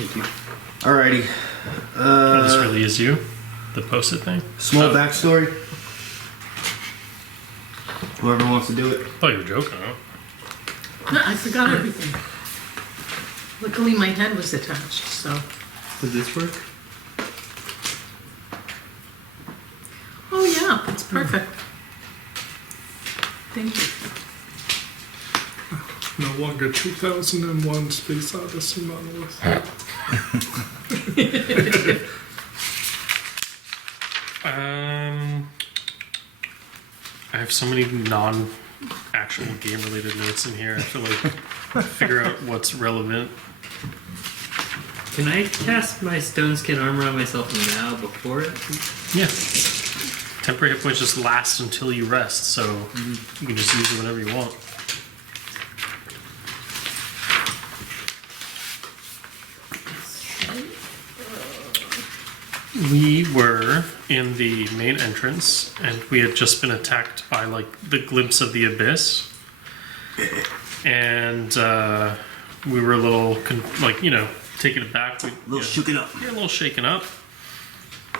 Thank you. Alrighty. This really is you? The post-it thing? Small backstory. Whoever wants to do it. I thought you were joking, huh? No, I forgot everything. Luckily, my head was attached, so. Does this work? Oh, yeah, it's perfect. Thank you. No longer 2001 Space Odyssey monolith. I have so many non-actual game-related notes in here. I feel like figure out what's relevant. Can I cast my stone skin armor on myself now before it? Yeah. Temporary hit points just last until you rest, so you can just use it whenever you want. We were in the main entrance, and we had just been attacked by, like, the glimpse of the abyss. And we were a little, taken aback. A little shook it up. We were a little shaken up.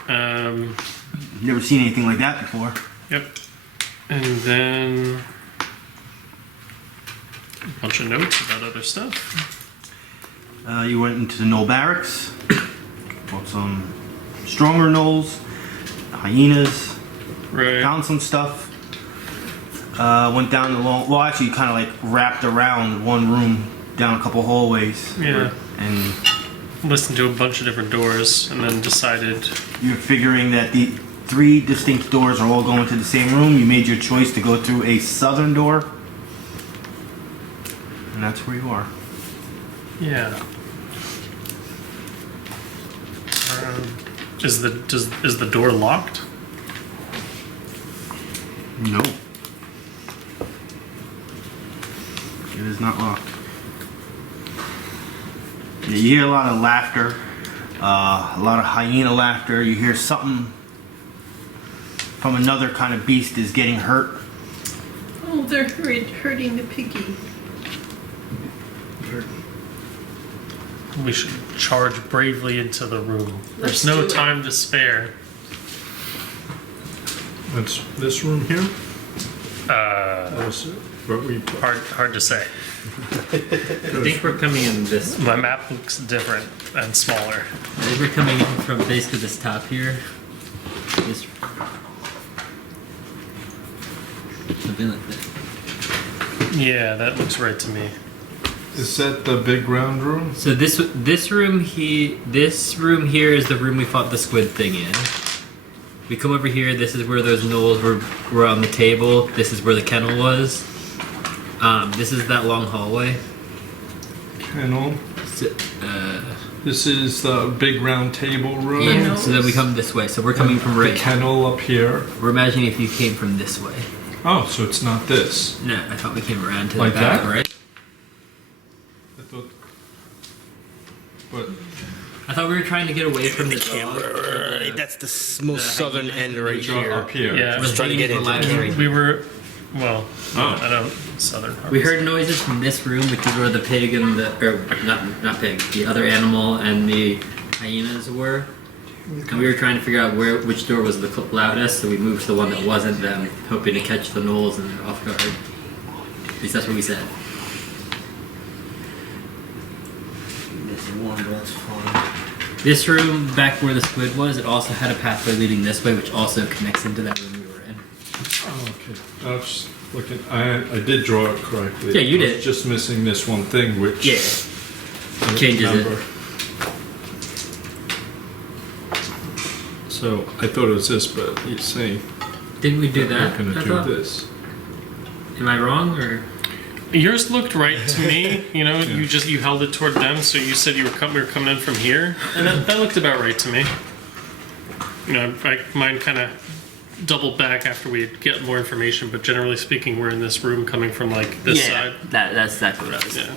Never seen anything like that before. Yep. And then a bunch of notes about other stuff. You went into the Gnoll barracks. Bought some stronger gnolls, hyenas. Right. Found some stuff. Went down the long. Well, actually, kind of like wrapped around one room, down a couple hallways. Yeah. And Listened to a bunch of different doors, and then decided. you're figuring that the 3 distinct doors are all going to the same room. You made your choice to go through a southern door, and that's where you are. Yeah. Is the door locked? No. It is not locked. Yeah, you hear a lot of laughter, a lot of hyena laughter. You hear something from another kind of beast is getting hurt. Oh, they're hurting the piggy. We should charge bravely into the room. Let's There's no do it. time to spare. That's this room here? Hard to say. I think we're coming in this. My map looks different and smaller. I think we're coming in from basically this top here. This. Something like that. Yeah, that looks right to me. Is that the big round room? So this room here is the room we fought the squid thing in. We come over here. This is where those gnolls were on the table. This is where the kennel was. This is that long hallway. Kennel. So, This is the big round table room. yeah. So then we come this way. So we're coming from The right. kennel up here. We're imagining if you came from this way. Oh, so it's not this. No, I thought we came around to Like the back, that? right? I thought. But I thought we were trying to get away from the dog. That's the most southern end right here. up here. Yeah, We're trying to get into the library. we were. Well, Oh. I don't. Southern part. We heard noises from this room, which is where the pig and not pig, the other animal and the hyenas were. And we were trying to figure out which door was the loudest, so we moved to the one that wasn't them, hoping to catch the gnolls and they're off guard. At least that's what we said. Missing one, but that's fine. This room, back where the squid was, it also had a pathway leading this way, which also connects into that room we were in. Oh, okay. I was just looking. I did draw it correctly. Yeah, you I was did. just missing this one thing, which. Yeah. I Changes it. remember. So I thought it was this, but he's saying Didn't we do we're that? going I to do thought? this. Am I wrong, or? Yours looked right to me. You know, you held it toward them, so you said we were coming in from here, and that looked about right to me. You know, mine kind of doubled back after we get more information, but generally speaking, we're in this room coming from like this side. That's exactly what I was. Yeah.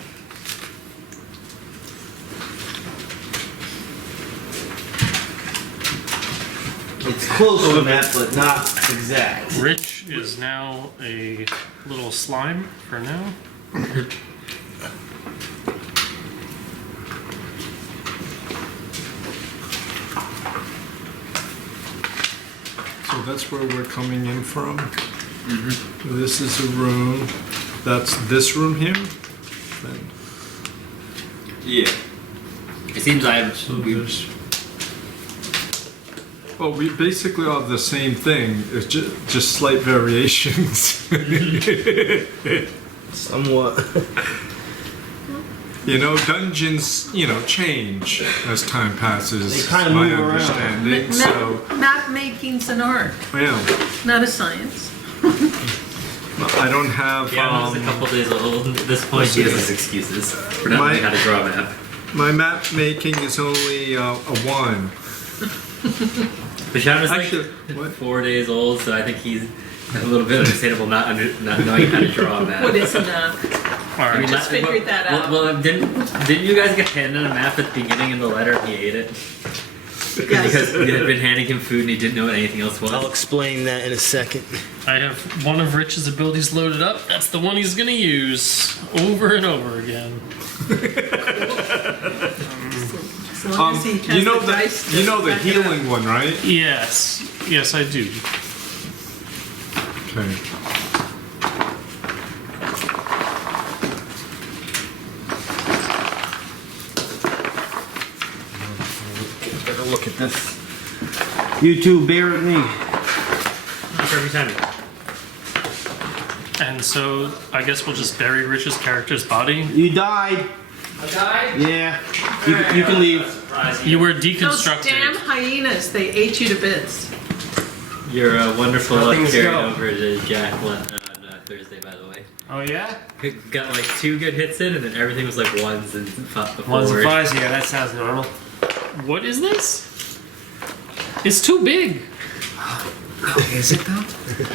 It's close to that, but not exact. Rich is now a little slime for now. that's where we're coming in from. This is a room. That's this room here. Then, Yeah. It seems so there's. Well, we basically all have the same thing. It's just slight variations. Somewhat. You know, dungeons, change as time passes. They kinda my move around. understanding. So, Map making's an art, yeah, not a science. I don't have. Piano's a couple days old. At this point, he has his excuses for not knowing how to draw a map. My map making is only a 1. Bashanu is Actually, like what? 4 days old, so I think he's a little bit understandable not knowing how to draw a map. What is a map? All right. just figured that out. Well, didn't you guys get handed a map at the beginning of the letter and he ate it? Yes. Because we had been handing him food and he didn't know what anything else was. I'll explain that in a second. I have one of Rich's abilities loaded up. That's the one he's gonna use over and over again. As long as he has you know the the dice to you know the back it up. healing one, right? Yes, I do. Okay. Better look at this. You two, bear with me. For every time. And so I guess we'll just bury Rich's character's body. You died. I died? Yeah. You can leave. You were Those deconstructed. damn hyenas, they ate you to bits. Your wonderful luck Things carried go. over to Jack on Thursday, by the way. Oh yeah? He got like 2 good hits in, and then everything was like ones and forward. Ones and fives, yeah, that sounds normal. What is this? It's too big. Is it though?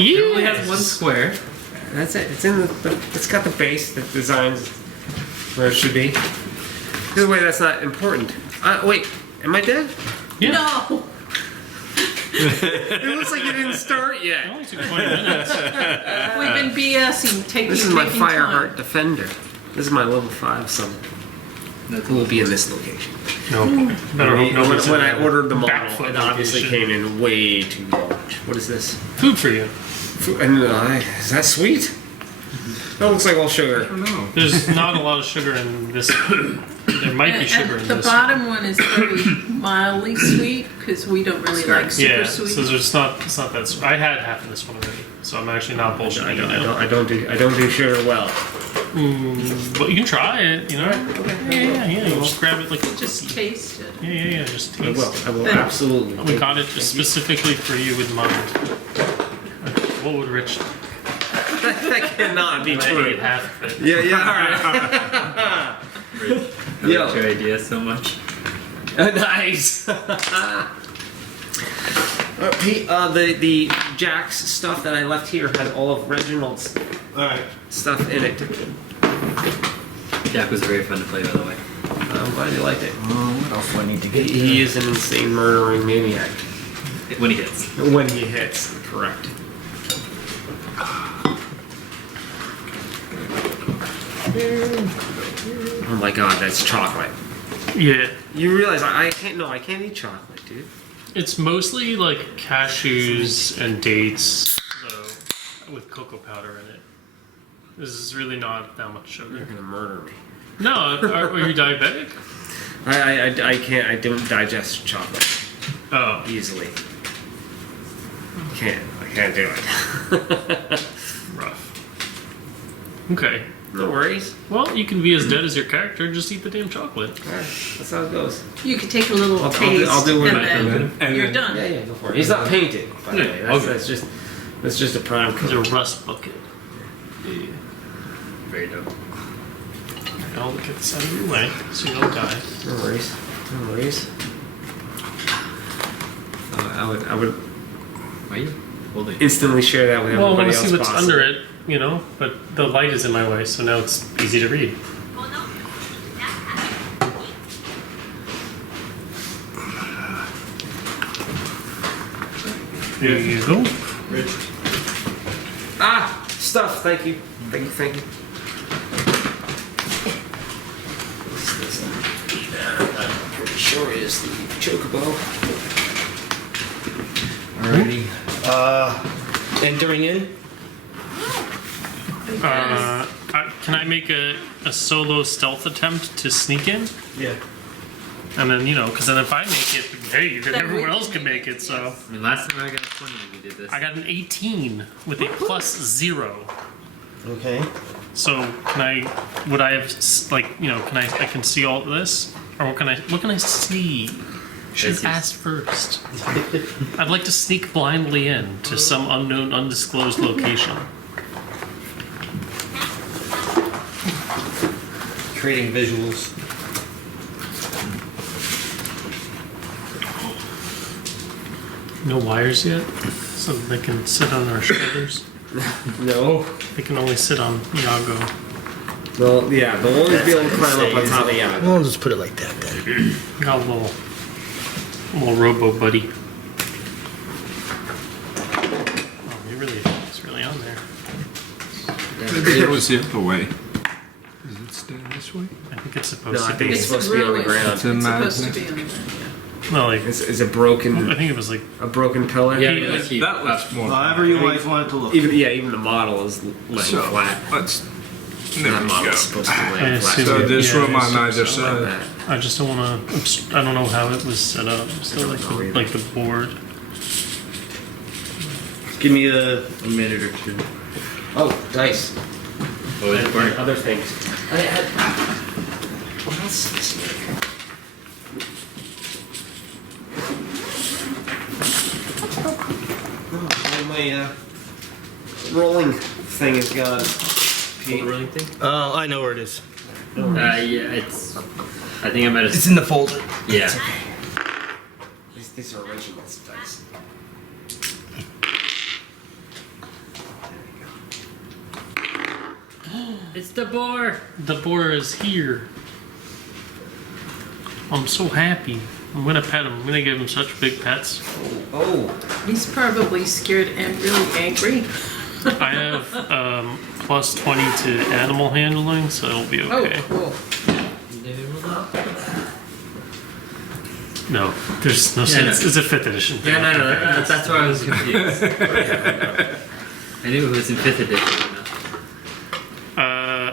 It only has 1 square. That's it. It's in it's got the base, the designs where it should be. Either way, that's not important. Wait, am I dead? Yeah. No! It looks like you didn't start It yet. only took 20 minutes. We've been BSing, taking This is my taking Fireheart time. Defender. This is my level 5 summon. Who will be in this location? No. Better hope nobody's in When I the ordered the model, backfoot it obviously location. came in way too large. What is this? Food for you. And is that sweet? That looks like all sugar. No. There's not a lot of sugar in this. There might be sugar in The this. bottom one is very mildly sweet, because we don't really like super Yeah, sweet. so it's not that sweet. I had half of this one already, so I'm actually not bullshitting you now. I don't do sugar well. But you can try it, you know? Yeah. You just grab it like Just taste it. Yeah, just taste. I will absolutely. We got it just specifically for you in mind. What would Rich That cannot be eat true. half of it? Yeah. I like your idea so much. Nice. Pete, the Jack's stuff that I left here has all of Reginald's Alright. stuff in it. Jack was very fun to play, by the way. I'm glad you liked it. What else do I need to get? He is an insane murdering maniac. When he hits. When he hits, correct. Oh my god, that's chocolate. Yeah. You realize I can't eat chocolate, dude. It's mostly like cashews and dates, so, with cocoa powder in it. This is really not that much You're sugar. gonna murder me. No, are you diabetic? I can't. I don't digest chocolate Oh. easily. I can't do it. Rough. Okay. No worries. Well, you can be as dead as your character, just eat the damn chocolate. Alright, that's how it goes. You could take a little I'll taste do it. and then you're Yeah, done. yeah, go for it. He's not painted, by the Yeah, way. okay. That's just a prime It's a coat. rust bucket. Yeah. Very dope. I'll look at the side of your way so you don't die. No worries. No worries. I would Why are you holding it? instantly share that with Well, I want everybody to else. see what's possible. under it, you know, but the light is in my way, so now it's easy to read. There you go. Ah, stuff. Thank you. Thank you. I'm pretty sure is the chocobo. Alrighty. Entering in. Can I make a solo stealth attempt to sneak in? Yeah. And then, because then if I make it, hey, then Then everyone we else can can make make it, so. I mean, last time I got a 20 when we did this. I got an 18 with a +0. Okay. So would I have, I can see all this? Or what can I see? Should Yes, yes. ask first. I'd like to sneak blindly in to some unknown, undisclosed location. Creating visuals. No wires yet? So they can sit on our shoulders? No. They can only sit on Yago. Well, yeah, they'll always be able to climb up on top of Yago. We'll just put it like that then. Got a little robo buddy. Oh, it's really on there. Maybe it was the other way. Does it stand this way? I think it's supposed No, I to think be. it's supposed to be on the really- ground. It's a It's magnet. supposed to be on the ground, yeah. No, like It's a I broken think it was like pillar. Yeah, Yeah, let's keep That looks up. more. However you guys want it to look. Even the model is laying So flat. let's. There That we model go. is supposed to be I laying flat. assume- So this Yeah, room on I either assume Like side. that. I just don't want to. I don't know how it was set up. Still like the board. Give me a minute or two. Oh, dice. What was it for? Other things. What else is here? Oh, my rolling thing is gone. Pete. Rolling thing? I know where it is. Yeah, it's. I think I might have. It's in the folder. Yeah. These are Reginald's dice. It's the boar! The boar is here. I'm so happy. I'm gonna pet him. I'm gonna give him such big pets. Oh, He's probably scared and really angry. I have +20 to animal handling, so it'll be okay. Oh, cool. No, there's no Yeah, sense. no. It's a 5th edition. Yeah, no, that's why I was confused. I knew it was in 5th edition.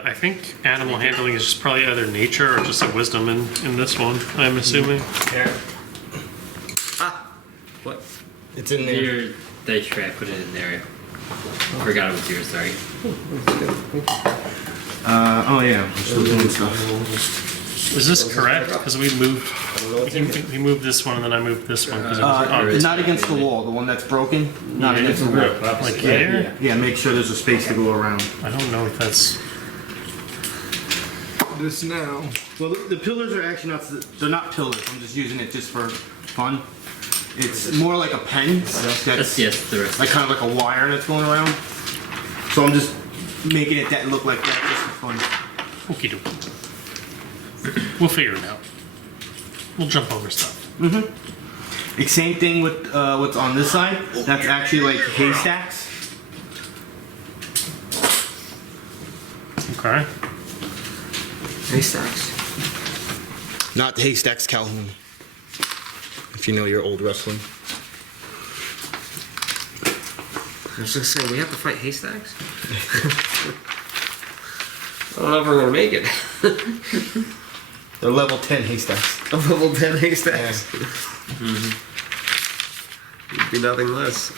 I think animal handling is just probably either nature or just a wisdom in this one. I'm assuming. here. Ah, what? It's in there. Your dice tray, I put it in there. I forgot it was yours, sorry. Oh yeah. We're still doing stuff. Is this correct? Because we moved. I don't know what's in here. We moved this one and then I moved this one because it was obvious. Not against the wall. The one that's broken. Not Yeah, against the wall. Like here. Yeah. Make sure there's a space to go around. I don't know if that's. This now. Well, the pillars are actually not. They're not pillars. I'm just using it just for fun. It's more like a pen. That's yes, the rest. Like kind of like a wire that's going around. So I'm just making it that look like that just for fun. Okie dokie. We'll figure it out. We'll jump over stuff. It's same thing with what's on this side. That's actually like haystacks. Okay. Haystacks. Not haystacks, Calhoun. If you know your old wrestling. I was just saying, we have to fight haystacks? I don't know if we're gonna make it. They're level 10 haystacks. A level 10 haystacks. It'd be nothing less.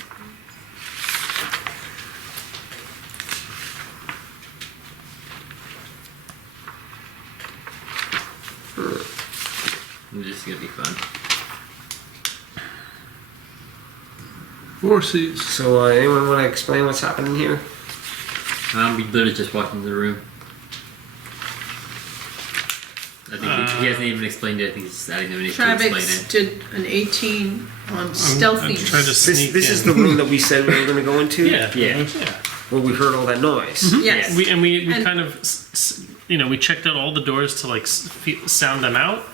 This is gonna be fun. Horses. So, anyone want to explain what's happening here? We literally just walked into the room. I think he hasn't even explained it. I think he's just adding them in to explain Travex it. did an 18 on stealthy. I'm trying to This sneak is in. the room that we said we were going to go into? Yeah. Yeah. Yeah. Where we heard all that noise. Yes. We And- kind of we checked out all the doors to like sound them out,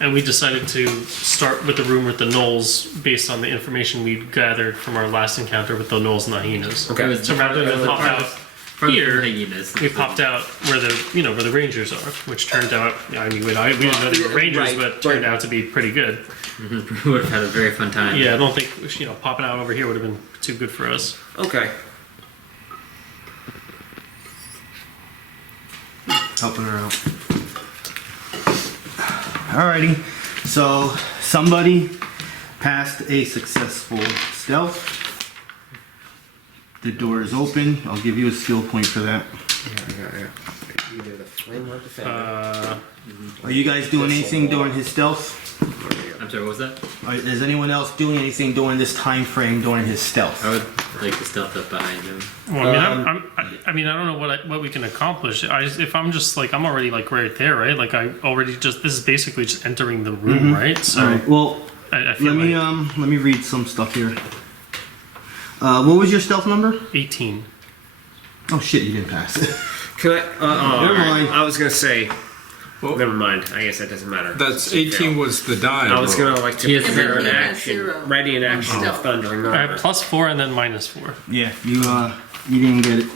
and we decided to start with the room with the Gnolls based on the information we'd gathered from our last encounter with the Gnolls and the hyenas. Okay. It was So rather than pop out From here, hyenas. we popped out where the rangers are, which turned out, I mean, we didn't know they were rangers, Right, but turned out to be pretty good. We would have had a very fun time. Yeah, I don't think popping out over here would have been too good for us. Okay. Helping her out. Alrighty, so somebody passed a successful stealth. The door is open. I'll give you a skill point for that. Yeah. Either the flame or defender. Are you guys doing anything during his stealth? I'm sorry, what was that? Is anyone else doing anything during this time frame during his stealth? I would like to stealth up behind him. Well, I mean, I don't know what we can accomplish. If I'm just like, I'm already like right there, right? Like I already this is basically just entering the room, right? So All right. Well, I feel let me read some stuff here. What was your stealth number? 18. Oh shit, you didn't pass. Can I? Never mind. I was gonna say. Well, Never mind. I guess that doesn't matter. that's 18 was the die. I was roll. gonna like to He has prepare zero. an He has action, zero. ready an action of thundering I have over. +4 and then -4. Yeah, you didn't get it.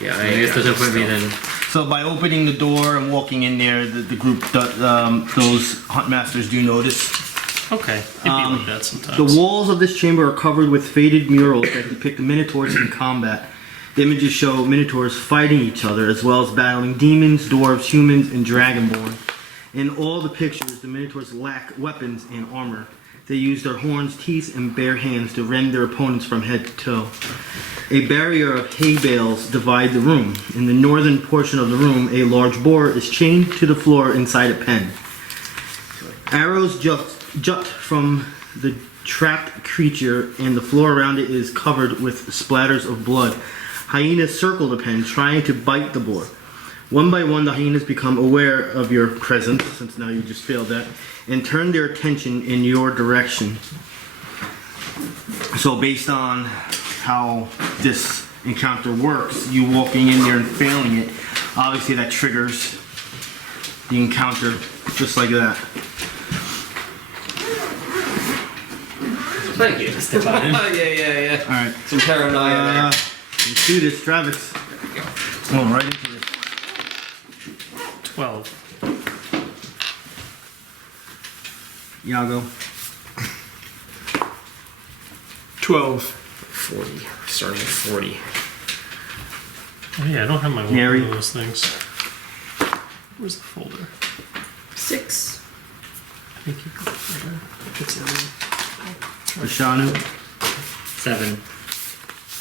Yeah, I guess there's no point me then. So by opening the door and walking in there, the group, those huntmasters do notice. Okay, it'd be like that sometimes. The walls of this chamber are covered with faded murals that depict the minotaurs in combat. The images show minotaurs fighting each other, as well as battling demons, dwarves, humans, and dragonborn. In all the pictures, the minotaurs lack weapons and armor. They use their horns, teeth, and bare hands to rend their opponents from head to toe. A barrier of hay bales divide the room. In the northern portion of the room, a large boar is chained to the floor inside a pen. Arrows jut from the trapped creature, and the floor around it is covered with splatters of blood. Hyenas circle the pen, trying to bite the boar. One by one, the hyenas become aware of your presence, since now you just failed that, and turn their attention in your direction. So based on how this encounter works, you walking in there and failing it, obviously that triggers the encounter just like that. Thank you. Step on him. Yeah. Alright, Some paranoia there. let's do this, Travex. Going right into this. 12. Yago. 12. 40. Starting at 40. Oh yeah, I don't have my one Neri. of those things. Where's the folder? 6. I think you got the folder. It's in there. Bashanu. 7.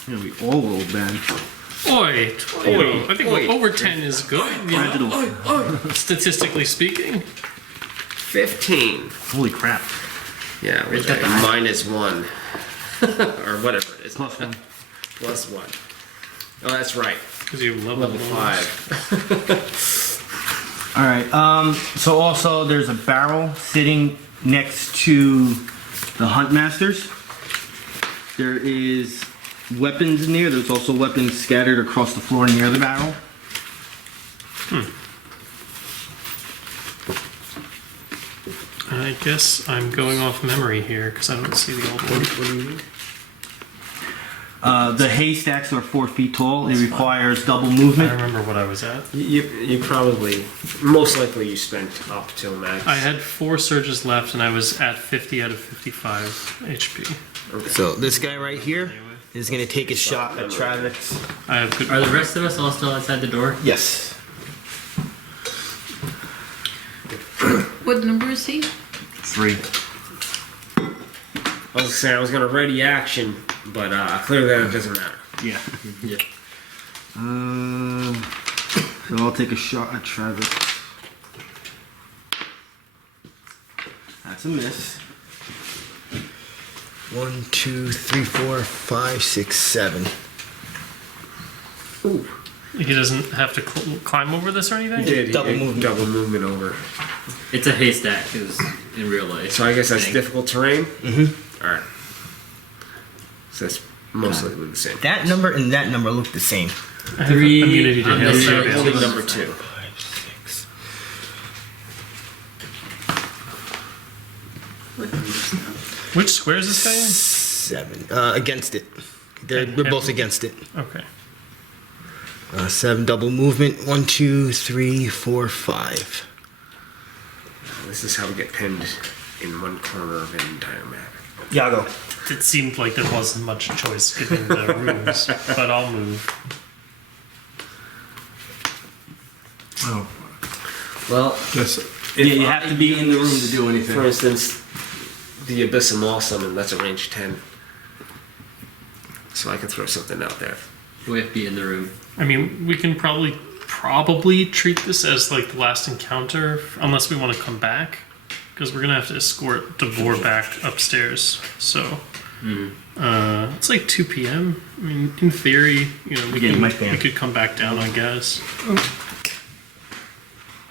Yeah, we all rolled bad. Oi! I think Oi. over 10 is good, you know, Reginald. statistically speaking. 15. Holy crap. Yeah, with got a the high. -1. Or whatever it is. Plus 1. +1. Oh, that's right. Because you level Level 5. Alright, so also there's a barrel sitting next to the huntmasters. There is weapons in there. There's also weapons scattered across the floor near the barrel. I guess I'm going off memory here because I don't see the old one. What do you mean? The haystacks are 4 feet tall. It requires double I movement. remember what I was at. You probably, most likely you spent up till max. I had 4 surges left and I was at 50 out of 55 HP. So this guy right here is going to take a shot at Travex. I have good. Are the rest of us all still outside the door? Yes. What number is he? 3. I was saying I was gonna ready action, but clearly that doesn't matter. Yeah. Yeah. So I'll take a shot at Travis. That's a miss. 1, 2, 3, 4, 5, 6, 7. Ooh, He doesn't have to climb over this or anything? did Double movement. Double movement over. It's a haystack, is in real life. So I guess that's Thing. difficult terrain. Mm-hmm. All right. So that's most likely the same. That number and that number look the same. I have 3 immunity to on hail this save. side. Holding number 2. 5, 6. What number is that? Which square is this guy 7. Against it. We're both against it. in? Okay. 7 double movement. 1, 2, 3, 4, 5. This is how we get pinned in one corner of an entire map. Yago. It seemed like there wasn't much choice given the rules, but I'll move. Oh, Well, yes. Yeah, you have to be in the room to do anything. for instance, the Abyss of Maul summon, that's a range 10. So I can throw something out there. We have to be in the room. I mean, we can probably treat this as like the last encounter, unless we want to come back, because we're gonna have to escort Devore back upstairs. So it's like 2 p.m. I mean, in theory, you know, we could come back down, I guess.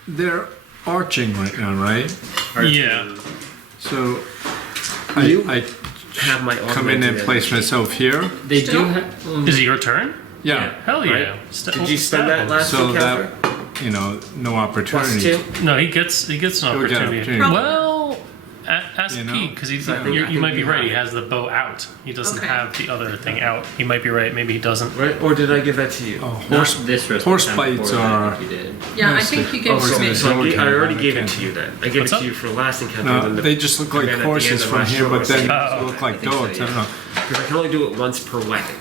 They're arching right now, right? Yeah. So You I have my come in and augmented place energy. myself here. They Still? do have. Is it your turn? Yeah. Hell yeah! Right. Did you Stab spend that him. last So encounter? that, no Plus opportunity. 2? No, he gets an He'll get an opportunity. opportunity. Well, ask You know? Pete because I think you might be you right. have He it. has the bow out. He doesn't Okay. have the other thing out. He might be right. Maybe he doesn't. Right? Or did I give that to you? Oh, Not horse, this rest horse of the time bites before that, are. I think you did. Yeah, I Mostly. think you gave Oh, it so, to me. so I Zork already and gave it Mechanic. to you then. I gave What's it up? to you for the last encounter. No, then the- they just look like and then at the horses end of from last here, but then short, they look like I think so, dogs. I don't yeah. know. Because I can only do it once per weapon.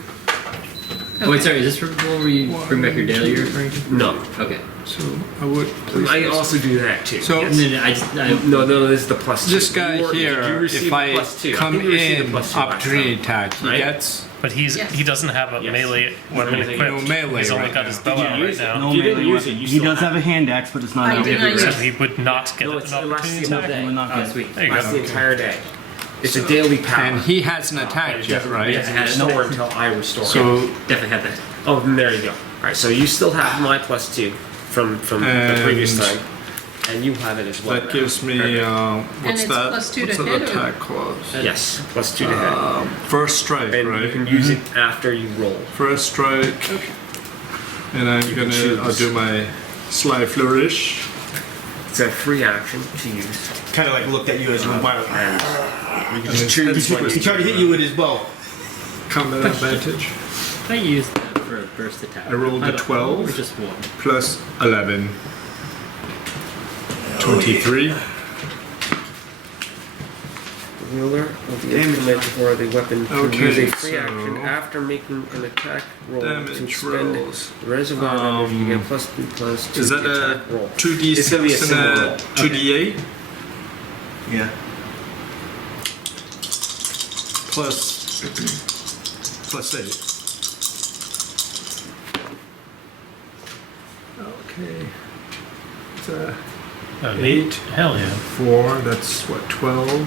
Oh, wait, sorry. Is this for where you bring back your daily you're referring to? No. Okay. So I would. Place I this- also do that too. So- And then I No, this is the plus 2. This guy You were- did you here, receive if the I plus 2? come think you received the in, plus 2 last opportunity time. attack, he Right? gets. But Yes. he doesn't have a Yes. melee weapon No equipped. melee He's only right got now. his bow Did you out right use it? now. No You didn't melee use it, weapon. you He still does have a hand axe, but it's not I out did there. not use So it. he would not get No, an it's the last opportunity thing of attack. the day. Will not Oh, get. sweet. There you That's go. the entire day. It's a daily power. And he hasn't attacked yet, It right? doesn't restore until I restore. So Definitely had that. Oh, then there you go. Alright, so you still have my plus 2 from the previous And- time. And you have it as well. that gives me what's it's that? plus 2 what's to that hit, or- attack clause? Yes, plus 2 to hit. First strike, And right? you can use it after you roll. First strike. And I'm can choose. I'll do my sly flourish. It's a free action to use. Kind of like looked at you as one violent. And you can And just choose it's- when He tried to hit you with his bow. Combat advantage. I used that for a burst attack. I rolled a don't- 12. Or just one. Plus 11. 23. The wielder of the implement or the weapon can Okay, use a free so- action after making an attack roll to Damage spend rolls. the reservoir energy and plus 2 plus 2 Is that a attack roll. 2d6 It's gonna be a single and roll. a 2d8? Yeah. Plus 8. Okay. It's a Oh, 8, Hell yeah. 4, that's what, 12,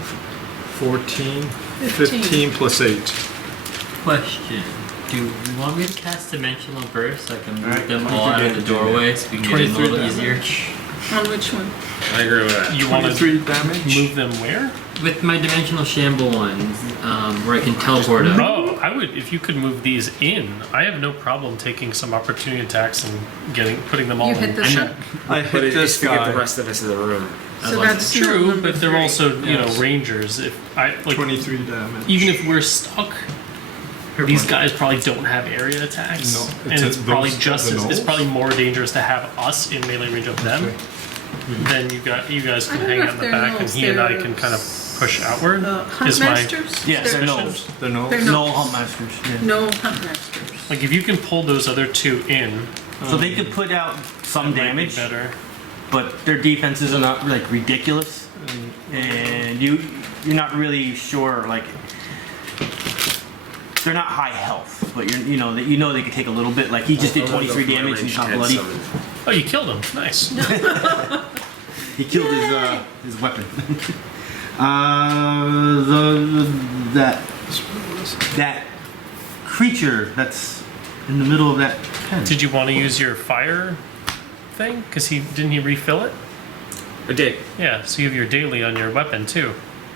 14, 15 plus 8. Question. Do you want me to cast Dimensional Burst so I can move Alright, them what all did out you of the get to do doorway so we can get in a 23 little easier? On which one? I agree with that. You want to 23 damage? move them where? With my Dimensional Shamble ones, where I can teleport them. Oh, I would if you could move these in. I have no problem taking some opportunity attacks and putting them all You in. hit this up? I But hit it is this to get the guy. rest of us in the room. So that's not True, number but they're 3. also Yes. rangers. If I like 23 damage. even if we're stuck, these guys probably don't have area attacks, No, and it's it's a- probably those just are the as, it's Gnolls? probably more dangerous to have us in melee range of them. Okay. Then you guys I can don't hang know out if in the they're back, and Gnolls, he and I they're- can kind of push outward. Hunt is my masters? Yes, they're suspicion. gnolls. They're no. They're No gnolls. hunt masters. Yeah. No hunt masters. like if you can pull those other two in, So they could put out some that might be damage, better. but their defenses are not like ridiculous, and you're not really sure like they're not high health, but you know they could take a little bit. Like he just did 23 damage and he's not bloody. Oh, you killed him. Nice. He killed his weapon. That creature that's in the middle of that pen. Did you want to use your fire thing? Because didn't he refill it? I did. Yeah. So you have your daily on your weapon too,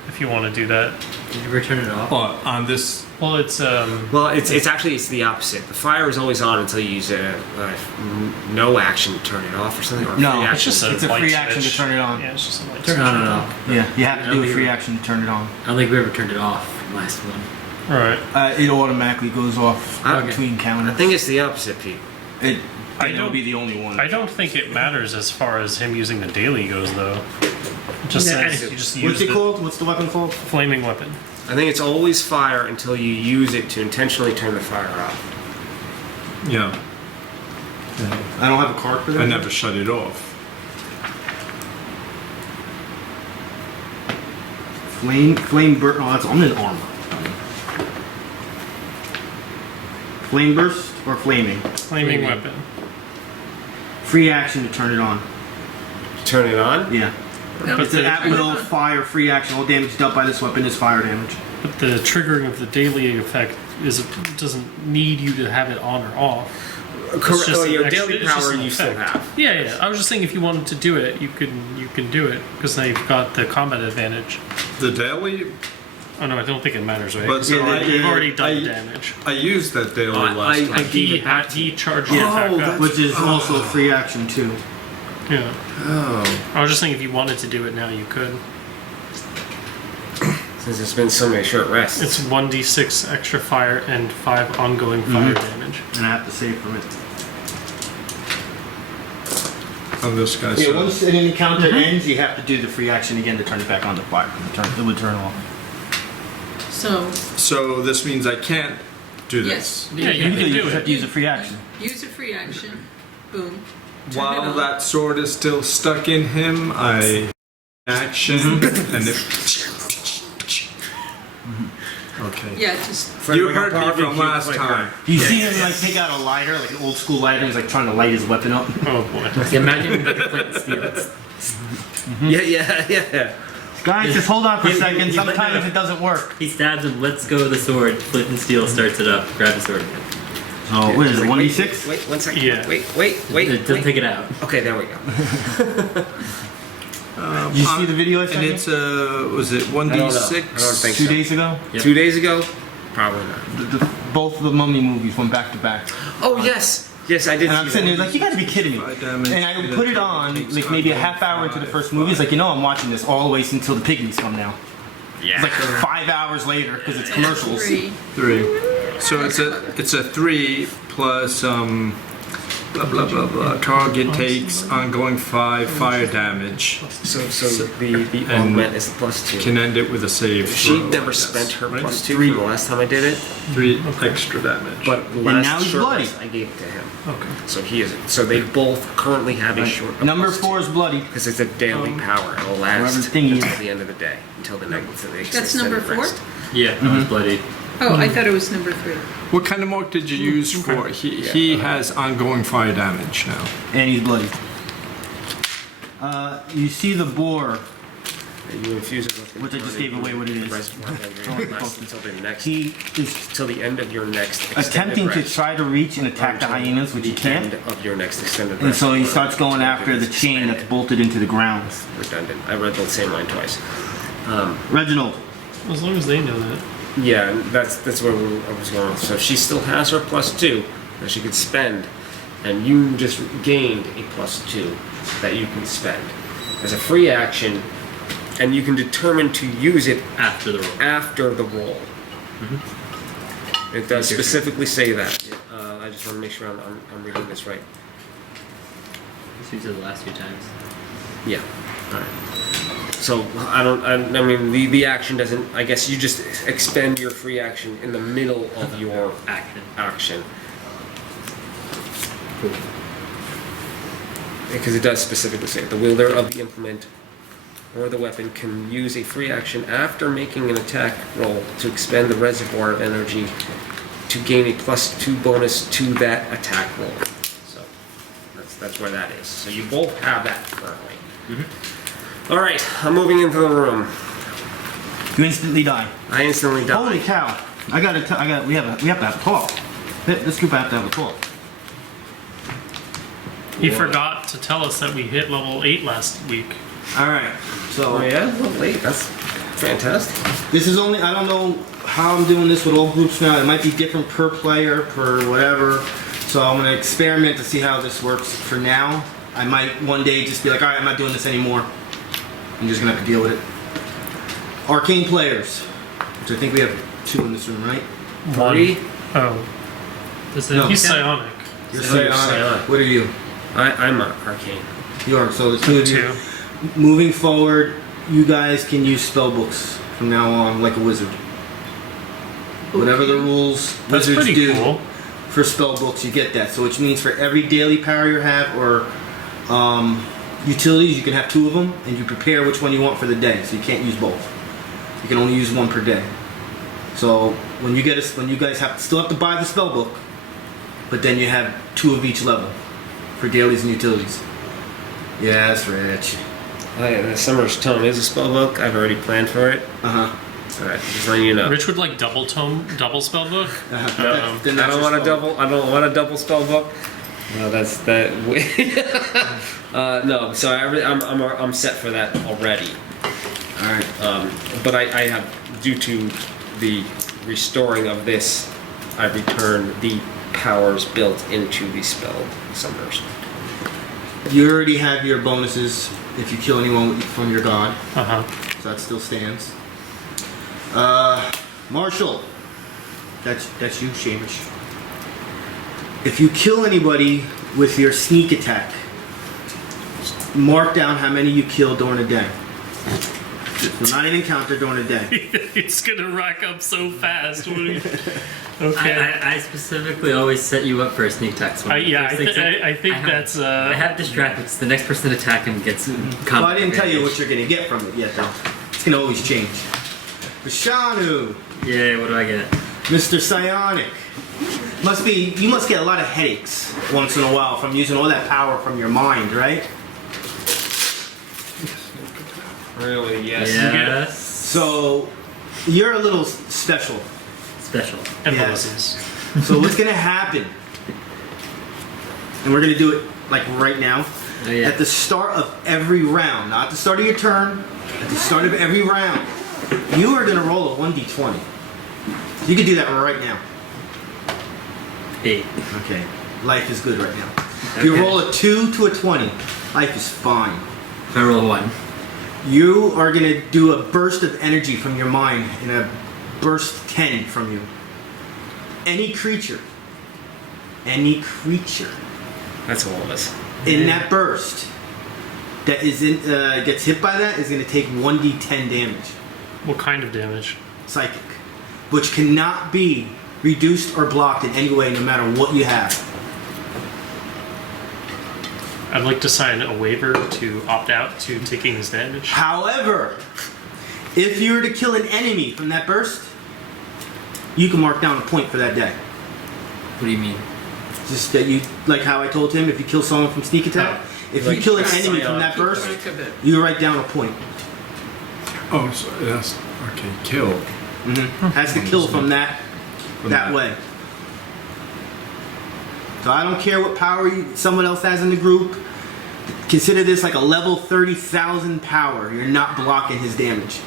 if you want to do that. Did you ever turn it off? Oh, on this. Well, it's Well, it's actually the opposite. The fire is always on until you use a no action to turn it off or something. Or a No, free it's action. just It's a light free action to switch. turn it on. Yeah, it's just a light Turn it switch. on and off. Yeah, you have to do a Yeah. free action to turn it on. I don't think we ever turned it off last one. Right. It automatically goes off Okay. between I counters. think it's the opposite, Pete. It I then it'll don't- be the only one. I don't think it matters as far as him using the daily goes, though. It just says you just use What's it the called? What's the weapon called? flaming weapon. I think it's always fire until you use it to intentionally turn the fire off. Yeah. I don't have a card for that. I never shut it off. Flame burst. Oh, I'm in armor. Flame burst or flaming? Flaming weapon. Free action to turn it on. Turn it on? Yeah. No, It's an at-will fire free action. All damage dealt by this weapon is fire damage. But the triggering of the daily effect doesn't need you to have it on or off. Correct. just Oh, an your extra- daily it's just power an you still effect. have. Yeah. I was just saying if you wanted to do it, you can do it because now you've got the combat advantage. The daily, Oh no, I don't think it matters, right? but You've already done I, the damage. I used that daily I- last I- time. He charged it Oh, back up. that's- Which is also free action too. Yeah. Oh. I was just saying if you wanted to do it now, you could. Since it's been so many short rests. It's 1d6 extra fire and 5 ongoing fire damage. And I have to save from it. Oh, this guy Yeah, said. once an encounter ends, you have to do the free action again to turn it back on the fire. It would turn off. So, So this means I can't do yes. this. Yeah, you can do just have it. to use a free action. Use a free action. Boom. Turn it While on. that sword is still stuck in him, I action and it. Okay. Yeah, just You heard me from last time. You see him like take out a lighter, like an old school lighter. He's like trying to light his weapon up. Oh boy. Imagine like a flint and steel. Yeah. Guys, just hold on for a He- second. he's Sometimes like- it doesn't work. He stabs him, lets go of the sword, flint and steel starts it up, grab the sword again. Oh, what is it? Wait, 1d6? Wait, 1 second. Yeah. Wait. Don't take it out. Okay, there we go. Did you see the video I sent And you? it's was it I don't 1d6? think 2 so. days ago? Yep. 2 days ago? Probably not. Both of the Mummy movies went back to back. Oh, yes. Yes, I did And I'm see sitting there that. like, you gotta be kidding me. Five damage, And I the put it on Telekentic like maybe a ongoing half hour into the 5. first movie. It's like, you know, I'm watching this all the way until the pygmies come now. Yeah. It's like 5 hours later because it's commercials. 3. 3. So it's a 3 plus blah blah blah blah. Target takes ongoing 5 fire damage. So the augment is the +2. Can end it with a save. She throw, never I guess. spent her Right? +2 from the last time I did it, 3 extra damage. but now last he's short bloody. rest I gave it to him. Okay. So he is. So they both currently have a short. Number 4 is bloody. Because it's a daily power. It will last Whatever thing he until is. the end of the day, until the next. That's number 4? Yeah, that was bloody. Oh, I thought it was number 3. What kind of mark did you use for? He has ongoing fire damage now. And he's bloody. You see the boar. You infuse it with. Which I just gave away what it is. Until the next. He is Till the end of your next. extended attempting to rest. try to reach and attack the hyenas, which he The can't. end of your next extended And rest. so he starts going after the chain that's bolted into the ground. Redundant. I read the same line twice. Reginald. As long as they know that. Yeah, and that's where I was going. So she still has her +2 that she could spend, and you just gained a +2 that you can spend as a free action, and you can determine to use it After the roll. after the roll. It does specifically say that. I just want to make sure I'm reading this right. This we said the last few times. Yeah. All right. So I mean the action doesn't. I guess you just expend your free action in the middle of your action. Cool. Because it does specifically say the wielder of the implement or the weapon can use a free action after making an attack roll to expend the reservoir of energy to gain a +2 bonus to that attack roll. So that's where that is. So you both have that currently. All right, I'm moving into the room. You instantly die. I instantly die. Holy cow! We have to have a talk. This group have to have a talk. He forgot to tell us that we hit level 8 last week. All right. So Oh yeah, well, wait, that's fantastic. this is only. I don't know how I'm doing this with all groups now. It might be different per player, per whatever. So I'm gonna experiment to see how this works. For now, I might one day just be like, all right, I'm not doing this anymore. I'm just gonna have to deal with it. Arcane players, which I think we have 2 in this room, right? 3. Oh. This No. He's psionic. You're So you're psionic. psionic. What are you? I'm arcane. You are. So the two of you. Two. Moving forward, you guys can use spell books from now on, like a wizard. Whatever the rules That's wizards pretty do cool. for spell books, you get that. So which means for every daily power you have or utilities, you can have 2 of them, and you prepare which one you want for the day. So you can't use both. You can only use one per day. So when you get when you guys still have to buy the spell book, but then you have 2 of each level for dailies and utilities. Yes, Rich. The Summer's Tome is a spell book. I've already planned for it. Alright, just letting you know. Rich would like double spell book. No, Then I that's don't your want a spell double. I don't want a double spell book. No, that's that. No, so I'm set for that already. All right. But I have, due to the restoring of this, I return the powers built into the spell summoners. You already have your bonuses if you kill anyone from your god, Uh huh. so that still stands. Marshall, that's you, Shamish. If you kill anybody with your sneak attack, mark down how many you kill during a day. So not an encounter during a day. It's gonna rack up so fast. What do you... Okay. I specifically always set you up for a sneak attack. So I think that's. I have distracted. It's the next person attacking gets combat. Well, I didn't tell you advantage. what you're gonna get from it yet, though. It's gonna always change. Bashanu, Yay! What do I get? Mr. Psionic. You must get a lot of headaches once in a while from using all that power from your mind, right? Really? Yes. Yes. So you're a little special. Special. Embolisms. So what's gonna happen? And we're gonna do it like right now. Oh, yeah. At the start of every round, not at the start of your turn, at the start of every round, you are gonna roll a 1d20. You can do that right now. 8. Okay. Life is good right now. If you Okay. roll a 2 to a 20, life is fine. If I roll a 1. You are gonna do a burst of energy from your mind and a burst 10 from you. Any creature That's all of us. in that burst that is gets hit by that is gonna take 1d10 damage, What kind of damage? psychic, which cannot be reduced or blocked in any way, no matter what you have. I'd like to sign a waiver to opt out to taking this damage. However, if you were to kill an enemy from that burst, you can mark down a point for that day. What do you mean? Just that you, like how I told him, if you kill someone from sneak attack, if you Like kill an a enemy from psion. that burst, Think of it. you write down a point. Oh, so that's okay. Kill. Has to kill from that way. So I don't care what power someone else has in the group. Consider this like a level 30,000 power. You're not blocking his damage.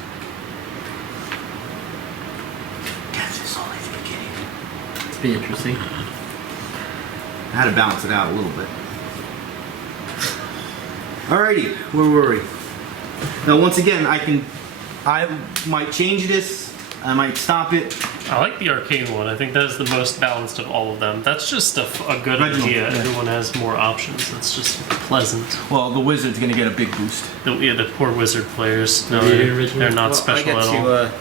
That's just only the beginning. It's be interesting. I had to balance it out a little bit. Alrighty, where were we? Now once again, I might change this. I might stop it. I like the arcane one. I think that is the most balanced of all of them. That's just a good Reginald, idea. yeah. Everyone has more options. That's just pleasant. Well, the wizard's gonna get a big boost. The poor wizard players. No, Yeah, they're, original. they're not Well, special I at get all. to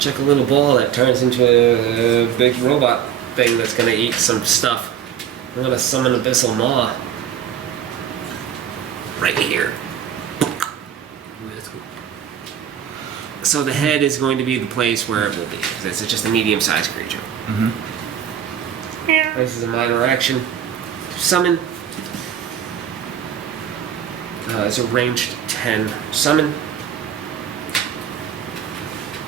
check a little ball that turns into a big robot thing that's gonna eat some stuff. I'm gonna summon Abyssal Maw. Right here. Ooh, that's cool. So the head is going to be the place where it will be, because it's just a medium-sized creature. This is a minor action. Summon. It's a ranged 10 summon.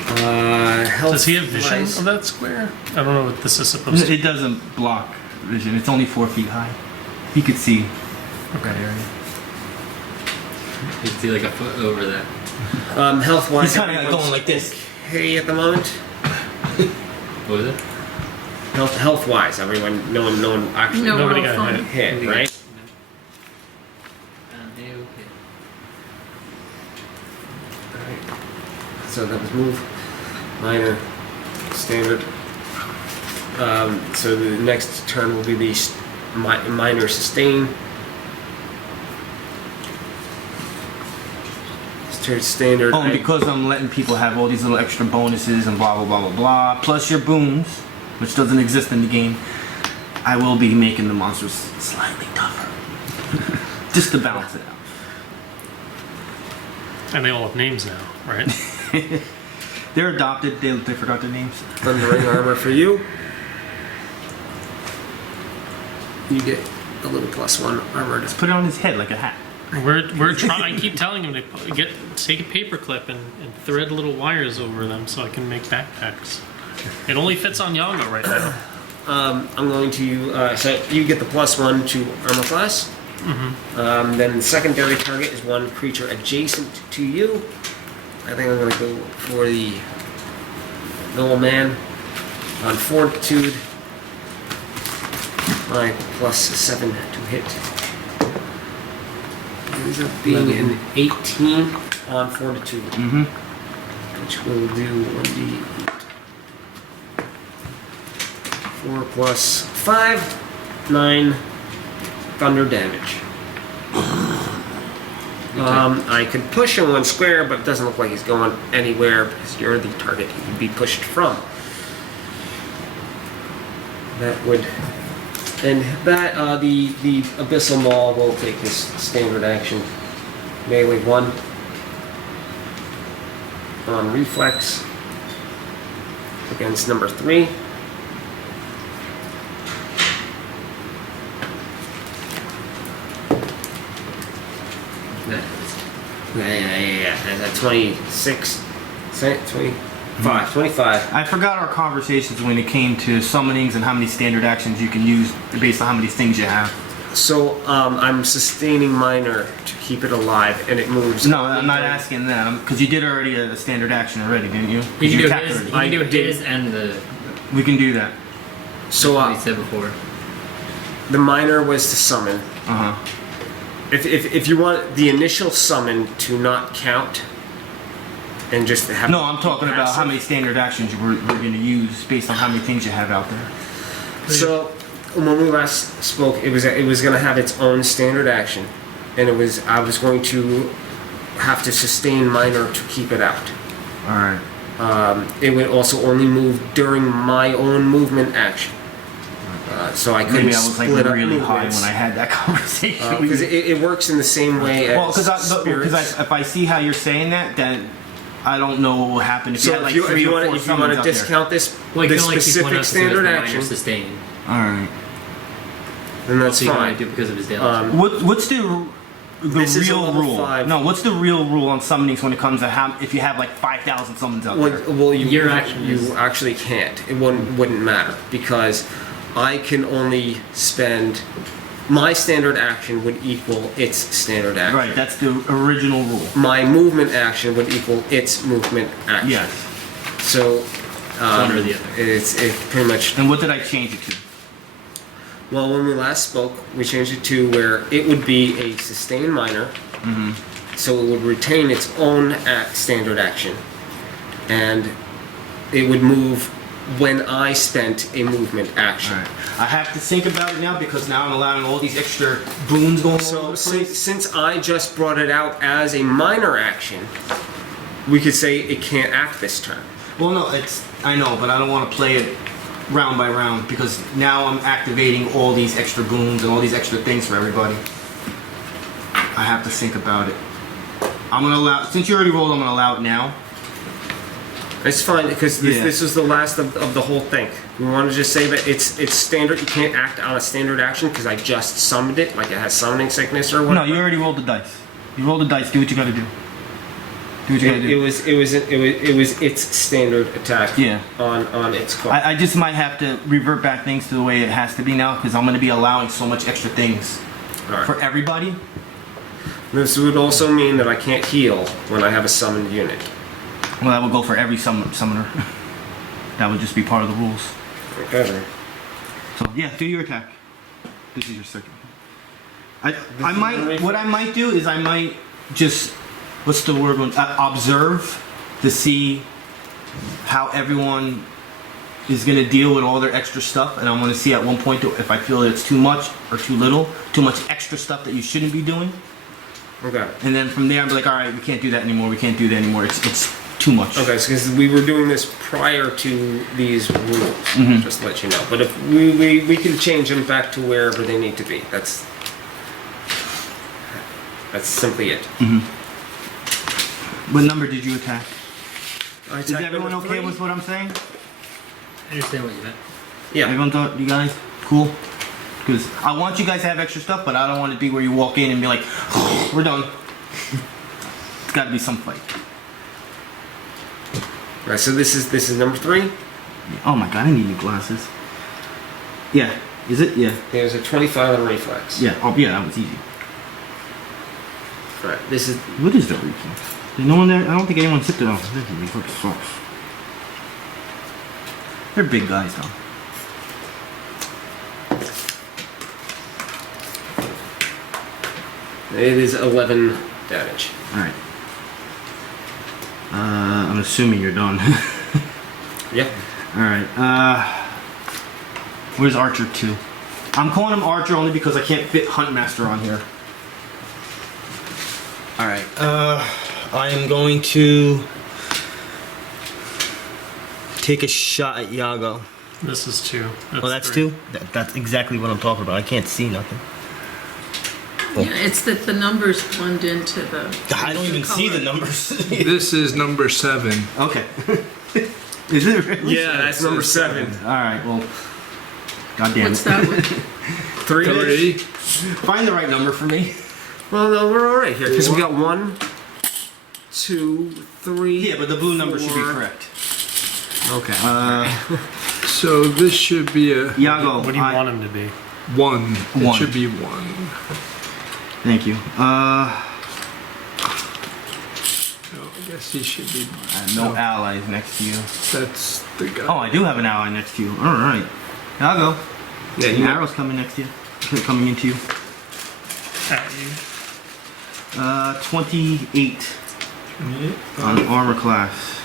Health Does he have vision wise- of that square? I don't know what this is supposed to. It doesn't block vision. It's only 4 feet high. He could see that area. You can see like a foot over that. Health wise, He's kinda going like this. Hey, at the moment. What was it? Health wise, everyone, no one actually No, Nobody we're all got fine. hit. hit, right? Okay. So that was move, minor, standard. So the next turn will be the minor sustain. Standard. Oh, and because I'm letting people have all these little extra bonuses and blah blah blah blah blah, plus your boons, which doesn't exist in the game, I will be making the monsters slightly tougher, just to balance it out. And they all have names now, right? They're adopted. They forgot their names. Thundering armor for you. You get a little +1 armor. Just put it on his head like a hat. We're trying. I keep telling him to take a paper clip and thread little wires over them so I can make backpacks. It only fits on Yago right now. I'm going to. So you get the +1 to armor class. Mm-hmm. Then the secondary target is one creature adjacent to you. I think I'm going to go for the Gnoll Man on Fortitude. My +7 to hit. Ends up being an 18 on Fortitude, which will do 1d8. 4 plus 5, 9 thunder damage. I could push him 1 square, but it doesn't look like he's going anywhere because you're the target he would be pushed from. That would. And that, the Abyssal Maul will take his standard action. Melee 1 on reflex against number 3. Yeah. That's 26, 25. 25. I forgot our conversations when it came to summonings and how many standard actions you can use based on how many things you have. So I'm sustaining minor to keep it alive, and it moves. No, I'm not asking that because you did already a standard action already, didn't you? You can do attacked his, already. you can do his and the. We can do that. So What we said before. the minor was to summon. Uh huh. If you want the initial summon to not count, and just have. No, I'm talking about how many standard actions we're going to use based on how many things you have out there. So when we last spoke, it was going to have its own standard action, and I was going to have to sustain minor to keep it out. All right. It would also only move during my own movement action. So I couldn't Maybe I was like split up really high movements. when I had that conversation. Because it works in the same way well, as spirits. if I see how you're saying that, then I don't know what will happen if you So had like if 3 you or 4 want to summons out there. discount this Well, you this can only keep one specific up standard because action, sustain. All right. then that's So you can only fine. do it because of his daily. What's the This is a real level rule? 5. No, what's the real rule on summonings when it comes to how if you have like 5,000 summons out there? Well, Your action you is- actually can't. It wouldn't matter because I can only spend my standard action would equal its standard action. Right, that's the original rule. My movement action would equal its movement action. Yes. So One or the other. it's pretty much. And what did I change it to? Well, when we last spoke, we changed it to where it would be a sustained minor, so it would retain its own standard action, and it would move when I spent a movement action. All right. I have to think about it now because now I'm allowing all these extra boons going all over So the place. since I just brought it out as a minor action, we could say it can't act this turn. Well, no, I know, but I don't want to play it round by round because now I'm activating all these extra boons and all these extra things for everybody. I have to think about it. I'm gonna allow, since you already rolled, I'm gonna allow it now. It's fine because Yeah. this was the last of the whole thing. We want to just say that it's standard. You can't act on a standard action because I just summoned it, like it has summoning sickness or No, whatever. you already rolled the dice. You rolled the dice. Do what you gotta do. Do what you gotta It do. was its standard attack. Yeah. On its card. I just might have to revert back things to the way it has to be now because I'm gonna be allowing so much extra things All right. for everybody. This would also mean that I can't heal when I have a summoned unit. Well, that would go for every summoner. That would just be part of the rules. Okay. So yeah, do your attack. This is your second. I might. What I might do is I might just. What's the word? Observe to see how everyone is going to deal with all their extra stuff, and I'm going to see at one point if I feel that it's too much or too little, too much extra stuff that you shouldn't be doing. Okay. And then from there, I'm like, all right, we can't do that anymore. We can't do that anymore. It's too much. Okay, so because we were doing this prior to these rules, just to let you know. But if we can change them back to wherever they need to be. That's simply it. What number did you attack? I Is attacked everyone number okay 3. with what I'm saying? I understand what you meant. Yeah. Everyone thought, you guys, cool? Because I want you guys to have extra stuff, but I don't want it to be where you walk in and be like, we're done. It's got to be some fight. Right. So this is number 3. Oh my god, I need new glasses. Yeah. Is it? Yeah. There's a 25 on reflex. Yeah. Oh, yeah, that was easy. Right. This is What is the reflex? There's no one there? I don't think anyone's hit it off. This reflex sucks. They're big guys, though. it is 11 damage. Alright. I'm assuming you're done. Yeah. Alright, where's Archer 2? I'm calling him Archer only because I can't fit Huntmaster on here. Alright, I am going to take a shot at Yago. This is 2. Oh, that's 3. 2? That's exactly what I'm talking about. I can't see nothing. Yeah, it's that the numbers blend into the. I don't even see the numbers. This is number 7. Okay. Is it really? Yeah, that's number 7. Alright, well. Goddamn What's it. that one? 3. Find the right number for me. Well, no, we're all right here because we got 1, 2, 3. Yeah, but the blue number should be 4. correct. Okay. So this should be a Yago. What do you want him to be? 1. It 1. should be 1. Thank you. No, I guess he should be. No allies next to you. That's the guy. Oh, I do have an ally next to you. Alright. Yago. Yeah, An arrow's coming next to you. Coming into you. At you. 28 on armor class.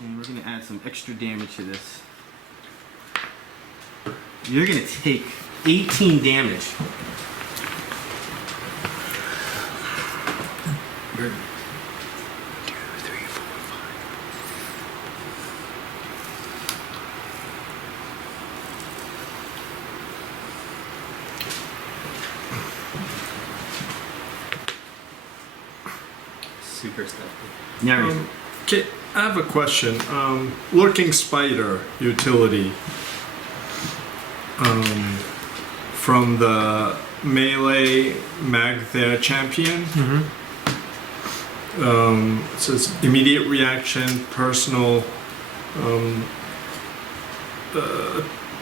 And we're gonna add some extra damage to this. You're gonna take 18 damage. We're- Super stealthy. Neri. Okay, I have a question. Lurking Spider utility. From the melee Magther champion. It says immediate reaction, personal.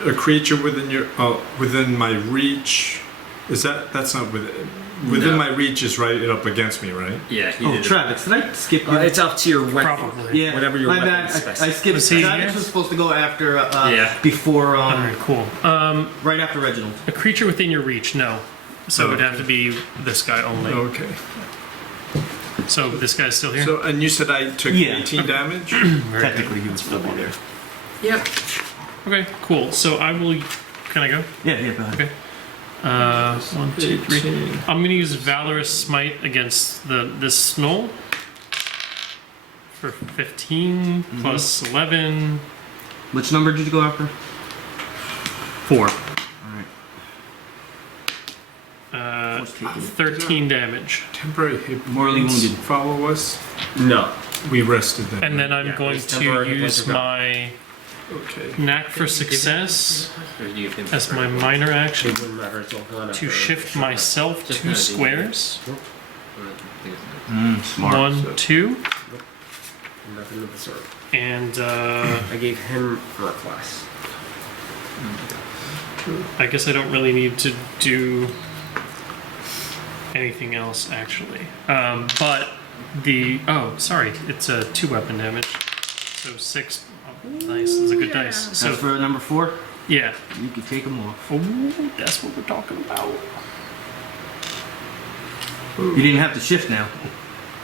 A creature within my reach. Is that's not within No. my reach is right up against me, right? Yeah, he Oh, did. Travex, did I skip you? It's up to your weapon. Probably. Yeah, Whatever your my weapon bad. specs. I skipped. Was he Travex here? was supposed to go after, Yeah. before, All right, cool. right after Reginald. A creature within your reach, no. So it would have to be this guy only. Okay. So this guy's still here? So, and you said I took Yeah. 18 damage? Very Technically, he would still be there. Yep. good. Okay, cool. So I will. Can I go? Yeah, go ahead. Okay. 1, 2, 3. 18. I'm gonna use Valorous Smite against this Gnoll for 15 plus 11. Which number did you go after? 4. Alright. 13 damage. Temporary hit Mortally points wounded. follow us. No. We rested them. And then I'm Yeah, going these to temporary hit points use are gone. my Okay. Knack for Success Or do you give him as my preferred? minor It action wouldn't matter. It's all gone to after. shift myself Just 2 kinda do squares. Smart. 1, 2. Nothing of the sort. And I gave him her class. I guess I don't really need to do anything else actually. But the sorry, it's a 2 weapon damage. So 6. Oh, nice, that's a good yeah. dice. So So for number 4, yeah. you can take them off. Oh, that's what we're talking about. You didn't have to shift now.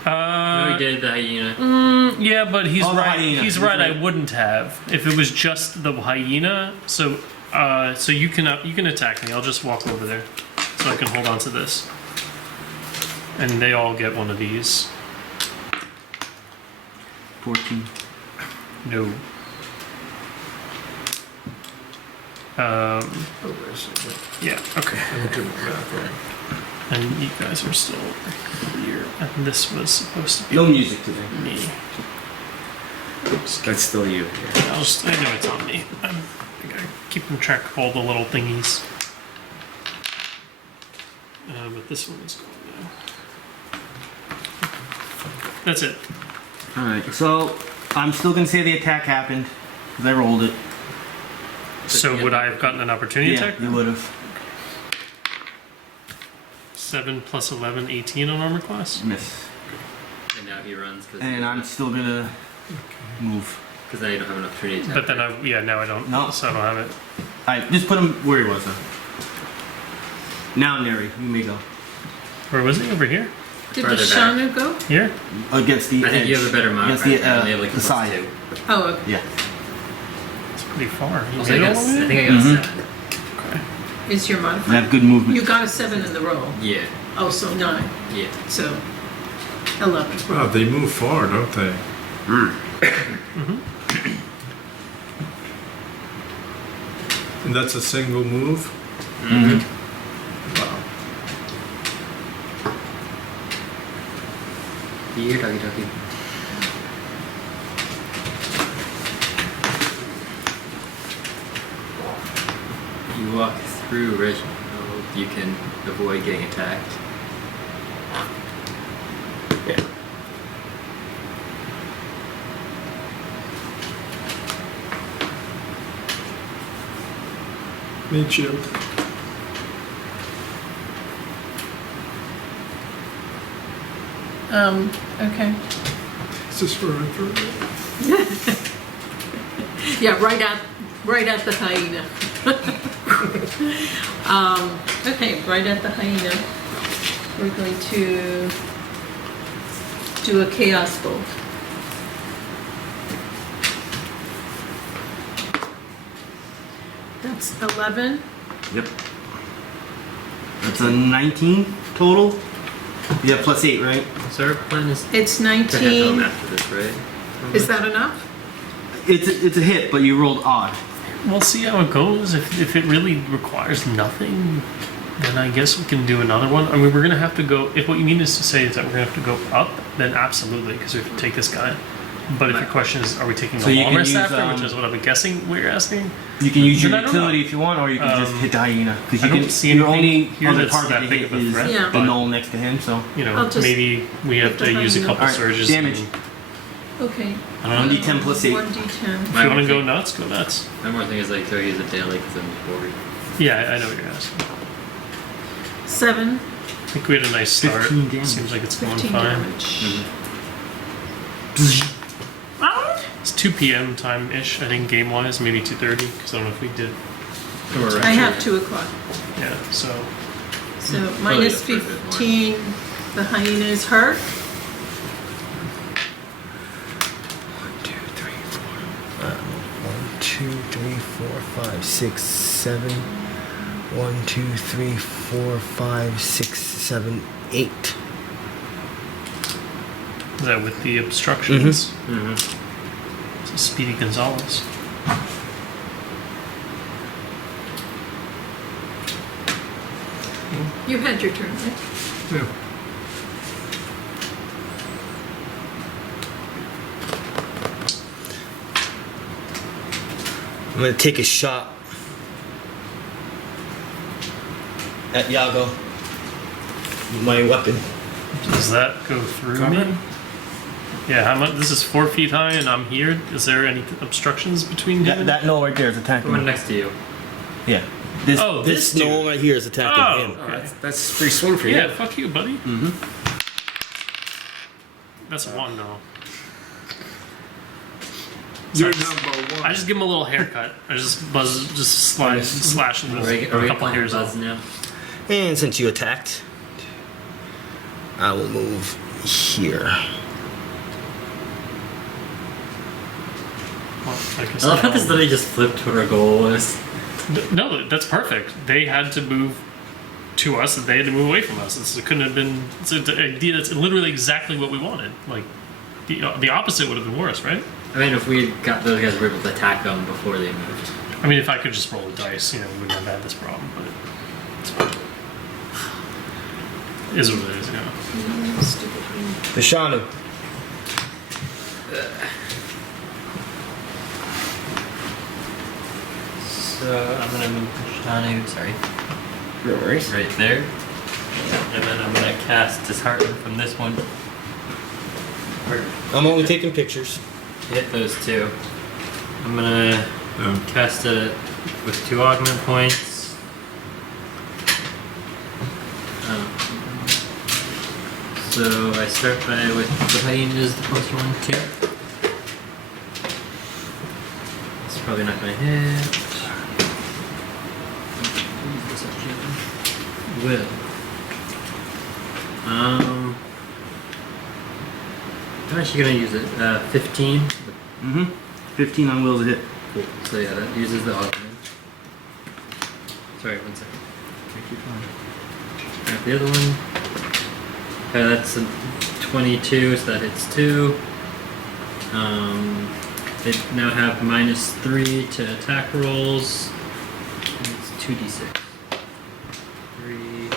No, we did the hyena. Yeah, but he's Oh, the right. hyena. He's He's right. I right. wouldn't have if it was just the hyena. So you can attack me. I'll just walk over there, so I can hold on to this, and they all get one of these. 14. No. Yeah. Okay. And you guys are still here, and this was supposed to be No music today. me. That's still you. Yeah. I know it's on me. I think I'm keeping track of all the little thingies. But this one is going now. That's it. Alright, so I'm still gonna say the attack happened, because I rolled it. So would I have gotten an opportunity Yeah, attack? you would have. 7 plus 11, 18 on armor class? Miss. And now he runs And I'm still gonna move. because now you don't have an opportunity to But then now I don't. No. So I don't have it. Alright, just put him where he was though. Now, Neri, you may go. Where was he? Over here? Did Farther Bashanu go? Here? Against the I think you edge. have a better Against modifier. the, They have like the side. +2. Oh, okay. Yeah. It's pretty far. You Also, made I it all the way? think I got Mhm. a 7. Is your I modifier? have good movement. You got a 7 in the roll. Yeah, Oh, so 9. yeah. So 11. Wow, they move far, don't they? And that's a single move? Mhm. Wow. Here, doggy doggy. You walk through Reginald, you can avoid getting attacked. Yeah. Meet you. Okay. Is this for Yeah, right at the hyena. Okay, right at the hyena. We're going to do a chaos bolt. That's 11. Yep. That's a 19 total. Yeah, plus 8, right? So our plan is It's to head home 19. after this, right? Is that enough? It's a hit, but you rolled odd. We'll see how it goes. If it really requires nothing, then I guess we can do another one. I mean, we're gonna have to go. If what you mean is to say is that we're gonna have to go up, then absolutely, because we have to take this guy. But if your question is, are we taking So a you long can rest use, after, which is what I'm guessing what you're asking? You can use your Then I don't utility know. if you want, or you can just hit the hyena. Because I you don't can see your anything only here other that's target that to big hit of a is threat, Yeah. the but, knoll next to him. So you know, I'll just maybe we have hit to the use a hyena. couple Alright, surges. damage. and- Okay. I don't know. 1d10 plus 8. 1d10. If you want to go nuts, go nuts. My more thing is like, do I use a daily because I'm bored? Yeah, I know what you're asking. 7. I think we had a nice start. 15 damage. Seems like it's going 15 fine. damage. It's 2 p.m. time-ish, I think, game-wise, maybe 2:30, because I don't know if we did. I have 2 o'clock. Yeah, so So minus yeah, for a bit more. 15. The hyena is hurt. 1, 2, 3, 4, 5, 6, 7. 1, 2, 3, 4, 5, 6, 7, 8. is that with the obstructions? Mm-hmm. So Speedy Gonzalez. You had your turn, right? Yeah. I'm gonna take a shot at Yago with my weapon. Does that go through me? Yeah, how much? This is 4 feet high, and I'm here. Is there any obstructions between him? That knoll right there is attacking The one me. next to you. Yeah. This, Oh, this this dude. knoll right here is attacking Oh. him. Oh, that's free swing for you. Yeah, fuck you, buddy. Mm-hmm. That's a 1 though. You're So number 1. I just give him a little haircut. I just slash him Are with we a couple playing hairs Buzz off. now? And since you attacked, I will move here. Well, I guess I love how now- this literally just flipped what our goal was. No, that's perfect. They had to move to us, and they had to move away from us. It couldn't have been. It's an idea that's literally exactly what we wanted. Like the opposite would have been worse, right? I mean, if we had got those guys, we were able to attack them before they moved. I mean, if I could just roll the dice, we wouldn't have had this problem. But it's fine. It is what it is. Stupid thing. Bashanu. So I'm gonna move Bashanu, sorry, No worries. right there, and then I'm gonna cast Dishearten from this one. I'm only taking pictures. Hit those two. I'm gonna Oh. cast it with 2 augment points. So I start with the hyenas, the first one, 2. It's probably not gonna hit. Will. I'm actually gonna use it. 15. Mm-hmm. 15 on Will's hit. Cool. So yeah, that uses the augment. Sorry, 1 second. Grab the other one. That's a 22, so that hits 2. They now have -3 to attack rolls. And it's 2d6. 3,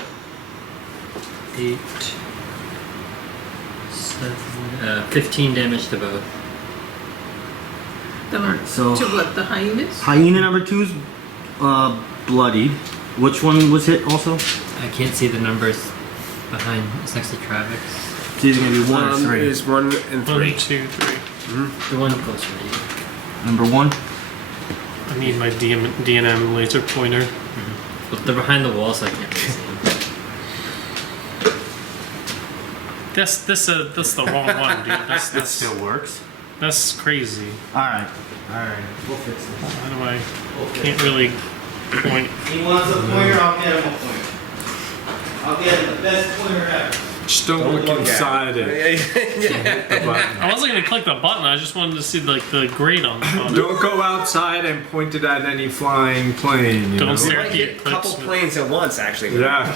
8, 7, 15 damage to both. So To what, the hyenas? hyena number 2's bloodied. Which one was hit also? I can't see the numbers behind. It's next to Travex. It's either gonna be 1 or 3. Is 1 and 3. 1, 2, 3. The one closer to you. Number 1. I need my DNM laser pointer. But they're behind the wall, so I can't really see them. That's the wrong one, dude. That still works. That's crazy. Alright. Alright. We'll fix it. How do I? Can't really point. He wants a pointer, I'll get him a pointer. I'll get him the best pointer ever. Just don't look inside it. The button. I wasn't gonna click the button. I just wanted to see like the grade on it. Don't go outside and point it at any flying plane. You Don't know? stare. Might hit a couple planes at once, actually. Yeah.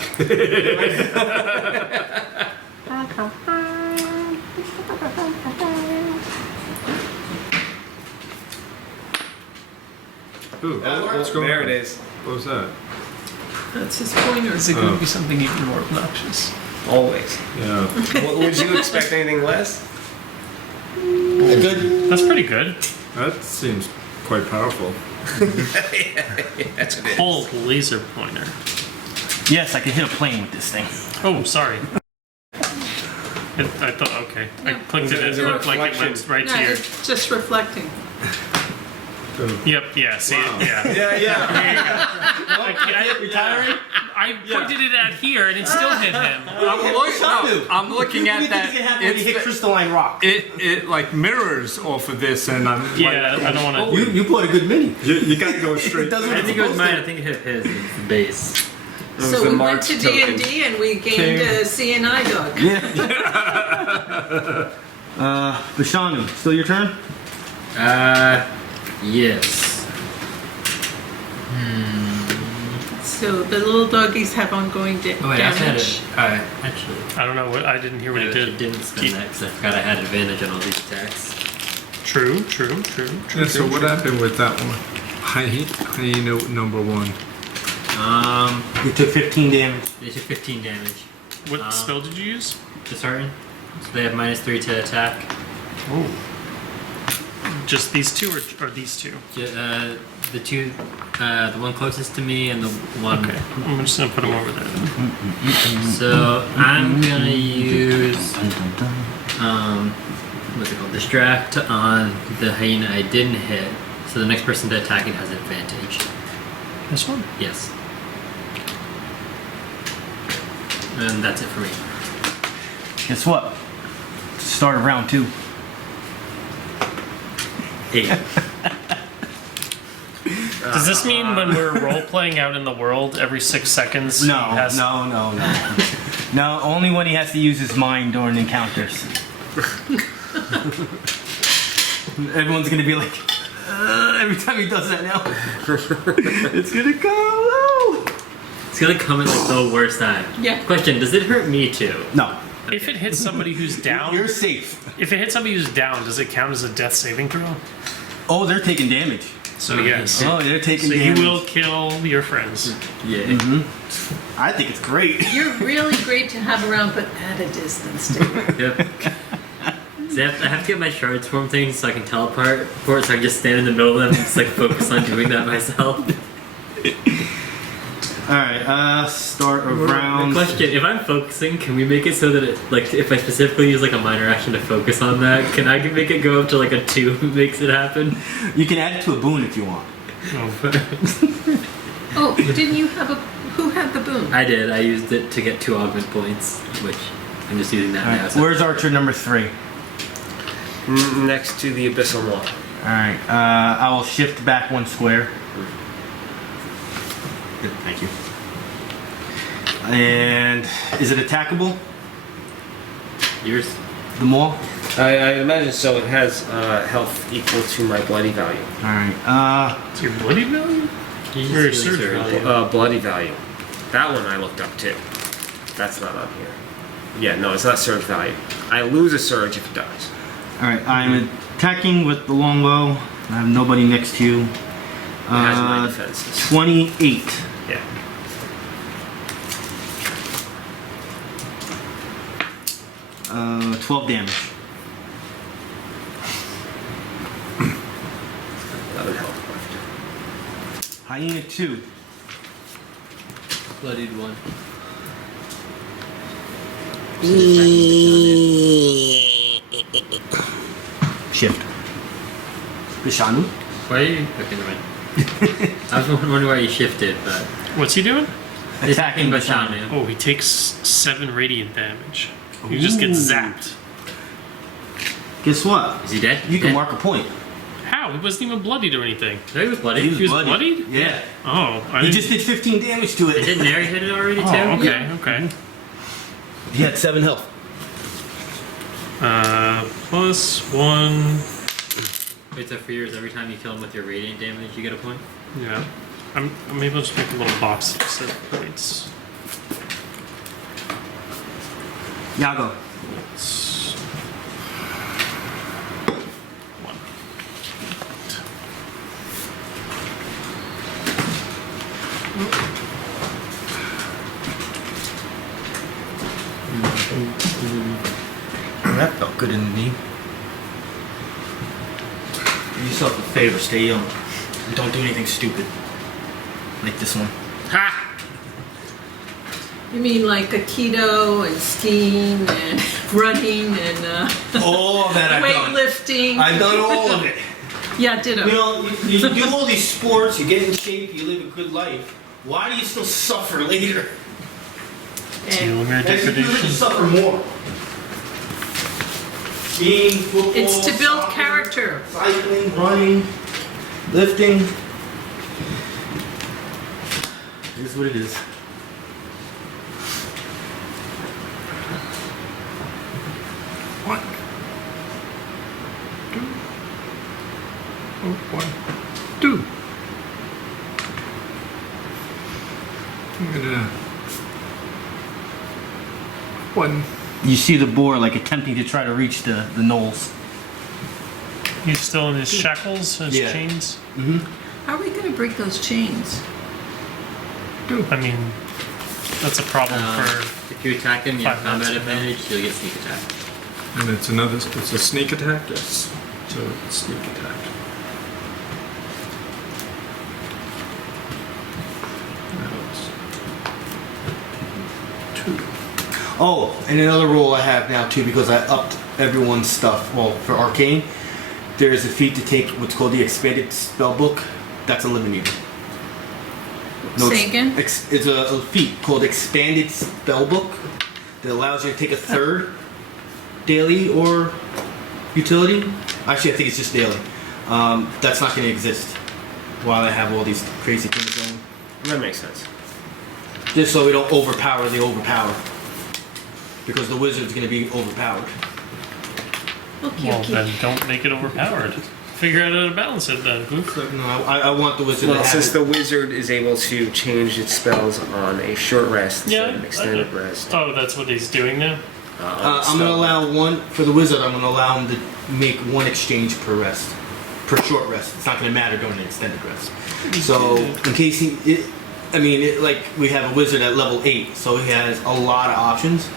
Ooh, what's going There on? it is. What was that? That's his pointer. Is it going to be something even more obnoxious? Always. Yeah. Would you expect anything less? Good. That's pretty good. That seems quite powerful. That's what it is. Cold laser pointer. Yes, I can hit a plane with this thing. Oh, sorry. I thought, okay. I clicked it, Is it it a looked like it went reflection? right No, to your... it's just reflecting. Yep, yeah, see it, yeah. Yeah. I pointed it at here and it still hit him. I'm looking at that. When you hit crystalline rock. It like mirrors off of this, and I'm Yeah, I don't want to... You put a good mini. You gotta go straight. I think it was mine. I think it hit his base. was So the we went marked to token. D&D and we gained a CNI dog. Bashanu, still your turn? Yes. So the little doggies have ongoing Oh wait, I had damage. it. Actually, I don't know what... I didn't hear what I he did. didn't spend that because I forgot I had advantage on all these attacks. True. Yeah, so what happened with that one? Hyena number 1. You took 15 damage. They took 15 damage. What spell did you use? Dishearten. So they have -3 to attack. Oh. Just these two or these two? The two, the one closest to me and the one. Okay, I'm just gonna put them over there then. So I'm gonna use what's it called? Distract on the hyena I didn't hit. So the next person to attack it has advantage. This one? Yes. And that's it for me. Guess what? Start of round 2. 8. Does this mean when we're role playing out in the world, every 6 seconds? he No. has- No, only when he has to use his mind during encounters. Everyone's gonna be like, every time he does that now. It's gonna go. It's gonna come at like the worst time. Yeah. Question: does it hurt me too? No, If it hits somebody who's down, you're safe. if it hits somebody who's down, does it count as a death saving throw? Oh, they're taking damage. So yes. Oh, they're taking So damage. you will kill your friends. Yeah. I think it's great. You're really great to have around, but at a distance, too. Yep. See, I have to get my shards form things so I can teleport, so I can just stand in the middle of them and just like focus on doing that myself. Alright, start of The round. question: if I'm focusing, can we make it so that it, like, if I specifically use like a minor action to focus on that, can I make it go up to like a 2 if it makes it happen? You can add it to a boon if you want. Oh, didn't you have a... Who had the boon? I did. I used it to get 2 augment points, which I'm just using that now. Alright, So. where's Archer number 3? Next to the abyssal wall. Alright, I will shift back 1 square. Good, thank you. And is it attackable? Yours? The maul? I imagine so. It has health equal to my bloody value. Alright, It's your bloody value? You Or your just surge really value? surge. Bloody value. That one I looked up too. That's not on here. Yeah, no, it's not surge value. I lose a surge if it dies. alright, I'm attacking with the longbow. I have nobody next to you. It has my defenses. 28. Yeah. Uh, 12 damage. 11 health left. Hyena 2. Bloodied one. Shift. Bashanu? Why are you? Okay, never mind. I was wondering why you shifted, but What's he doing? Attacking Bashanu. Oh, he takes 7 radiant damage. You just get Ooh. zapped. Guess what? Is he dead? You can Dead? mark a point. How? He wasn't even bloodied or anything. No, he was bloody. He was bloodied? Yeah. Oh, I He didn't- just did 15 damage to it. Didn't Neri hit it already too? Oh, okay, okay. He had 7 health. Plus 1. Wait, so for yours, every time you kill him with your radiant damage, you get a point? Yeah. Maybe I'll just make a little box that says points. Yago. It's 1. That felt good in the knee. Do yourself a favor, stay young. And don't do anything stupid. Like this one. Ha! You mean like a keto and skiing and running and All that I've done. weightlifting? I've done all of it. Yeah, ditto. You know, you do all these sports, you get in shape, you live a good life. Why do you still suffer later? Telomere And you degradation. suffer more. Being football, It's to build soccer, character. cycling, running, lifting. It is what it is. One. Two. Oh, 1, 2. I'm gonna. 1. You see the boar like attempting to try to reach the Gnolls. He's still in his shackles, his Yeah. chains. How are we going to break those chains? I mean, that's a problem for. If you attack him, you have 5 combat minutes. advantage, you'll get sneak attack. And it's a sneak attack? Yes. So it's sneak attack. That's 2. Oh, and another rule I have now too, because I upped everyone's stuff. Well, for Arcane, there is a feat to take what's called the Expanded Spellbook. That's eliminated. Say again? It's a feat called Expanded Spellbook that allows you to take a third daily or utility. Actually, I think it's just daily. That's not going to exist while I have all these crazy things going. That makes sense. Just so we don't overpower the overpower. because the wizard's going to be overpowered. Okay, Well, okay. then don't make it overpowered. Figure out how to balance it then, Goof. No, I want the wizard Well, to have since it. the wizard is able to change its spells on a short rest instead of an extended rest. Oh, that's what he's doing now? I'm going to allow one, for the wizard, I'm going to allow him to make one exchange per rest. Per short rest. It's not going to matter during the extended rest. So, in case like, we have a wizard at level 8, so he has a lot of options.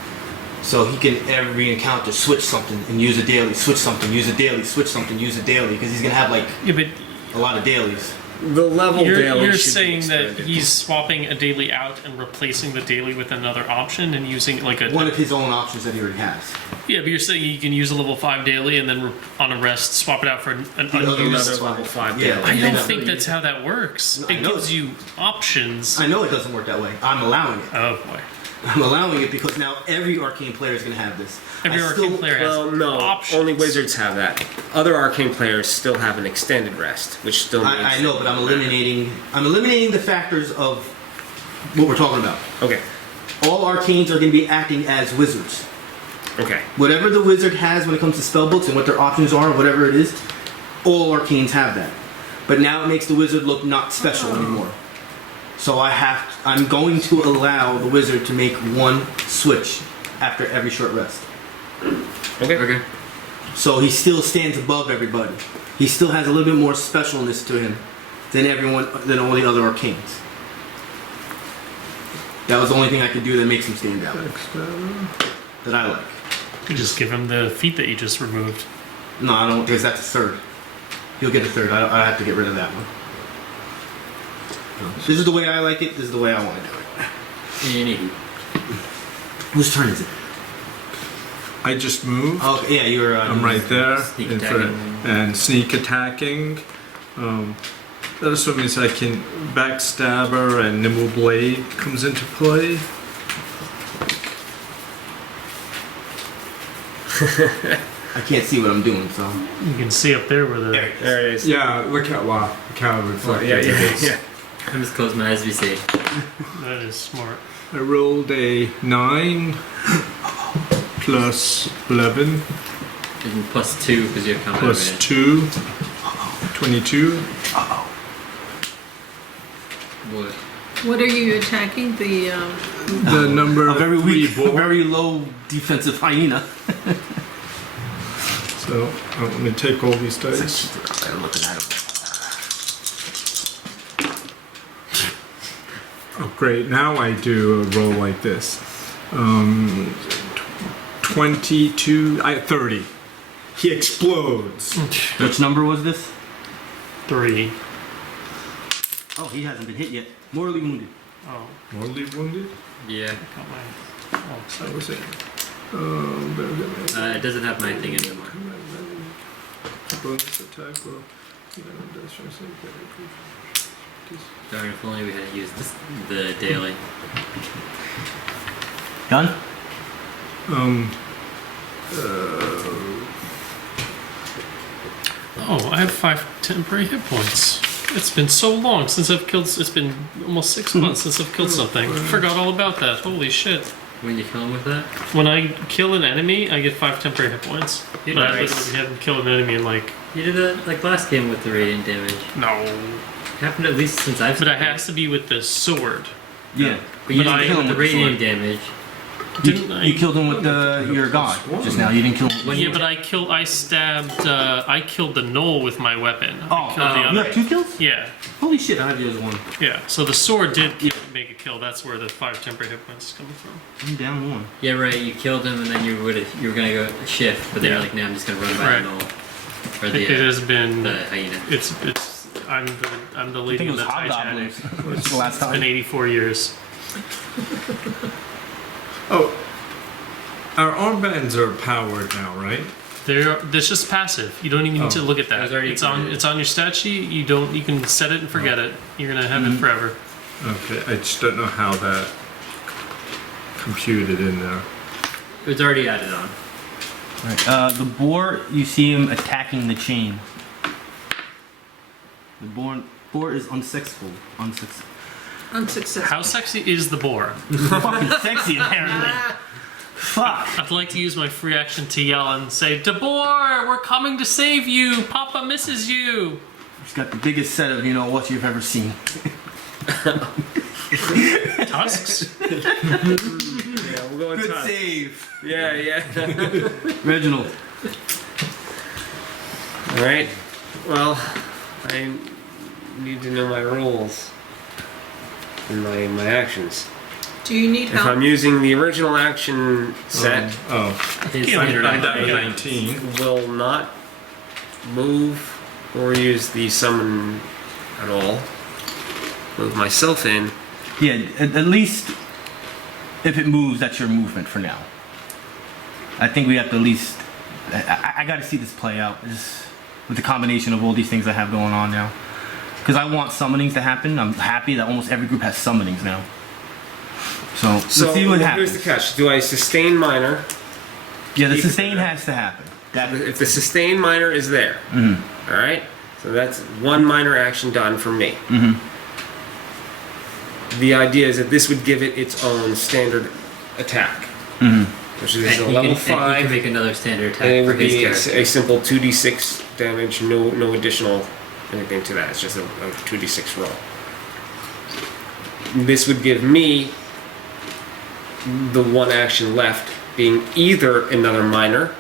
So he can every encounter switch something and use a daily, switch something, use a daily, switch something, use a daily, because he's going to have, like, Yeah, but a lot of dailies. The level daily you're should be saying that expanded. he's swapping a daily out and replacing the daily with another option and using like a... One of his own options that he already has. Yeah, but you're saying you can use a level 5 daily and then on a rest swap it out for an other unused... Another level 5 Yeah. daily. I Yeah, don't no, think really that's how that works. I It know gives it. you options. I know it doesn't work that way. I'm allowing it. Oh boy. I'm allowing it because now every arcane player is going to have this. Every I arcane still- player has Well, no, options. only wizards have that. Other arcane players still have an extended rest, which still means... I know, but I'm eliminating the factors of what we're talking about. Okay, All arcanes are going to be acting as wizards. okay. Whatever the wizard has when it comes to spell books and what their options are, whatever it is, all arcanes have that. But now it makes the wizard look not special anymore. So I'm going to allow the wizard to make one switch after every short rest. Okay. Okay. So he still stands above everybody. He still has a little bit more specialness to him than all the other arcanes. That was the only thing I could do that makes him stand out. That I like. You just give him the feat that you just removed. No, I don't, because that's a third. He'll get a third. I have to get rid of that one. This is the way I like it. This is the way I want to do it. Any. Whose turn is it? I just moved. Oh, yeah, you're. I'm right there. Sneak in front- attacking. and sneak attacking. That also means I can backstabber and nimble blade comes into play. I can't see what I'm doing, so. You can see up there where the... There it is. Yeah, look how reflective Yeah, it yeah, is. yeah. I'm just close my eyes to be safe. That is smart. I rolled a 9 plus 11 And plus 2 because you have combat plus advantage. 2, 22. What? What are you attacking? The The number A very three weak, boar. very low defensive hyena. So let me take all these dice. I'm looking at him. Oh, great. Now I do a roll like this. 22, 30. He explodes. Which number was this? 3. Oh, he hasn't been hit yet. Mortally wounded. Oh, Mortally wounded? Yeah. got my... Oh, That sorry. was it. It doesn't have my thing anymore. Bonus attack roll. Darn, if only we had used the daily. Done? Oh, I have 5 temporary hit points. It's been so long since I've killed... It's been almost 6 months since I've killed something. Forgot all about that. Holy shit. When you kill him with that? When I kill an enemy, I get 5 temporary hit points. Yeah, But I nice. literally haven't killed an enemy in like... You did that like last game with the radiant damage. No. Happened at least since I've. But it has to be with the sword. Yeah. But you but didn't I- kill him with the with the radiant damage. Didn't I? You killed him with your god just now. You didn't kill him. When Yeah, you but I killed the Gnoll with my weapon. I Oh, killed the you other. have 2 kills? Yeah, Holy shit, I have you as 1. yeah. So the sword did make a kill. That's where the 5 temporary hit points is coming from. I'm down 1. Yeah, right. You killed him, and then you were gonna go shift, but then you're Yeah. like, nah, I'm just gonna run by Right. the Gnoll. Or It the has been. the hyena. I'm the lady in the Titanic. It's the last It's been 84 years. Oh, our armbands are powered now, right? That's just passive. You don't even need to look at It that. was already It's on. completed. It's on your stat sheet. You don't. You can set it and forget it. You're gonna have it forever. Okay, I just don't know how that computed in there. It was already added on. Right. The boar, you see him attacking the chain. The boar is unsuccessful. unsuccessful. How sexy is the boar? Fucking sexy, apparently. Fuck. I'd like to use my free action to yell and say, De Boar, we're coming to save you. Papa misses you. He's got the biggest set of what you've ever seen. Tusks? Yeah, we'll go with Good Tusk. save. Yeah. Reginald. All right. Well, I need to know my rules and my actions. Do you need If help? I'm using the original action set, His Yeah, standard I'm down to action. 19. will not move or use the summon at all. Move myself in. Yeah, at least if it moves, that's your movement for now. I think we have to at least. I got to see this play out just with the combination of all these things I have going on now. Because I want summonings to happen. I'm happy that almost every group has summonings now. So let's see what happens. Here's the catch. Do I sustain minor? Yeah, the keep it sustain there. has to happen. That If the sustain minor is there, all right? So that's one minor action done for me. The idea is that this would give it its own standard attack, which is And a he level can 5. make another standard attack And it for would his be character. a simple 2d6 damage, no additional anything to that. It's just a 2d6 roll. This would give me the one action left being either another minor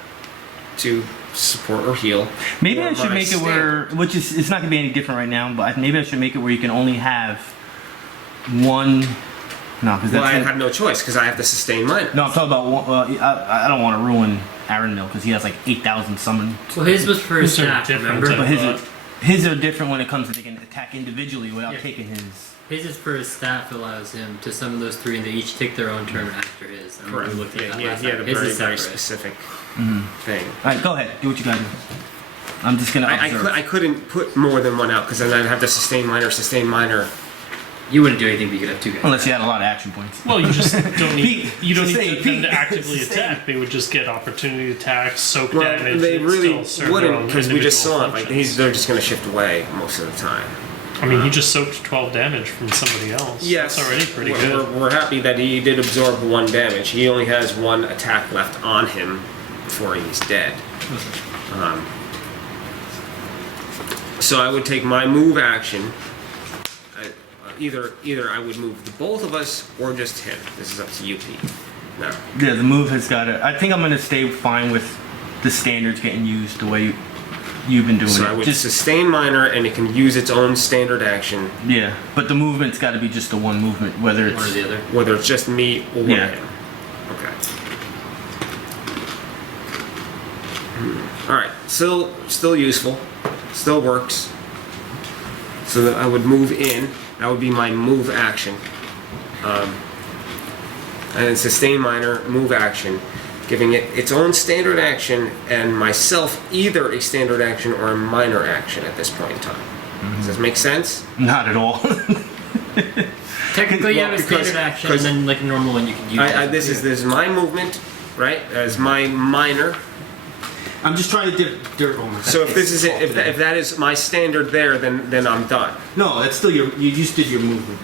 to support or heal. maybe or I should my make it where, which is it's not gonna be any different right now, but maybe I should make it where you can only have one. No, because Well, that's I have no choice because I have the sustain minor. no. I'm talking about one. I don't want to ruin Aaron Mill because he has like 8,000 summon. Well, his was for his These are staff, different, remember? But his are different when it comes to they can attack individually without Yeah. taking his. His is for his staff, allows him to summon those three, and they each take their own turn after his. And Correct. we looked at Yeah, that he last had a time. His very, is very separate. specific thing. All right, go ahead. Do what you gotta do. I'm just gonna observe. I couldn't put more than one out because then I'd have the sustain minor. You wouldn't do anything, but you could have two guys. Unless you had a lot of action points. Well, you just don't need Pete, you don't need sustain, them Pete, to actively sustain. attack. They would just get opportunity attacks, soak Well, damage. they and really still serve their wouldn't own because we just individual saw it. Like functions. they're just going to shift away most of the time. I mean, he just soaked 12 damage from somebody else. Yes, That's already pretty we're, good. We're happy that he did absorb one damage. He only has one attack left on him before he's dead. So I would take my move action. Either I would move the both of us or just him. This is up to you, Pete. No. Yeah, the move has got to. I think I'm gonna stay fine with the standards getting used the way you've been doing So it. I would Just sustain minor, and it can use its own standard action, yeah, but the movement's got to be just the one movement, whether One or it's the other. whether it's just me or Yeah. him. Okay. All right. Still useful. Still works. So that I would move in. That would be my move action. And then sustain minor, move action, giving it its own standard action, and myself either a standard action or a minor action at this point in time. Does this make sense? not at all. Technically, you have a Well, because- standard action, and then like a normal one you can use. This is my movement, right? As my minor. I'm just trying to dip dirt on my So if this is it, if that is my standard there, then I'm done. No, that's still you just did your movement.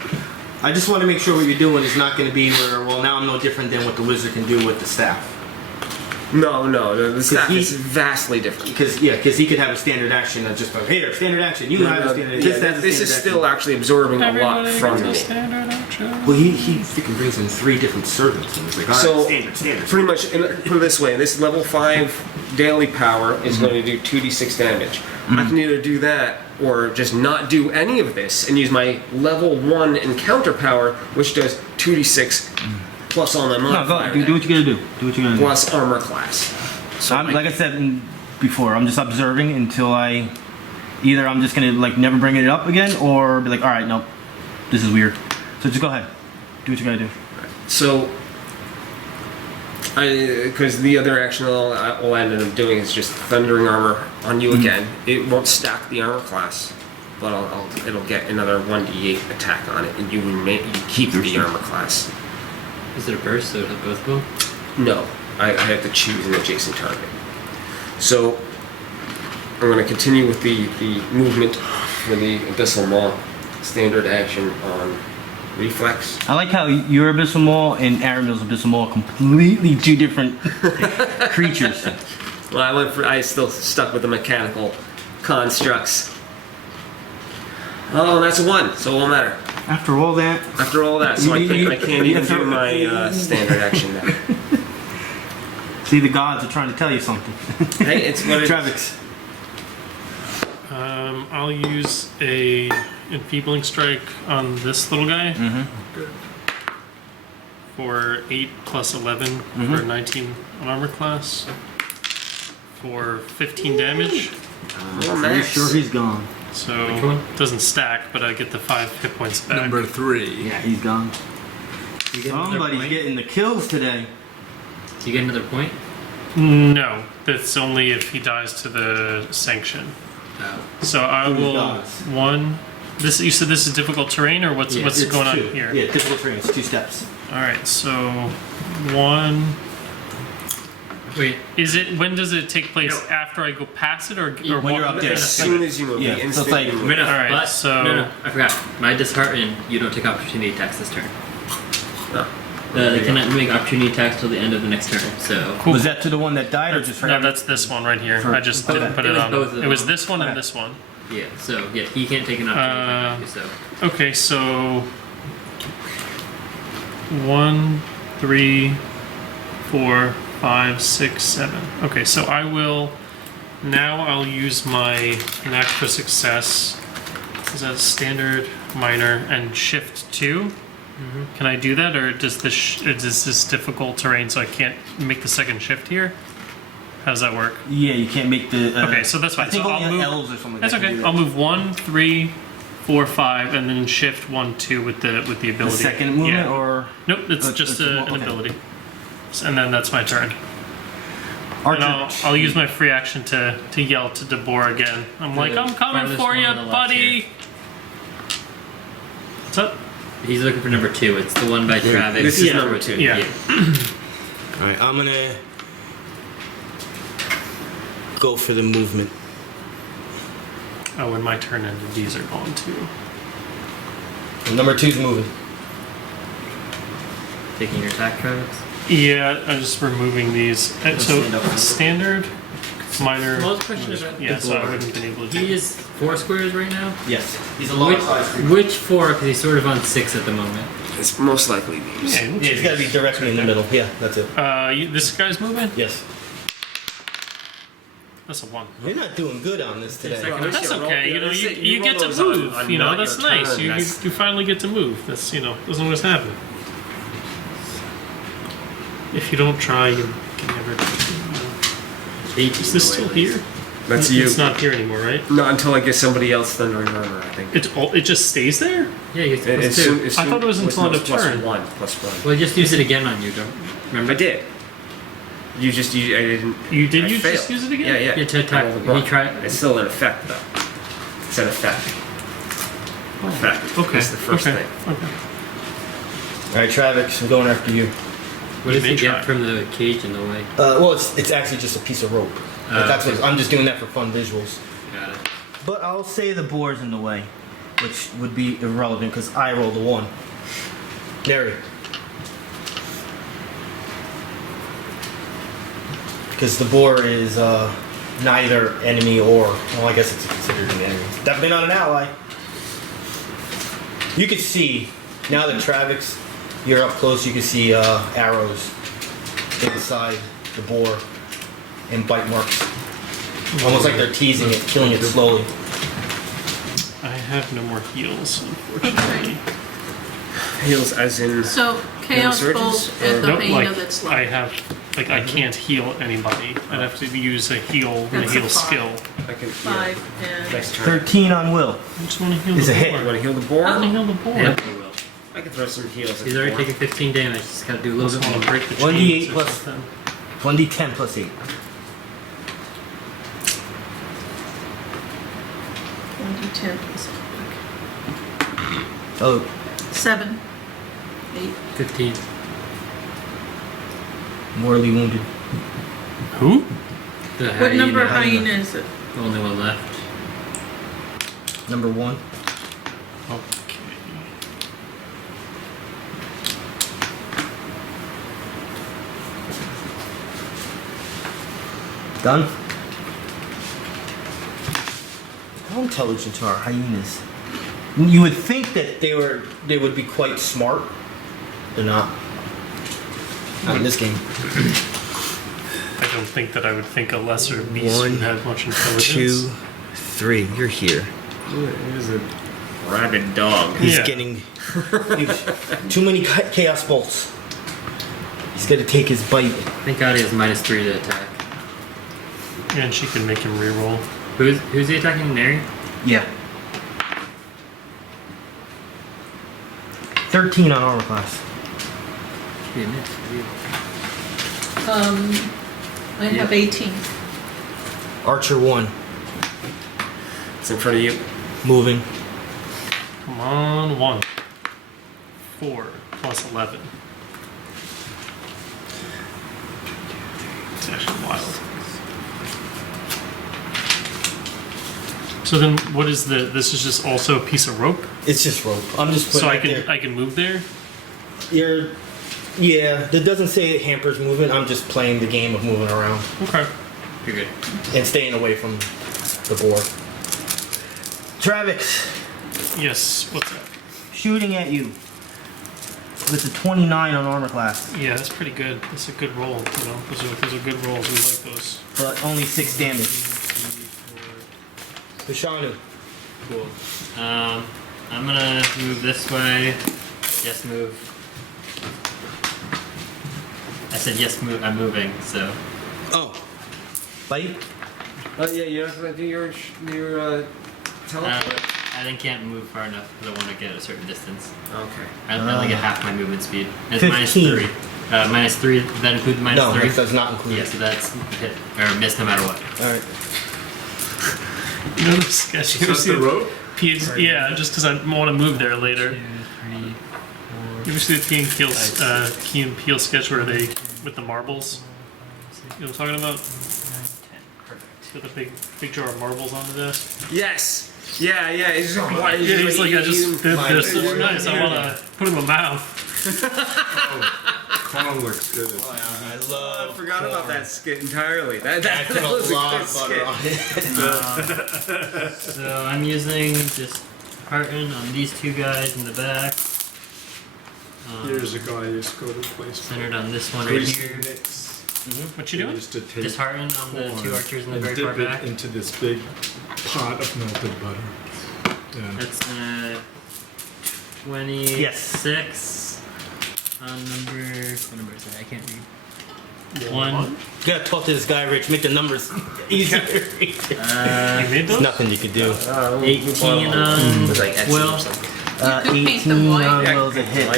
I just want to make sure what you're doing is not going to be where, well, now I'm no different than what the wizard can do with the staff. No, the staff he- is vastly different. Because he could have a standard action that's just like, here, standard action. You have a standard. Yeah, This has a this standard is action. still actually absorbing a lot Everybody from gets a me. standard action. Well, he freaking brings in 3 different servants, and he's like, all right, So standard. pretty much, put it this way: this level 5 daily power is going to do 2d6 damage. I can either do that or just not do any of this and use my level 1 encounter power, which does 2d6 plus all my No, modifier. go. Do what you gotta do. Do what you gotta do. plus armor class. So Like I said before, I'm just observing until I'm just gonna like never bring it up again, or be like, all right, nope, this is weird. So just go ahead, do what you gotta do. So, because the other action I'll end up doing is just thundering armor on you again. It won't stack the armor class, but it'll get another 1d8 attack on it, and you keep the armor class. Is it a burst? So hit both of them. No, I have to choose an adjacent target. So I'm going to continue with the movement for the Abyssal Maw standard action on Reflex. I like how your Abyssal Maul and Aramil's Abyssal Maul are completely two different creatures. Well, I still stuck with the mechanical constructs. Oh, that's a 1, so it won't matter. After all that, After all that, so I can't even do my standard action now. see, the gods are trying to tell you something. Hey, it's what it is. Travex. I'll use a enfeebling strike on this little guy for 8 plus 11 for 19 on armor class for 15 damage. Oh, Pretty nice. sure he's gone. So it doesn't stack, but I get the 5 hit points back. Number 3. Yeah, he's gone. You get another Somebody's point? getting the kills today. Do you get another point? No, that's only if he dies to the sanction. Oh. So I Who's will dies? 1. This you said this is difficult terrain, or what's Yeah, what's It's going on 2. here? Yeah, difficult terrain. It's 2 steps. All right, so 1. Wait, Is it? When does it take place? After I go past it, or When you're up there. As soon as you move, Yeah, the so it's instant like- you move. wait, no, Alright, but, so- no, I forgot. My dishearten, you don't take opportunity attacks this turn. No. They cannot make opportunity attacks till the end of the next turn, so... Cool. Was that to the one that died or just for No, him? that's this one right here. For- I just okay. didn't put It it was on. both of It was them. this one Okay. and this one. Yeah, so, yeah, he can't take an opportunity attack, so... Okay, so 1, 3, 4, 5, 6, 7. Okay, so I will now. I'll use my knack for success. Is that standard, minor, and shift 2? Can I do that, or does this is this difficult terrain, so I can't make the second shift here? How does that work? Yeah, you can't make the. Okay, so that's fine. I think So only I'll move- elves or something. That's that can okay. do that. I'll move 1, 3, 4, 5, and then shift 1, 2 with the ability. The second movement, Yeah. or Nope, it's It's just a- an okay. ability. And then that's my turn. And I'll use my free action to yell to De Boer again. I'm like, I'm coming farthest for one you, on the left buddy. here. What's up? He's looking for number 2. It's the one by Travex. This is Yeah. number 2. Yeah. All right, I'm gonna go for the movement. Oh, when my turn ended, these are gone too. number 2's moving. Taking your attack, Travex. Yeah, I'm just removing these. So stand up. standard, minor. Well, the question about Yeah, so I Boar. wouldn't have been able to do. He is 4 squares right now? Yes, he's a Which, large size. which 4? Because he's sort of on 6 at the moment. It's most likely these. Yeah, Yeah, he's got to be directly in the middle. Yeah, that's it. this guy's moving. Yes. That's a 1. You're not doing good on this today. Second. Well, That's you roll- okay. You know, you you roll get to those on- move. on You know, not that's your nice. turn, You that's- you finally get to move. That's doesn't always happen. If you don't try, you can never. Is this still here? That's you. It's not here anymore, right? Not until I get somebody else thundering armor, I think. It just stays there. Yeah, he's As plus soon- 2. as I soon- thought it was until end of plus turn. One, plus 1. Well, just use it again on you, don't remember? I did. I didn't. You did. I You failed. just use it again. Yeah, yeah. Yeah, to attack. I rolled a He one. tried. It's still an effect, though. It's an effect. Effect. Okay. That's the first okay. thing. Okay. All right, Travex, I'm going after you. What does You he may get try. from the cage in the way? Well, it's actually just a piece of rope. Like, that's what I'm just doing that for fun visuals. Got it. But I'll say the boar's in the way, which would be irrelevant because I rolled a 1. Neri. Because the boar is neither enemy or, well, I guess it's considered an enemy. Definitely not an ally. You can see, now that Travex, you're up close, you can see arrows inside the boar and bite marks. Almost like they're teasing it, killing it slowly. I have no more heals, unfortunately. Heals as in. So Chaos Resurgence, Bolt at the Nope, hyena like that's I left. have, I can't heal anybody. I'd have to use a heal, That's a heal 5. skill. I can. 5 and Next turn. 13 on will. I just want to heal Is the a hit. boar. You want to heal the I boar? want to heal the boar. Yeah, he will. I can throw some heals. at He's the already boar. taken 15 damage. Just gotta do a I little just bit want to more. break the 1d8 chains or plus- something. 1d10 plus 8. 1d10 plus Oh, 7, 8. 15. mortally wounded. Who? The What number hyena. hyena is it? The only one left. Number 1. Okay. Done? How intelligent are hyenas? You would think that they would be quite smart. They're not. Not in this game. I don't think that I would think a lesser beast One, would have much intelligence. 2, 3. You're here. He's a rabid dog. He's Yeah. getting. Too many chaos bolts. He's got to take his bite. Thank God he has -3 to attack. And she can make him reroll. Who's he attacking? Neri? Yeah. 13 on armor class. Be a miss. I have 18. Archer 1. It's in front of you. Moving. Come on, 1. 4 plus 11. It's actually wild. So then, what is the? This is just also a piece of rope. It's just rope. I'm just putting So I it can there. I can move there. Yeah, it doesn't say it hampers movement. I'm just playing the game of moving around Okay. You're good. and staying away from the boar. Travex, Yes. What's that? shooting at you with a 29 on armor class, Yeah, that's pretty good. That's a good roll. You know, those are good rolls. We like those. but only 6 damage. Bashanu, Cool. I'm gonna move this way. Yes, move. I said yes, move. I'm moving. So. oh, bite. Oh yeah, you're not gonna do your teleport. I then can't move far enough because I want to get a certain distance. Okay. I only get half my movement speed. It's 15. -3. -3. Does that include -3? No, it does not include. Yeah, so that's hit or miss no matter what. All right. You know the sketch. You ever see the rope? Yeah, just because I want to move there later. 2, 3, 4. You ever see the Key and Peele sketch where they with the marbles? You know what I'm talking about? 10. Perfect. With a big jar of marbles on the desk. Yes. Yeah. It's just, Yeah, he's like, I just did my- this. It's nice. I want to put it in my mouth. Corn looks good. I forgot about that skit entirely. That was a good skit. So I'm using just Hearten on these 2 guys in the back. Here's a guy who's got a place for Centered on this one right greasy here. mix. What you doing? Used to take Dishearten on the 2 corn archers in the and very dip far it back. into this big pot of melted butter. Yeah. That's 26 Yes. on number. What number is that? I can't read. Yeah. 1. You gotta talk to this guy, Rich. Make the numbers easier. You made those? Nothing you could do. 18 on It was like Etsy or Will. something. You could paint 18 them white. on Will's a hit.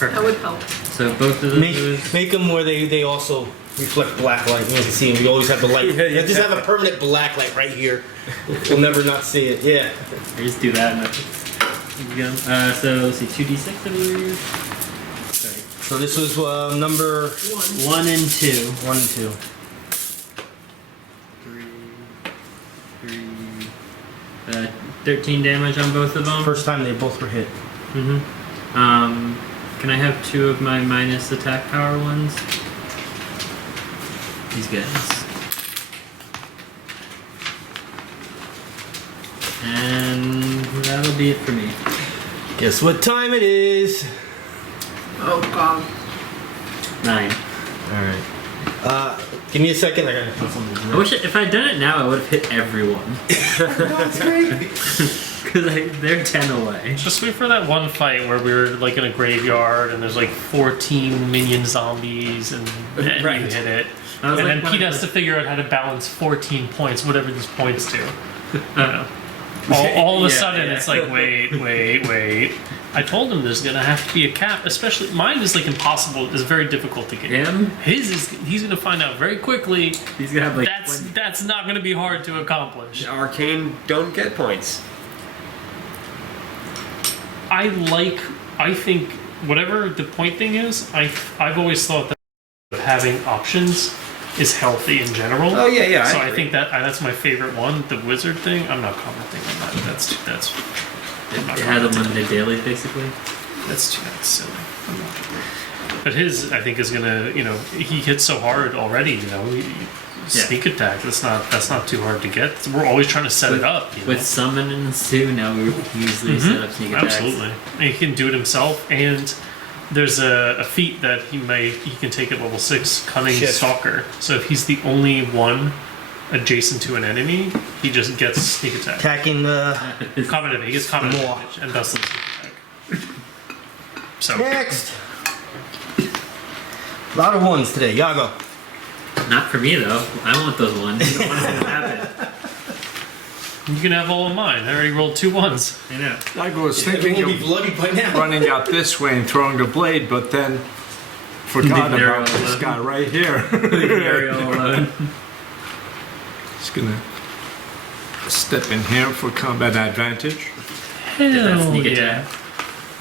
That would help. So both of those. Make them where they also reflect black light. You can see them. We always have the light. Yeah, Just have a permanent black light right here. We'll never not see it. Yeah. I just do that. And so let's see, 2d6 I believe. Sorry. So this was number 1 and 2. 1 and 2. 3. 13 damage on both of them. First time they both were hit. Mm-hmm. Can I have 2 of my minus attack power ones? These guys. And that'll be it for me. Guess what time it is? Oh god. 9. Alright. Give me a second. I gotta put something I wish if I'd done it now, I would have hit everyone. That's great. Because they're 10 away. Just wait for that one fight where we were like in a graveyard and there's like 14 minion zombies and Right. you hit it. I was And like, then when Pete I has to figure out how to balance 14 points, whatever these points do. I don't know. All of a Yeah, sgoing yeah. it's like, wait. I told him there's gonna have to be a cap, especially mine is like impossible, it's very difficult to get. Him? His is, he's gonna find out very quickly He's gonna have like. that's not gonna be hard to accomplish. Arcane don't get points. I think whatever the point thing is, I've always thought that having options is healthy in general. Oh yeah. So I agree. think that's my favorite one, the wizard thing. I'm not commenting on that. That's I'm not It has commenting. them on the daily, basically. That's silly. I'm not. But his, I think, is gonna. He hits so hard already. sneak attack. That's not too hard to get. We're always trying to set it up. You know? With summons too, now we usually set up sneak attacks. Absolutely. And he can do it himself, and there's a feat that he can take at level 6, Cunning Shit. Stalker. So if he's the only one adjacent to an enemy, he just gets sneak attack. Attacking the. Combat advantage. He gets combat More. advantage and thus the sneak attack. So Next! A lot of ones today. Yago. Not for me though. I want those ones. You don't want them to happen. you can have all of mine. I already rolled 2 1s. I know. I was thinking of bloody by now. running out this way and throwing the blade, but then forgot Leave Neri about this alone. guy right here. Leave Neri all alone. Just gonna step in here for combat advantage Get that Hell sneak yeah. attack.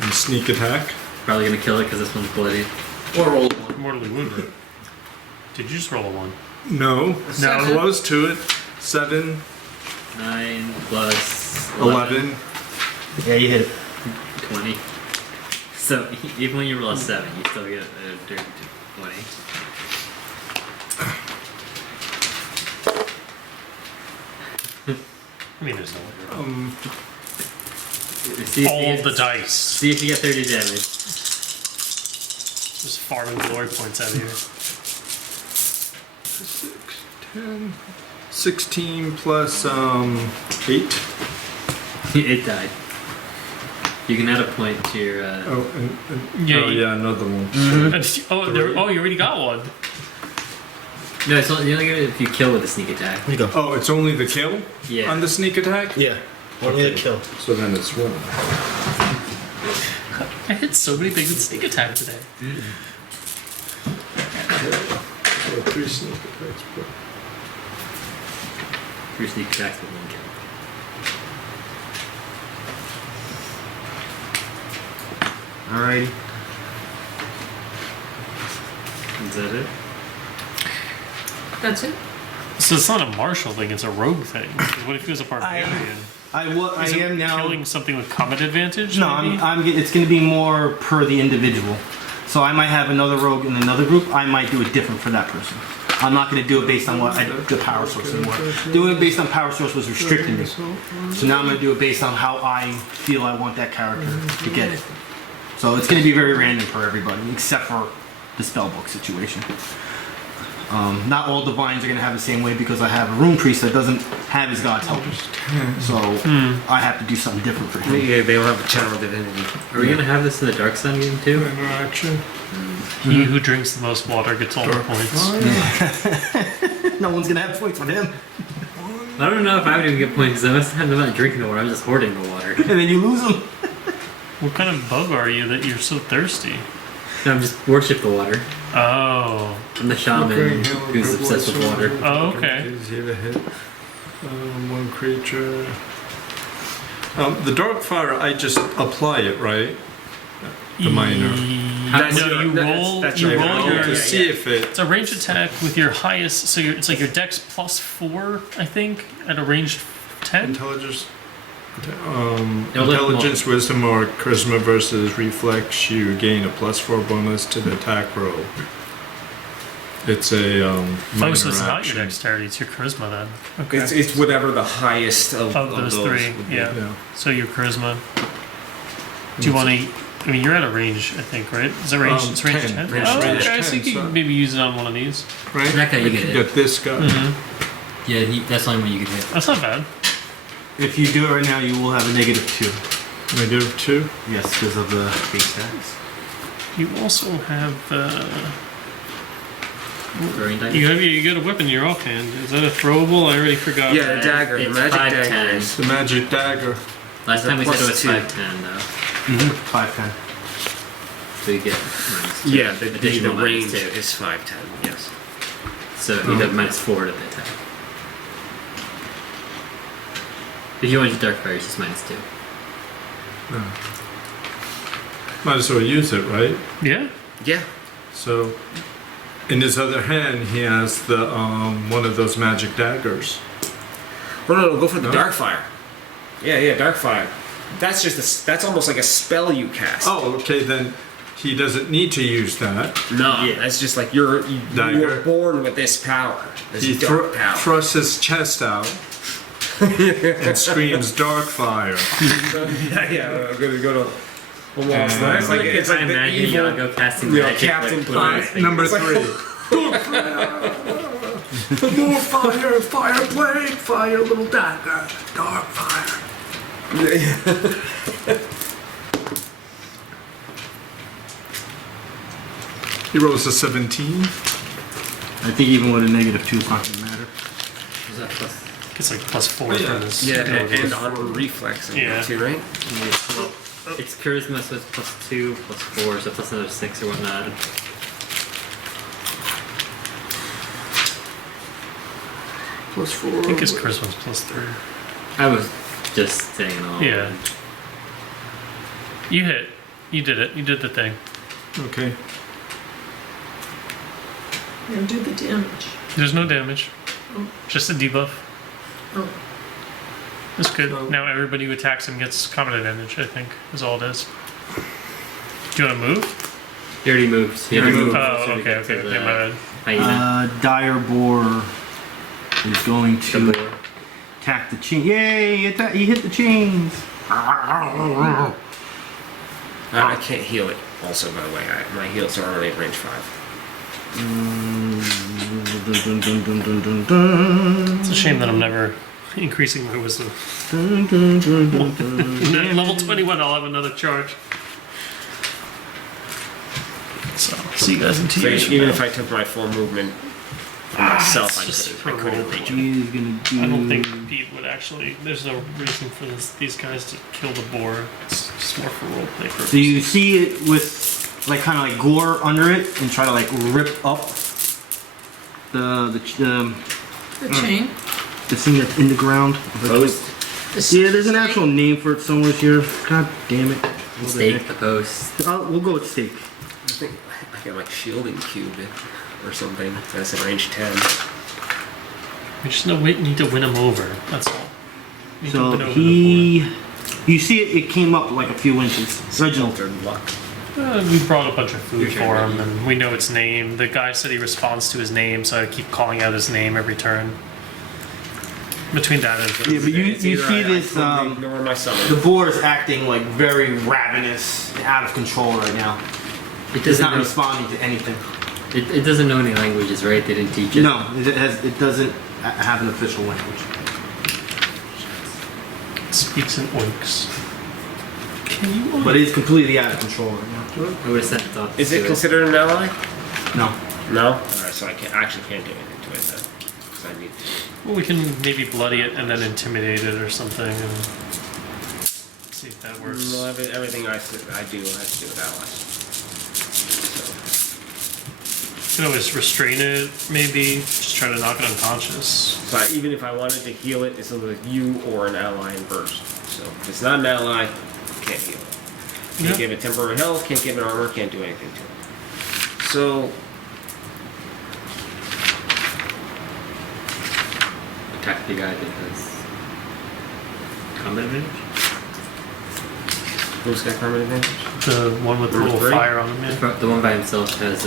and sneak attack. Probably gonna kill it because this one's bloody. Or roll one. Mortally wounded. Did you just roll a 1? No, Seven. close to it. 7, 9 plus 11. Yeah, you hit it. 20. So even when you roll a 7, you still get a dirty 20. I mean, there's no way. See if All you of the get, dice. see if you get 30 damage. Just farming glory points out here. 6, 10, 16 plus 8. It died. You can add a point to your. Oh, and Yeah, oh you- yeah, another one. You already got one. No, it's only, you only get it if you kill with a sneak attack. Here you go. Oh, it's only the kill Yeah. on the sneak attack? Yeah. Only a kill. So then it's 1. I hit so many things with sneak attack today. So 3 sneak attacks. But 3 sneak attacks with 1 kill. Alrighty. Is that it? That's it. So it's not a martial thing; it's a rogue thing. 'Cause what if he was a barbarian? I Is it am now. killing something with combat advantage. No, maybe? it's going to be more per the individual. So I might have another rogue in another group. I might do it different for that person. I'm not going to do it based on what the power source anymore. Doing it based on power source was restricting me. So now I'm going to do it based on how I feel I want that character to get it. So it's going to be very random for everybody, except for the spellbook situation. Not all divines are going to have the same way because I have a rune priest that doesn't have his god's helpers. So I have to do something different for him. Yeah, they don't have a channel divinity. Are we gonna have this in the Dark Sun game too? interaction. He who drinks the most water gets all the points. No one's going to have points with him. I don't know if I would even get points because I'm not drinking the water. I'm just hoarding the water. And then you lose them. What kind of bug are you that you're so thirsty? No, I'm just worship the water. Oh, I'm the shaman who's obsessed with water. Oh, okay. Is here to hit 1 creature. The dark fire, I just apply it, right? The minor. That's No, your- you that's- roll. that's you your roll roll. your. Yeah, To see if it. It's a ranged attack with your highest. So it's like your dex plus 4, I think, at a ranged 10. Intelligence. look Intelligence, wisdom, or charisma versus reflex. You gain a +4 bonus to the attack roll. It's a minor Oh, so it's not action. your dexterity; it's your charisma then. Okay. It's whatever the highest of Of those 3, would be. yeah. Yeah. So your charisma. Do you want to? I mean, you're at a range, I think, right? Is it range? It's range 10. 10. Range Oh, 10, okay. So you so- can maybe use it on one of these. Right? That guy you I get can it. get this guy. Yeah, that's the only one you can hit. That's not bad. If you do it right now, you will have a -2. -2. Yes, because of the base tax. You also have. Throwing dice. You got a weapon in your offhand. Is that a throwable? I already forgot. Yeah, the dagger, the It's magic 5'10". dagger. is- The magic dagger. Last time we said it was +2. 5'10" though. 5/10. So you get -2. Yeah, the additional range -2. is 5'10", yes. So you have -4 to the attack. If you want to dark fire, it's just -2. Might as well use it, right? Yeah. Yeah. So, in his other hand, he has the one of those magic daggers. Oh, no, go for the No? dark fire. Yeah, dark fire. That's just that's almost like a spell you cast. Oh, okay. Then He doesn't need to use that. No, Yeah. that's just like you were Dagger. born with this power. This He dark power. thrusts his chest out and screams dark fire. yeah, I'm gonna go to. Almost. And- It's like it's like the imagine evil. Yago casting you know, magic Captain with Planet. fire. Number It's like- 3. Dark fire. More fire, fire blade, fire little dagger, dark fire. He rolls a 17. I think even with a -2, it's not gonna matter. Was that plus? It's like +4 Yeah. from his. Yeah, abilities. and on reflex in Yeah. there too, right? It's charisma, so it's +2, +4, so plus another 6 or whatnot. Plus 4. I think his charisma's +3. I was just saying all. Yeah. You hit. You did it. You did the thing. Okay. Now do the damage. There's no damage. Oh. Just a debuff. Oh, That's good. So- Now everybody who attacks him gets combat advantage, I think, is all it is. Do you want to move? He already moved. He already moved. Oh, So we okay, get to okay, the okay, my bad. Hyena. Dire Boar is going The to boar. attack the chain. Yay! He hit the chains. I can't heal it. Also, by the way, my heals are only at range 5. Dun, dun, dun, dun, dun, dun, dun. It's a shame that I'm never increasing my wisdom. Dun, dun, dun, dun, dun. At level 21, I'll have another charge. So, see you guys in 2 So years. even if I took my full movement for myself, I it's just couldn't. I couldn't reach it. He's gonna do. I don't think Pete would actually. There's no reason for these guys to kill the boar. It's just more for roleplay purposes. So you see it with like kind of like gore under it, and try to like rip up the chain. the thing that's in the ground. Post. Yeah, there's an actual name for it somewhere here. God damn it. Stake the post. We'll go with stake. I think I got like shielding cube or something. That's at range 10. We just need to win him over. That's all. We need to So win over you see it came up like a few inches. Reginald. Altered luck. the boar. We brought a bunch of food Your for turn, him, Reggie. and we know its name. The guy said he responds to his name, so I keep calling out his name every turn. Between that and Yeah, but you It's either see I this. totally ignore my The summon. boar is acting like very ravenous and out of control right now. It It's doesn't not know. responding to anything. It doesn't know any languages, right? They didn't teach it. No, it doesn't have an official language. speaks in oinks. Can you? But it is completely out of control right now. I would have sent it off. Is to it considered an ally? No. No? Alright, so I actually can't do anything to it then. Because I need to. Well, we can maybe bloody it and then intimidate it or something, and see if that works. Well, everything I do has to do with allies. You can always restrain it, maybe just try to knock it unconscious. So even if I wanted to heal it, it's either you or an ally in burst. So if it's not an ally, can't heal it. Can't Yeah. give it temporary health, can't give it armor, can't do anything to it. So attack the guy that has combat advantage. who's got combat advantage? The one with the little Three? fire on him, yeah. The one by himself has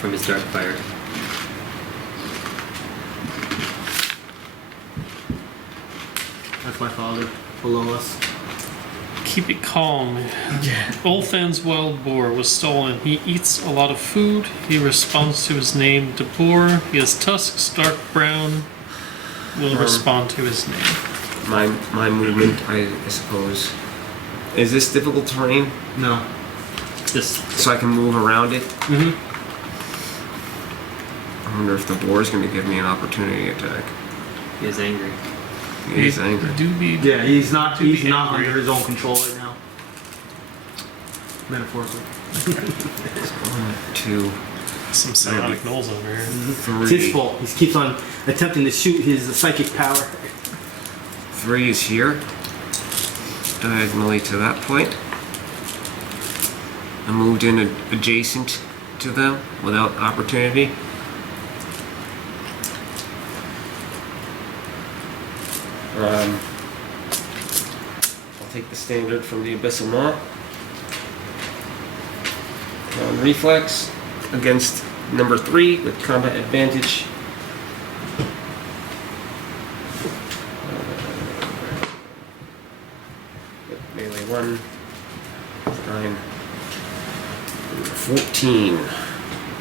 from his dark fire. That's my father below us. Keep it calm. Ulfan's wild boar was stolen. He eats a lot of food. He responds to his name, De Boar. He has tusks, dark brown. Will respond to his name. My movement, I suppose. Is this difficult terrain? No. Just So I can move around it? Mm-hmm. I wonder if the boar is going to give me an opportunity attack. he is angry. He's angry. Do be. Yeah, he's not To be under angry. his own control right now. Metaphorically. 1, 2, Some psionic gnolls over here. It's his 3. fault. He keeps on attempting to shoot his psychic power. 3 is here. Diagonally to that point. I moved in adjacent to them without opportunity. I'll take the standard from the Abyssal Maw. on reflex against number 3 with combat advantage. Melee 1, 9, 14.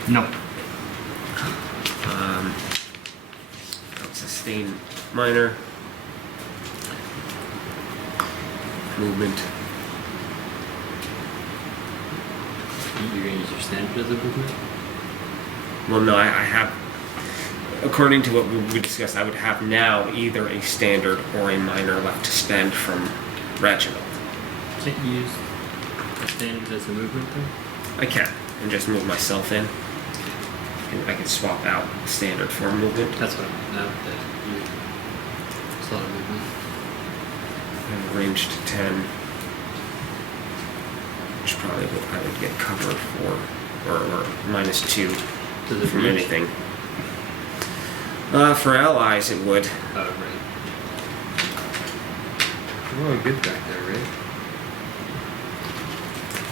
No. Sustain minor. Movement. You're gonna use your standard as a movement? Well, no, I have. According to what we discussed, I would have now either a standard or a minor left to spend from Reginald. Can't you use a standard as a movement though? I can, and just move myself in. And I can swap out standard for movement. That's what I'm now that you it's a lot of movement. And ranged 10. Which probably I would get cover for, or -2 Does it from reach? anything. For allies, it would. Oh right. Oh good back there, right?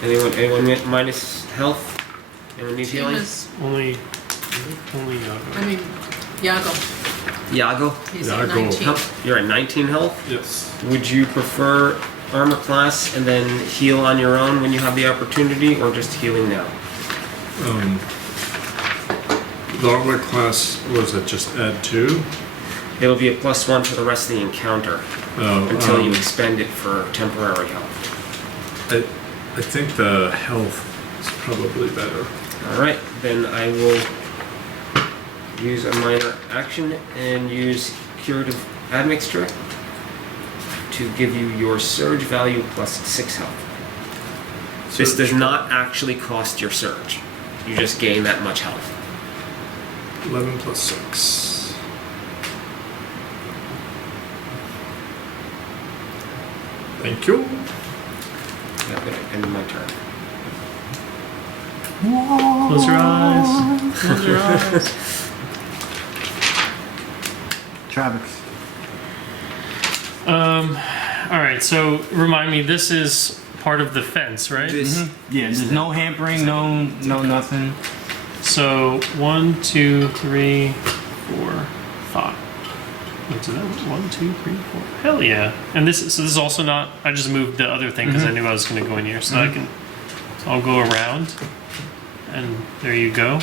Anyone get minus health? Anyone need healing? Team is, Only I mean, Yago. Yago? He's at Yago. 19. You're at 19 health? Yes. Would you prefer armor class and then heal on your own when you have the opportunity, or just healing now? The armor class was it just add 2? It'll be a +1 for the rest of the encounter until you expend it for temporary health. I think the health is probably better. Alright, then I will use a minor action and use Curative Admixture to give you your surge value +6 health. This does not actually cost your surge. You just gain that much health. 11 plus 6. Thank you. I'm gonna end my turn. close your eyes. Close your eyes. Travex. All right. So remind me, this is part of the fence, right? This Yeah, there's no hampering, no nothing. So 1, 2, 3, 4, 5. Wait, so that was 1, 2, 3, 4. Hell yeah! And this is also not. I just moved the other thing because I knew I was going to go in here, so I can. So I'll go around, and there you go.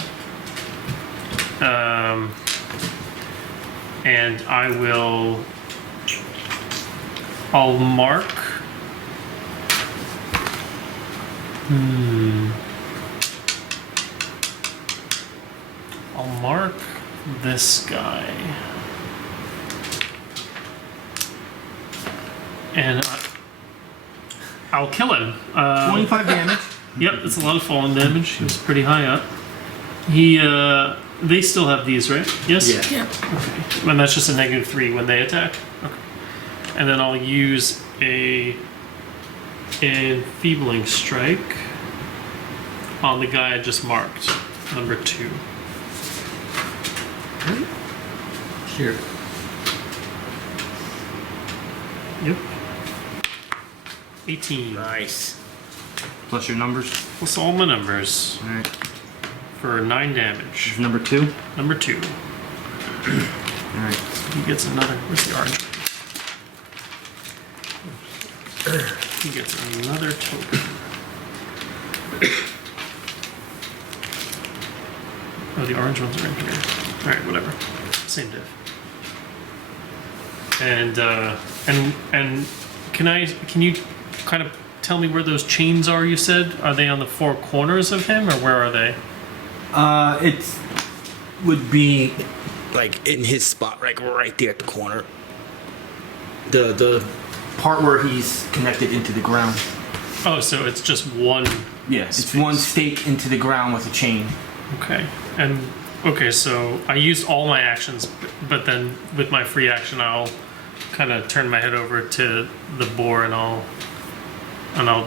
And I will. I'll mark. I'll mark this guy. And I'll kill him. 25 damage. Yep, it's a lot of falling damage. He was pretty high up. They still have these, right? Yes? Yeah. Yeah. Okay. And that's just a -3 when they attack? Okay. And then I'll use a enfeebling strike on the guy I just marked, number 2. Sure. Yep. 18. nice. Plus your numbers. Plus all my numbers Alright. for 9 damage. Number 2. Number 2. Alright. He gets another. Where's the orange? He gets another token. Oh, the orange ones are in here. Alright, whatever. Same diff. And can you kind of tell me where those chains are, you said? Are they on the 4 corners of him, or where are they? It would be like in his spot, like right there at the corner. The part where he's connected into the ground. Oh, so it's just one. Yes, it's one stake into the ground with a chain. Okay. And okay, so I used all my actions, but then with my free action, I'll kind of turn my head over to the boar, and I'll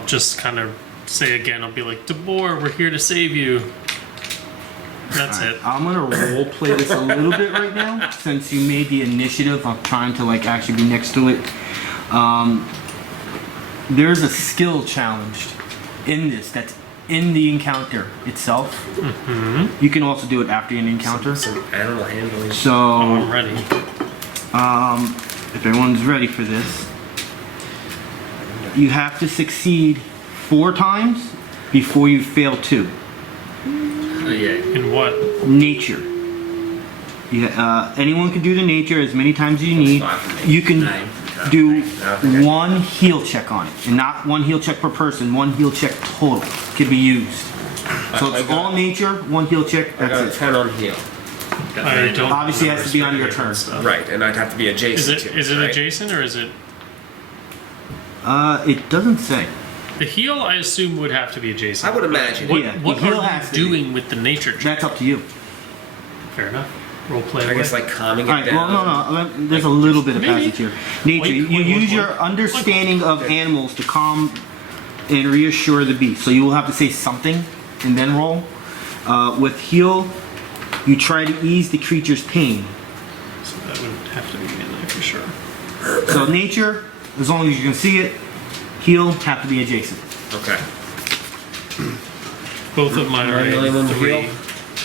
just kind of say again, I'll be like, "De Boar, we're here to save you." That's Alright, it. I'm gonna role play this a little bit right now, since you made the initiative. I'm trying to like actually be next to it. There's a skill challenged in this that's in the encounter itself. You can also do it after an encounter. Some animal handling. So, I'm ready. if everyone's ready for this, you have to succeed 4 times before you fail 2. Oh yeah. In what? Nature. Anyone can do the nature as many times as you need. You can 9. do 1 heal check on it, and not 1 heal check per person. 1 heal check total can be used. So it's all nature, 1 heal check. I got a That's it. 10 on heal. Got I 9. don't. Obviously, it has to be on your turn. Right, and I'd have to be Is adjacent it to is it right? adjacent or is it It doesn't say. the heal? I assume would have to be adjacent. I would imagine. What, Yeah, what the heal are has you to be. doing with the nature check? That's up to you. Fair enough. Role play. I guess away. like calming All it right. down. Well, no. There's a little bit of Maybe. passage here. Nature. You Wait, use your understanding of animals to calm and reassure the beast. So you will have to say something and then roll. With heal, you try to ease the creature's pain. So that would have to be in there for sure. So nature, as long as you can see it. Heal have to be adjacent. Okay. Both of mine are Am I the only one to 3. heal?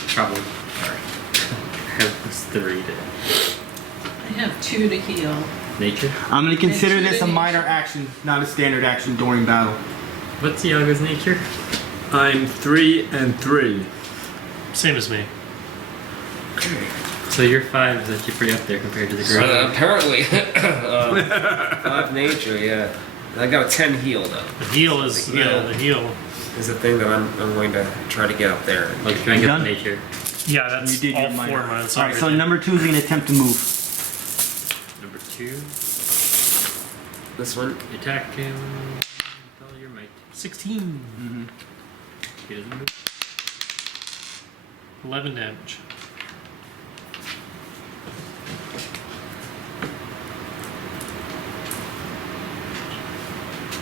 Probably. I have 3 to I have 2 to heal. nature. I'm going to consider Nature this a to minor action, not a standard action during battle. What's Yago's nature? I'm 3 and 3. Same as me. So your 5 is actually pretty up there compared to the group. Apparently. 5 nature, yeah. I got a 10 heal though. The heal is The heal. the heal. Is the thing that I'm going to try to get up there. Like trying to get Done? the nature. Yeah, that's You did all your 4 minor. of mine. It's All right, so everything. number 2 is going to attempt to move. Number 2. This one. Attack him with all your might. 16. He doesn't move. 11 damage.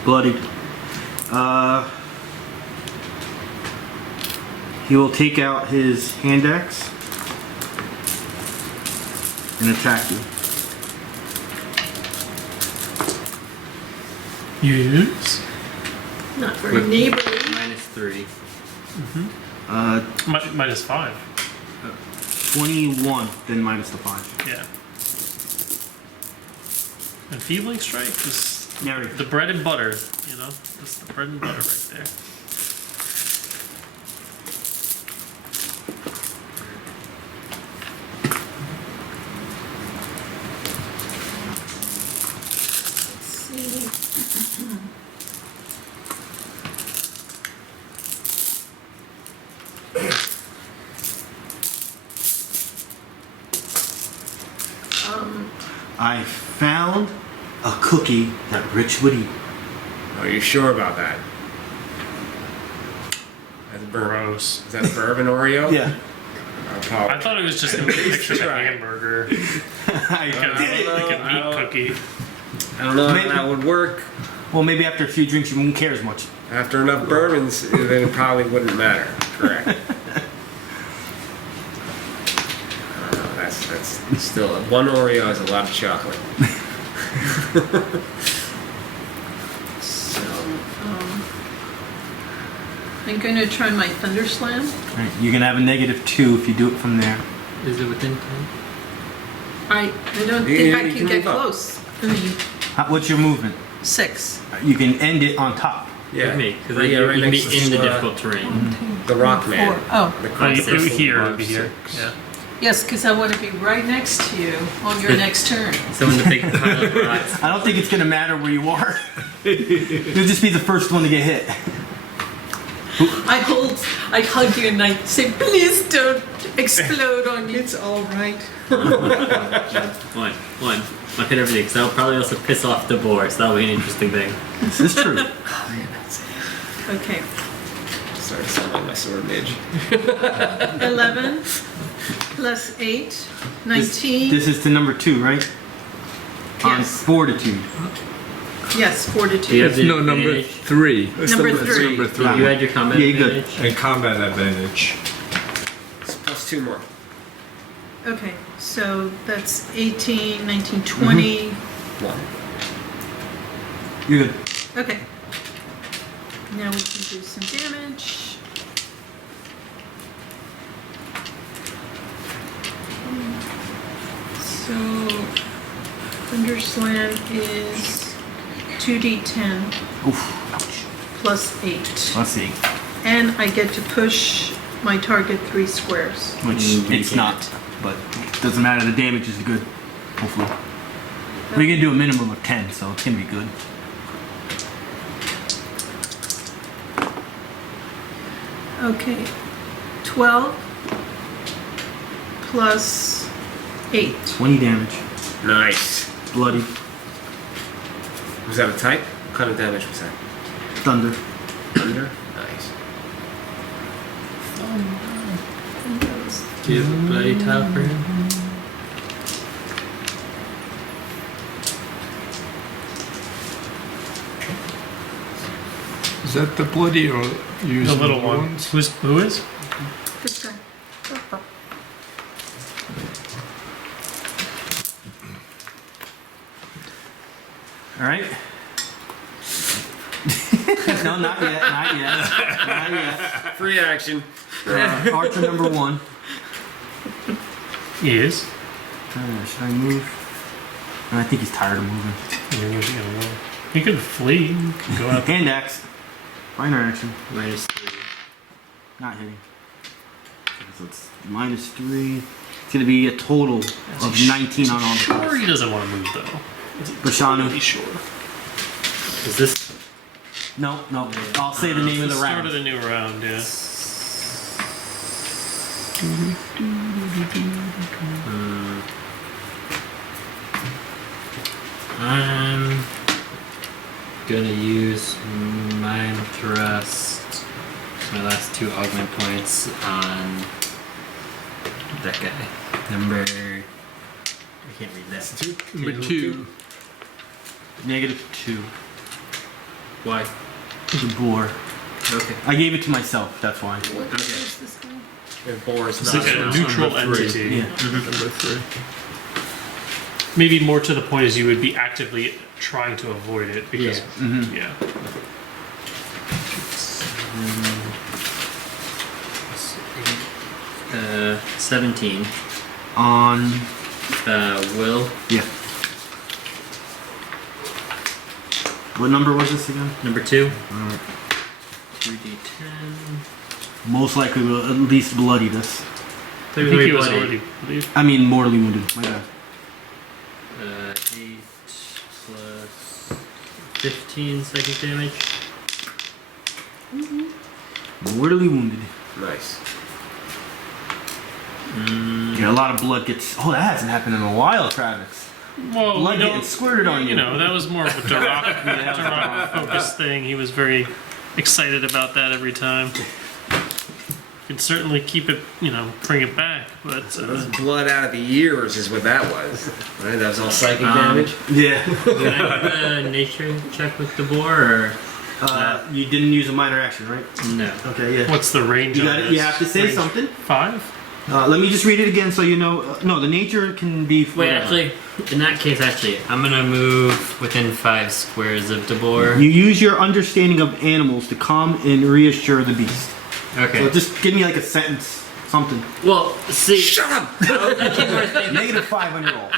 Bloodied. He will take out his hand axe and attack you. Yes. Not very With neighborly. -3. Minus 5. 21, then minus the 5. Yeah. And Feebling Strike is Neri. the bread and butter, you know? That's the bread and butter right there. Let's see. I found a cookie that Rich would eat. Are you sure about that? That's a bourbon. Gross. Is that a bourbon Oreo? Yeah. I thought it was just a picture of a Try. hamburger. I Like a, did it. like a meat cookie. I don't know Maybe- how that would work. Well, maybe after a few drinks you won't care as much. After enough bourbons, then it probably wouldn't matter. Correct. That's still one Oreo is a lot of chocolate. So, I'm going to try my Thunder Slam. Right, you can have a -2 if you do it from there. Is it within 10? I don't Yeah, think I you can can get move up. close. I mean, What's your movement? 6. You can end it on top. With me, because Yeah, right you can be next to, in the difficult terrain. The Rock Man. 4. Oh, The Oh, crocodile. it would be here. It would be 5, here. 6. Yeah. yes, because I want to be right next to you on your next turn. So in the big pile of rocks. I don't think it's gonna matter where you are. You'll just be the first one to get hit. I hug you and I say, please don't explode on me. It's all right. One. Look at everything, because that'll probably also piss off the boar, so that'll be an interesting thing. This is true. Okay, Sorry, sounding my sword mage. 11 plus 8, 19. This is to number 2, right? On Yes. fortitude. Yes, Do you 42. have the No, number advantage? 3. Number It's 3. number 3. You had your combat Yeah, you're good. advantage? And combat advantage. It's plus 2 more. Okay, so that's 18, 19, 20. 1. You're good. Okay. Now we can do some damage. So, Thunderslam is 2d10 Oof. Ouch. plus 8. Let's see. And I get to push my target 3 squares. Which it's can't. not, but doesn't matter. The damage is good. Hopefully, we can do a minimum of 10, so it's gonna be good. Okay, 12 plus 8. 20 damage. Nice. Bloody. Was that a type? What kind of damage was that? Thunder. Thunder? Nice. Do you have a bloody tile for him? Is that the bloody or using The little one. ones? Who is? This guy. All right. No, not yet. Not yet. Not yet. Free action. Archer number 1. He is. Should I move? I think he's tired of moving. He could flee. He could go out. Hand axe. Minor action. -3. Not hitting. So it's -3. It's gonna be a total of 19 on all the Sure, cards. he doesn't want to move though. Bashanu. Pretty sure. Is this No, no. I'll say the name of the Start round. of the new round, yeah. I'm gonna use Mind Thrust, my last 2 augment points on that guy. Number. I can't read that. Number 2. -2. Why? The boar. Okay. I gave it to myself. That's why. What is this guy? And Boris It's like a neutral Number 3. entity. Yeah. Number 3. Maybe more to the point is you would be actively trying to avoid it because Mm-hmm. yeah. 17. On. Will. Yeah. What number was this again? Number 2. Alright. 3d10. Most likely will at least bloody this. I think he was already. I mean, mortally wounded. My bad. 8 plus 15 psychic damage. Mortally wounded. Nice. Yeah, a lot of blood gets. Oh, that hasn't happened in a while, Travex. Well, Blood we don't- getting squirted on you. You know, that was more of a Darok focused thing. He was very excited about that every time. You can certainly keep it, bring it back, but Blood out of the ears is what that was. Right? That was all psychic Um, damage. Yeah. Can I do a nature check with the boar or You didn't use a minor action, right? no? Okay, yeah. what's the range? You on got it. this? You have to say Range something. 5? Let me just read it again so you know. No, the nature can be. Wait, actually, in that case, I'm gonna move within 5 squares of the boar. You use your understanding of animals to calm and reassure the beast. Okay. So just give me like a sentence, something. Well, see. Shut up! -5 on your roll.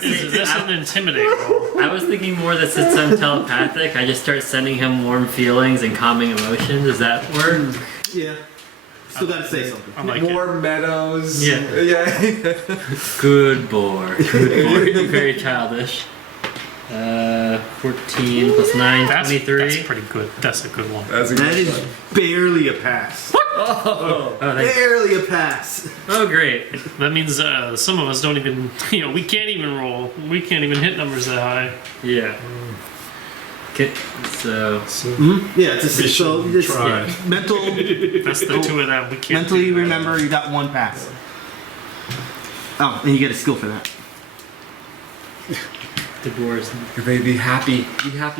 Is this an intimidate roll? I was thinking more that since I'm telepathic, I just start sending him warm feelings and calming emotions. Does that work? Yeah. Still gotta say something. I like it. More meadows. Yeah. Yeah. Good boar. Good boar. Very childish. 14 plus 9, That's 23. pretty good. That's a good one. That's a That good is one. barely a pass. Oh, thanks. Barely a pass. Oh, great. That means some of us don't even, we can't even roll. We can't even hit numbers that high. Yeah. Okay, so Yeah, it's a so this try. mental. That's the 2 of them. We can't. Mentally do that. remember you got 1 pass. Oh, and you get a skill for that. the boar's Your baby happy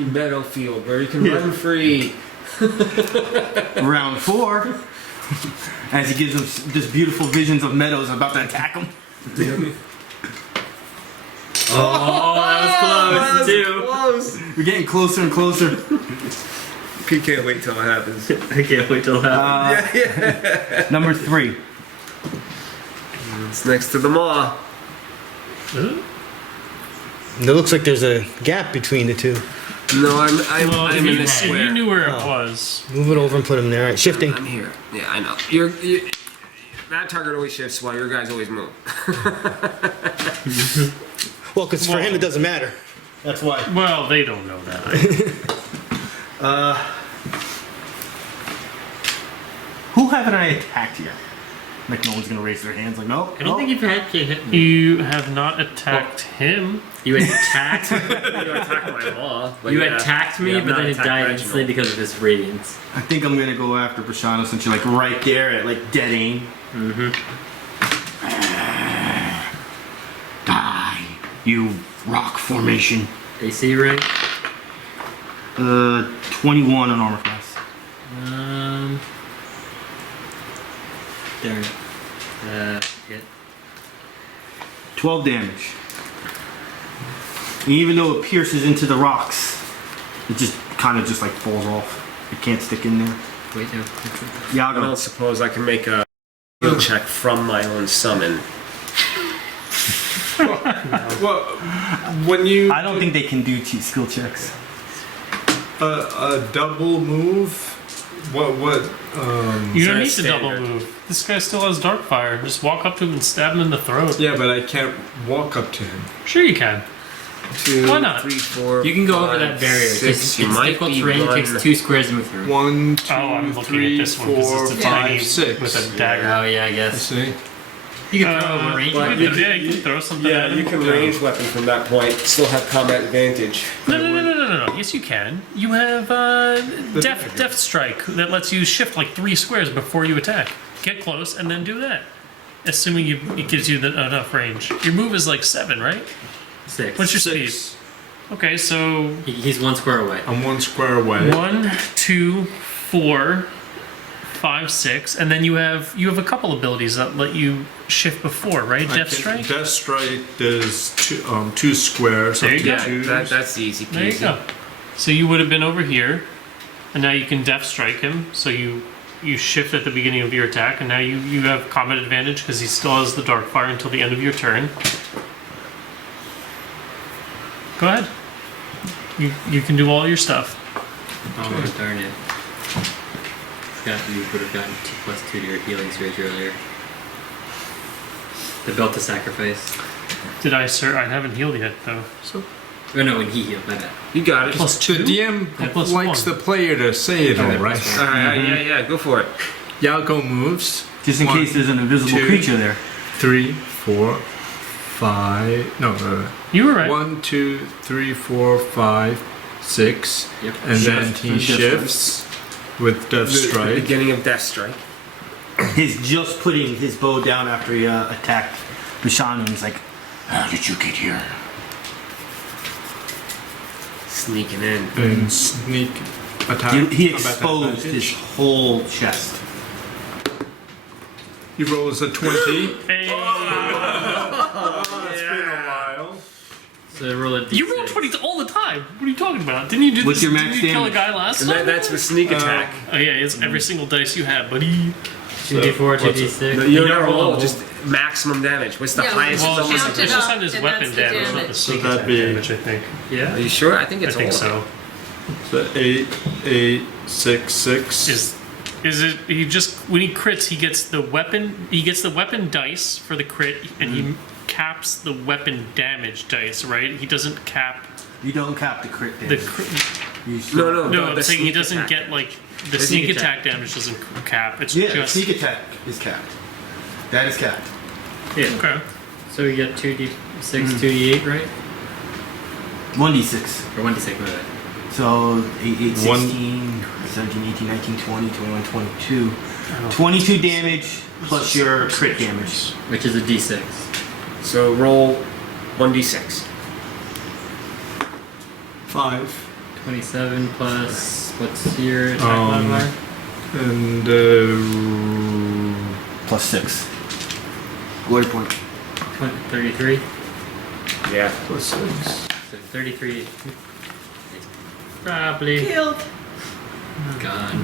meadow field where you can run free. Round 4. As he gives them just beautiful visions of meadows about to attack him. Oh, that was close too. Close. We're getting closer and closer. He can't wait till it happens. I can't wait till that. Number 3. It's next to the maw. It looks like there's a gap between the two. No, I'm Well, in you, the square. you knew where it was. Move it over and put him there. All right, shifting. I'm here. Yeah, I know. That target always shifts while your guys always move. Well, because for him it doesn't matter. That's why. Well, they don't know that. Who haven't I attacked yet? Like no one's gonna raise their hands. Like no. I don't think you've had to hit me. You have not attacked him. You attacked. You attack my maw. You attacked me, but then it died instantly because of his radiance. I think I'm gonna go after Bashanu since you're like right there at like dead aim. Die, you rock formation. AC rank? 21 on armor class. Darn it. Hit. 12 damage. And even though it pierces into the rocks, it just kind of just like falls off. It can't stick in there. Wait, no. I Yago. don't suppose I can make a skill check from my own summon. Well, when you I don't think they can do cheat skill checks. a double move. What? You don't need That's to double standard. move. This guy still has Darkfire. Just walk up to him and stab him in the throat. Yeah, but I can't walk up to him. Sure you can. 2, Why not? 3, 4. You can go over 5, that barrier. 6. It's You might difficult be terrain. It one. takes 2 squares to move through. 1, 2, I'm looking at 3, this one 'cause 4, it's a 5, tiny 6. with a dagger. Oh yeah, I I guess. see. You can throw a range but weapon. Yeah, you can throw something at him. You can range weapon from that point. Still have combat advantage. No. Yes, you can. You have Death Strike that lets you shift like 3 squares before you attack. Get close and then do that. Assuming it gives you enough range. Your move is like 7, right? 6. What's your speed? Okay, so He's 1 square away. I'm 1 square away. 1, 2, 4, 5, 6, and then you have a couple abilities that let you shift before, right? Death Strike. Death Strike does 2 squares. There up you to go. Yeah, 2s. that's easy There you peasy. go. So you would have been over here, and now you can Death Strike him. So you shift at the beginning of your attack, and now you have combat advantage because he still has the Darkfire until the end of your turn. Go ahead. You can do all your stuff. Oh darn it! You would have gotten 2+2 to your healing surge earlier. The belt to sacrifice. Did I, sir? I haven't healed yet though. So Oh no, when he healed. My bad. You got it. plus The 2. DM Yeah, plus likes 1. the player to say it all, Okay, right? plus All right, yeah, go for it. Yago moves. Just in 1, case there's an invisible 2, creature there. 3, 4, 5. No. You were right. 1, 2, 3, 4, 5, 6. Yep. And then Shift he with Death shifts with Death The Strike. beginning of Death Strike. He's just putting his bow down after he attacked Bashanu, and he's like, "How did you get here?" Sneaking in. And sneak attack. He combat exposed his advantage. whole chest. He rolls a 20. Hey. It's been a while. So roll a d6. You roll 20 all the time. What are you talking about? Didn't you do What's this? your max Didn't you kill a damage? guy last And time? that's with sneak attack. Oh yeah, it's every single dice you have, buddy. 2d4, 2d6. No, you don't roll, just maximum damage. What's the Yeah, highest? Well, Count it's it just up, on his and weapon that's the damage, not the damage. sneak that'd attack be- damage, I think. Are Yeah. you sure? I think I it's think all. so. So 8, 6, 6. Is it he just when he crits he gets the weapon dice for the crit and he caps the weapon damage dice, right? He doesn't cap You don't cap the crit the damage. crit. You No, No, I'm the saying he sneak doesn't attack. get like the The sneak sneak attack attack. damage doesn't cap. It's Yeah, just sneak attack is capped. That is capped. Yeah. okay. So you get 2d6, 2d8, right? 1d6. Or 1d6, my bad. So 8, 8, 16, One- 17, 18, 19, 20, 21, 22. 22 damage plus your crit damage. Which is a d6. So roll 1d6. 5. 27 plus, what's your attack Um, modifier? And Plus 6. Glory point. 33. Yeah. plus 6. So 33. It's probably. Killed. God.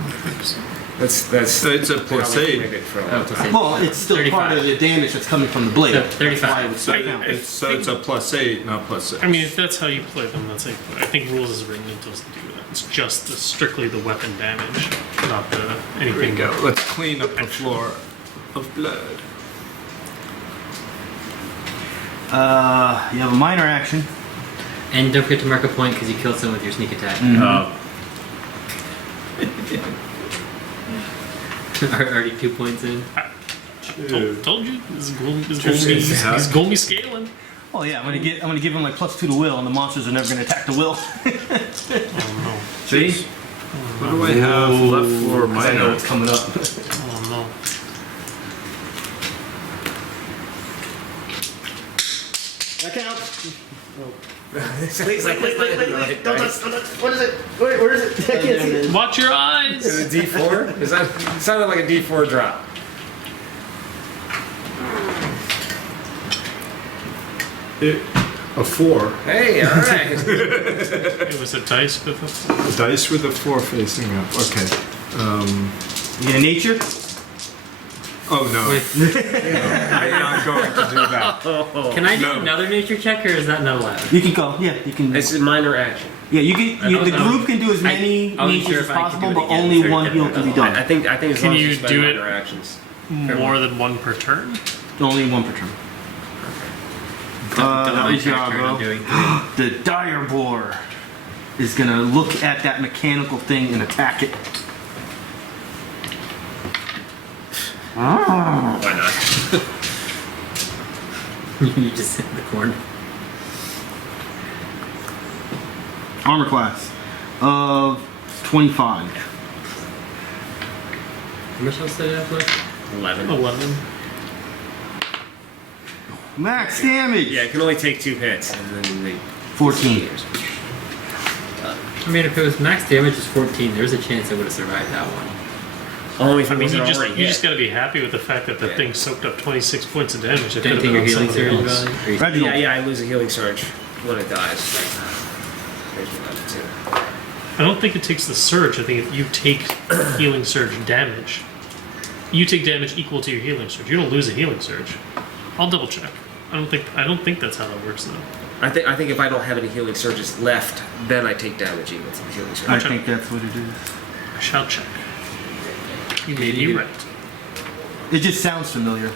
That's It's a plus how we 8. made it for a Oh, long plus time. eight. Well, it's still 35. part of the damage that's coming from the blade. So 35. So, I- so it's a plus 8, not plus 6. I mean, if that's how you play them, that's how you play. I think rules is written it doesn't do that. It's just strictly the weapon damage, not the Here we anything. go. Let's clean up the floor of blood. You have a minor action. And don't forget to mark a point because you killed someone with your sneak attack. Oh. Already 2 points in. Told you, this is Just- Golmy scaling. Oh yeah, I'm gonna give him like +2 to will, and the monsters are never gonna attack the will. Oh See? What do I have left for I know minor? it's coming up. no, oh no. That counts. Please, wait. Don't touch. What is it? Where is it? I can't see it. Watch your eyes. Is it D4? Is that it sounded like a D4 drop? A 4. Hey, all right. It was a dice with a. A dice with a 4 facing up. Okay. You get a nature? Oh no. I'm not going to do that. Can I do No. another nature check or is that not allowed? You can go. Yeah, you can. It's a minor action. Yeah, you can. don't The know. group can do as many I wasn't natures sure as if I could do possible, it but again. only Sorry, one I heal don't can be know. done. I think as Can long as you you spend do it? minor actions. More than one per turn? Only one per turn. Double that was attack turn, I'm Yago. doing. The Dire Boar is gonna look at that mechanical thing and attack it. Why not? You just sit in the corner. Armor class of 25. How much else did I have left? 11. 11. Max damage. Yeah, it can only take 2 hits, and then they 14. I mean, if it was max damage is 14, there's a chance I would have survived that one. Only if I it mean, wasn't you already just hit. gotta be happy with the fact that the Yeah. thing soaked up 26 points of damage. It Don't you could've think your been on healing surge somebody is else. value? Or you- Reginald. Yeah, I lose a healing surge when it dies. There's your level 2. I don't think it takes the surge. I think if you take healing surge damage, you take damage equal to your healing surge. You don't lose a healing surge. I'll double check. I don't think that's how that works though. I think if I don't have any healing surges left, then I take damage equal to the healing surge. I think that's what it is. I shall check. You may be you- right. It just sounds familiar.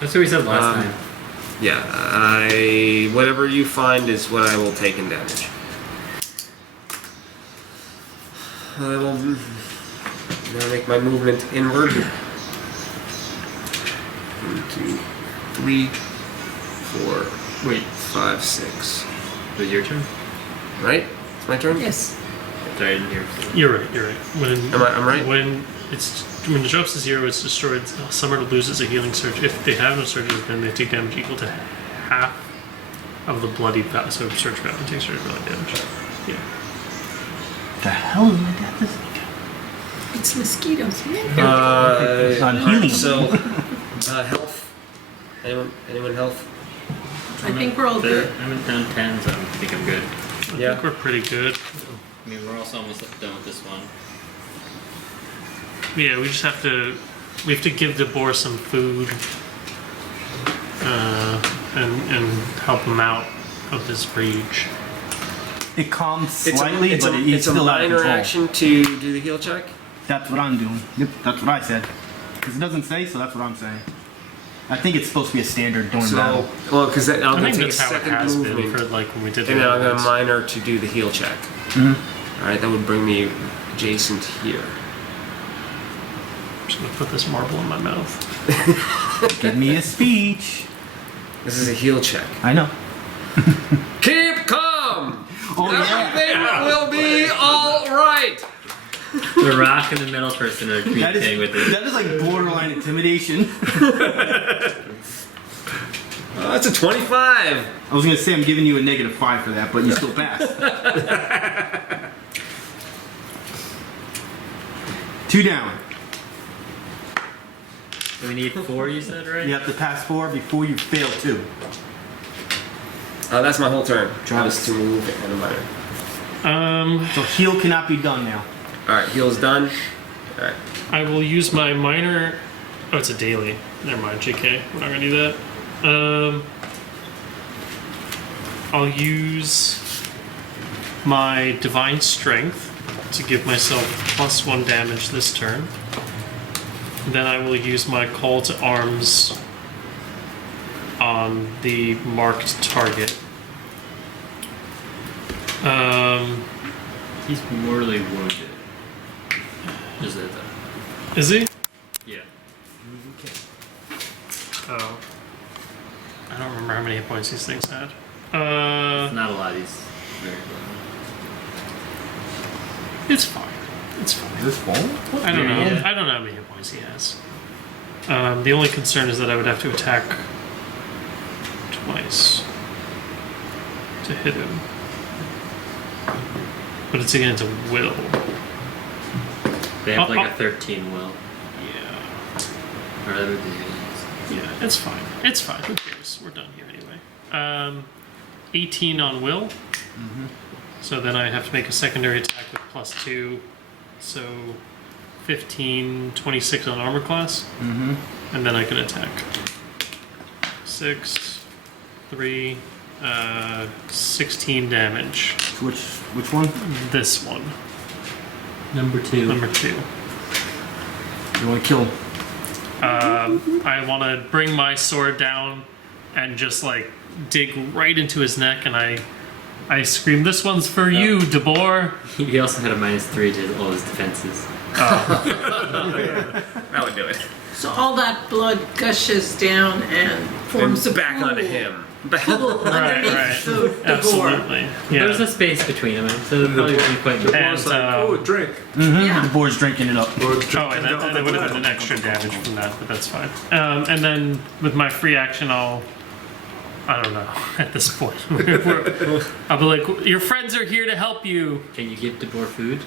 That's what we said last time. Yeah, whatever you find is what I will take in damage. I will now make my movement inward. 1, 2, 3, 4, Wait, 5, 6. was it your turn? Right? It's my turn. Yes. Sorry, I didn't hear. You're right. When I'm right? When it drops to 0, it's destroyed. Summoner loses a healing surge. If they have no surges, then they take damage equal to half of the bloody so surge value takes surge value damage. Yeah. The hell is my death? It's mosquitoes, man. I'm healing. So, health. Anyone health? I think we're all good. I'm down 10, so I think I'm good. I Yeah. think we're pretty good. I mean, we're also almost done with this one. Yeah, we have to give the boar some food, and help him out of his rage. It calms slightly, but it's it's a still out of minor control. action to do the heal check. That's what I'm doing. Yep, that's what I said. Because it doesn't say, so that's what I'm saying. I think it's supposed to be a standard during battle. So, well, because I'm I going think to take a that's how it second has been movement, for like when we did the and then I'm other going ones. to minor to do the heal check. Mm-hmm. All right, that would bring me adjacent here. I'm just gonna put this marble in my mouth. Give me a speech. This is a heal check. I know. Keep calm. Oh, yeah. Everything will be all right. The rock and the middle person are communicating with it. That is like borderline intimidation. That's a 25. I was going to say I'm giving you a -5 for that, but you still passed. 2 down. We need 4, you said, right? You have to pass 4 before you fail 2. That's my whole turn. Travex. Just to move and a minor. So heal cannot be done now. Alright, heal's done. Alright. I will use my minor. Oh, it's a daily. Never mind, JK. We're not gonna do that. I'll use my divine strength to give myself +1 damage this turn. Then I will use my call to arms on the marked target. He's mortally wounded. Is it though? Is he? Yeah. Oh. I don't remember how many hit points these things had. Not a lot. He's very low. It's fine. It's fine. Is this full? I don't know. Yeah. I don't know how many hit points he has. The only concern is that I would have to attack twice to hit him. But it's against a will. They have like a 13 will. Yeah. Or whatever it is. Yeah, it's fine. It's fine. Who cares? We're done here anyway. 18 on will. So then I have to make a secondary attack with +2. So 15, 26 on armor class. And then I can attack. 6, 3, 16 damage. Which one? This one. Number 2. Number 2. You want to kill him? I want to bring my sword down and just like dig right into his neck, and I scream, "This one's for you, De Boar." He also had a -3 to all his defenses. That would do it. So all that blood gushes down and forms a Back pool. onto him. Pool underneath right. the boar. Absolutely. There's Yeah. a space between them, so it'll probably be quite good. And, Oh, drink. Yeah. The boar's drinking it up. Or oh, and that would have been an extra damage from that, but that's fine. And then with my free action, I don't know at this point. I'll be like, your friends are here to help you. Can you give DeBoar food?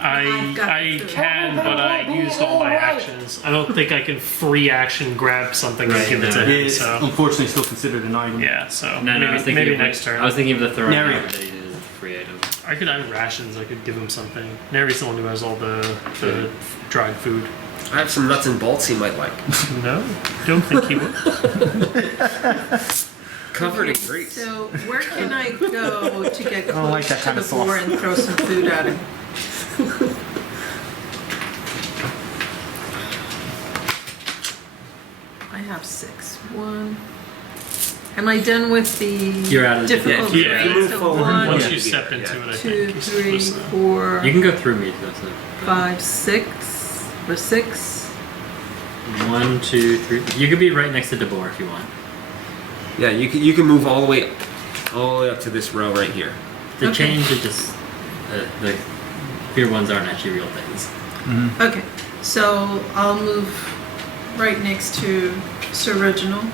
I've got I food. can, but I used all my actions. I don't think I can free action grab something and Right, give it to no. him. It's So unfortunately still considered an item. yeah, so No, I was maybe, thinking maybe of next turn. I was thinking of the throwing Neri. out that he did as a free item. I could have rations. I could give him something. Neri's the one who has all the dried food. I have some nuts and bolts he might like. No, don't think he would. Covered in grease. So where can I go to get don't like close that to kind the of sauce. boar and throw some food at him? I have 6. 1. Am I done with the You're out of the- difficult yeah, if you grades? move So forward, 1, Once Yeah. you step into it, I 2, think. you're 3, supposed to- 4, You can go through me, though. 5, 6. Or 6. 1, 2, 3. You could be right next to DeBoar if you want. Yeah, you can move all the way up to this row right here. The Okay. change is just the fear ones aren't actually real things. Okay, so I'll move right next to Sir Reginald.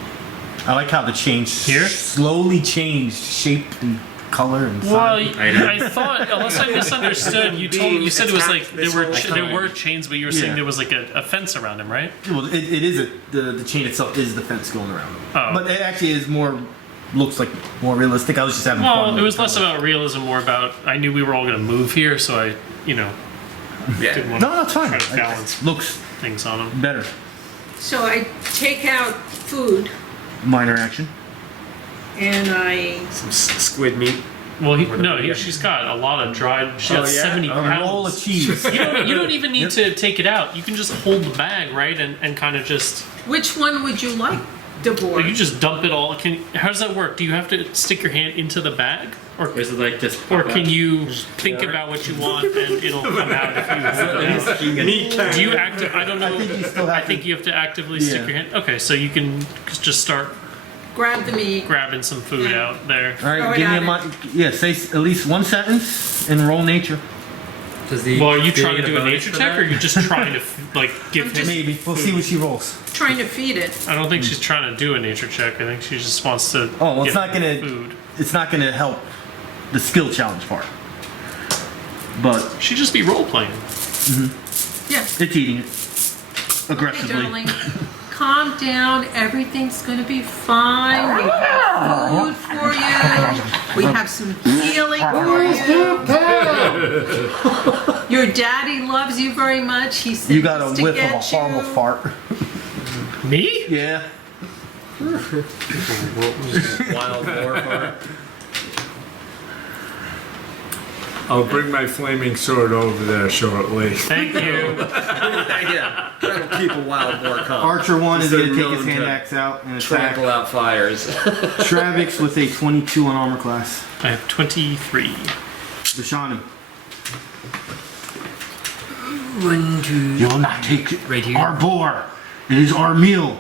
I like how the change Here? slowly changed shape and color and Well, size. I thought, unless I misunderstood, you said it was like there were This whole there time. were chains, but you were saying Yeah. there was like a fence around him, right? Well, it is the chain itself is the fence going around them. Oh. But it actually is looks like more realistic. I was just having fun. Well, with it was the less color. about realism, more about I knew we were all going to move here, so I, Yeah. didn't want No, to that's fine. try to balance Looks things on him. better. So I take out food Minor action. and I Some squid meat. Well, she's got a lot of dried. She got Oh, yeah? 70 A roll of pounds. cheese. You don't even need to take it out. You can just hold the bag, right, and kind of just. which one would you like, DeBoar? Or you just dump it all. How does that work? Do you have to stick your hand into the bag, or Or is it like just. or can you think about what you want and it'll come out if you hold it out? Meat Do you I don't know. I think you still have I think to- you have to actively stick Yeah. your hand. Okay, so you can just start Grab the meat. grabbing some food Yeah. out there. All Throw right, it give me at say at least one sentence and roll nature. Does the, Well, are you do trying to get do a bonus nature for check, that? or are you just trying to give him? Maybe we'll see what she rolls. Trying to feed it. I don't think she's trying to do a nature check. I think she just wants to. Oh, well, it's give not him gonna. food. It's not gonna help the skill challenge part. But She'd just be role playing. Yeah. it's eating it Hey, aggressively. darling. Calm down. Everything's going to be fine. We have food for you. We have some healing for you. Your daddy loves you very much. He sent You got us a to whiff of a get horrible you. fart. Me? Yeah. Wild boar fart. I'll bring my flaming sword over there shortly. Thank you. Yeah, that'll keep a wild boar calm. Archer 1 is They're going to take his known hand to axe out and attack. Trample out fires. Travex with a 22 on armor class. I have 23. Bashanu. 1, 2. You will not take Right here. our boar. It is our meal.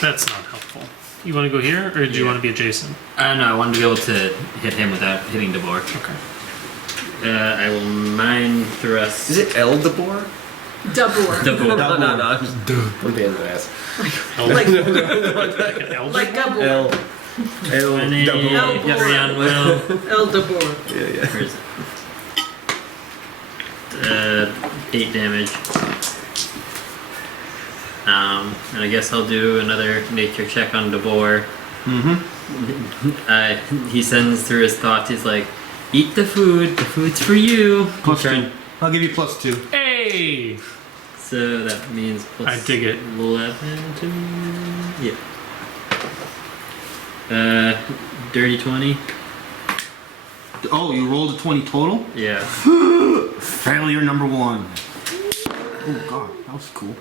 That's not helpful. You want to go here, or do you want to be adjacent? I don't know. I wanted to be able to hit him without hitting the boar. Okay. I will mind thrust. Is it El de Boar? Dabor. The boar. No, I'm being an ass. Like, Elder? like Gabor. El Twenty. de Boar. Get me on will. El Dabor. Yeah. Where is it? 8 damage. And I guess I'll do another nature check on the boar. Mm-hmm. He sends through his thoughts. He's like, "Eat the food. The food's for you." Plus 2. I'll give you plus 2. Hey! So that means plus I dig it. 11 to yeah. Dirty 20. Oh, you rolled a 20 total? Yeah. Failure number 1. Oh god, that was cool.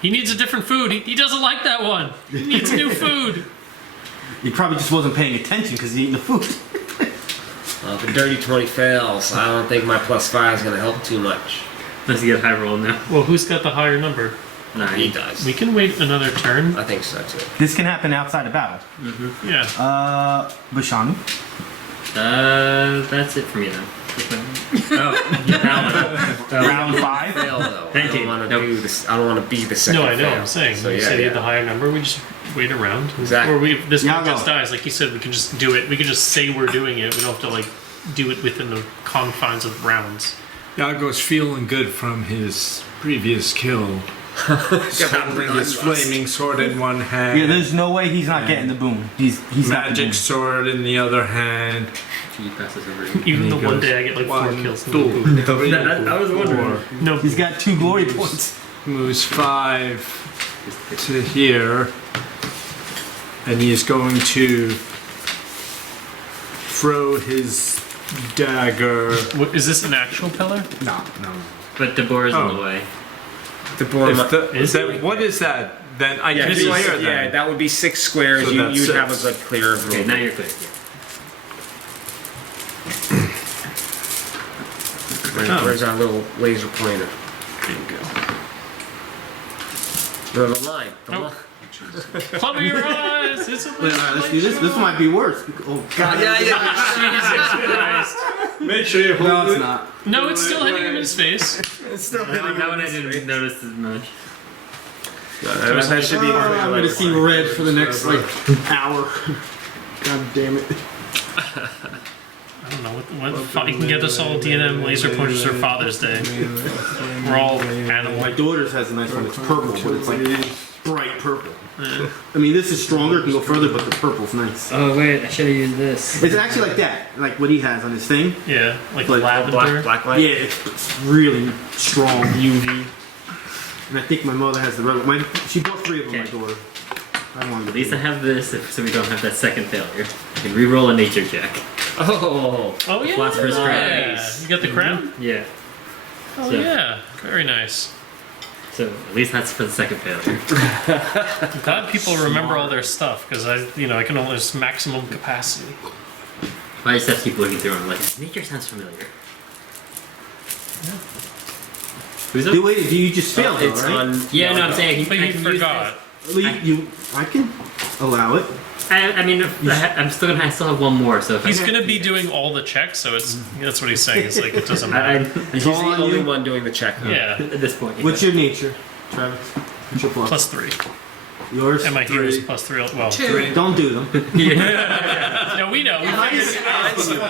He needs a different food. He doesn't like that one. He needs new food. He probably just wasn't paying attention because he's eating the food. Well, if a dirty 20 fails, I don't think my +5 is going to help too much. Let's get high roll now. Well, who's got the higher number? 9. He does. We can wait another turn. I think so too. This can happen outside of battle. Yeah. Bashanu. That's it for me then. Oh, you Paladin. Round 5. Fail though. Thank I don't you. want to Nope. do this. I don't want to be the second. No, I know. fail. I'm saying. So You yeah, said you yeah. had the higher number. We just wait around. Exactly. Or if this one Yago. just dies, like you said, we can just do it. We can just say we're doing it. We don't have to like do it within the confines of rounds. Yago's feeling good from his previous kill. Holding his flaming sword in one hand. Yeah, there's no way he's not getting the boom. He's got the magic boom. sword in the other hand. He passes over. Even And the he one goes, day I get like 4 1, kills. 2, 3, I was wondering. 4. No. He's got 2 glory points. Moves 5 to here. And he is going to throw his dagger. What, is this an actual pillar? No. But the boar is in Oh. the way. The boar. If the, Is then it? what is that? Then I Yeah, can this be is- here yeah, then. that would be 6 squares. So You, that's you'd have a 6. good clear of Okay, now you're clear. Where's our little laser pointer? There you go. No, the line. The Nope. line. Cover your eyes. It's a Alright, let's do this. This might be worse. Oh god. Yeah. Jesus Christ. Make sure you No, it's not. No, it's still hitting him in his face. It's still That one I didn't notice as much. That should be. I'm gonna see red for the next like hour. God damn it. I don't know what you can get us all D&M laser pointers for Father's Day. We're all animal. My daughter's has a nice one. It's purple, but it's like bright purple. I mean, this is stronger. It can go further, but the purple's nice. Oh wait, I should have used this. It's actually like that, like what he has on his thing. Yeah, like Like lavender. Black light. Yeah, it's really strong UV. And I think my mother has the red one. She bought 3 of them, my Okay. daughter. I don't want to At least I have this, so we don't have that second failure. I can re-roll a nature check. Oh. Oh yeah. Phosphorus Yeah. Nice. You got the crown? Yeah. Oh So- yeah. Very nice. So at least that's for the second failure. I'm glad people remember all their stuff because I can only just maximum capacity. I just have to keep looking through and I'm like, nature sounds familiar. Who's up? Wait, do you just fail though, It's right? on. Yeah, no, I'm saying I can, But I you can forgot. I can allow it. I mean, I'm still have one more. So if He's I, gonna be doing all the checks, so that's what he's saying. It's like it doesn't I, matter. He's all the on only you. one doing the check. Yeah. at this point. What's your nature, Travis? What's your plus? +3. Yours? And my hero's +3. Well, 2. Don't do them. no, we know.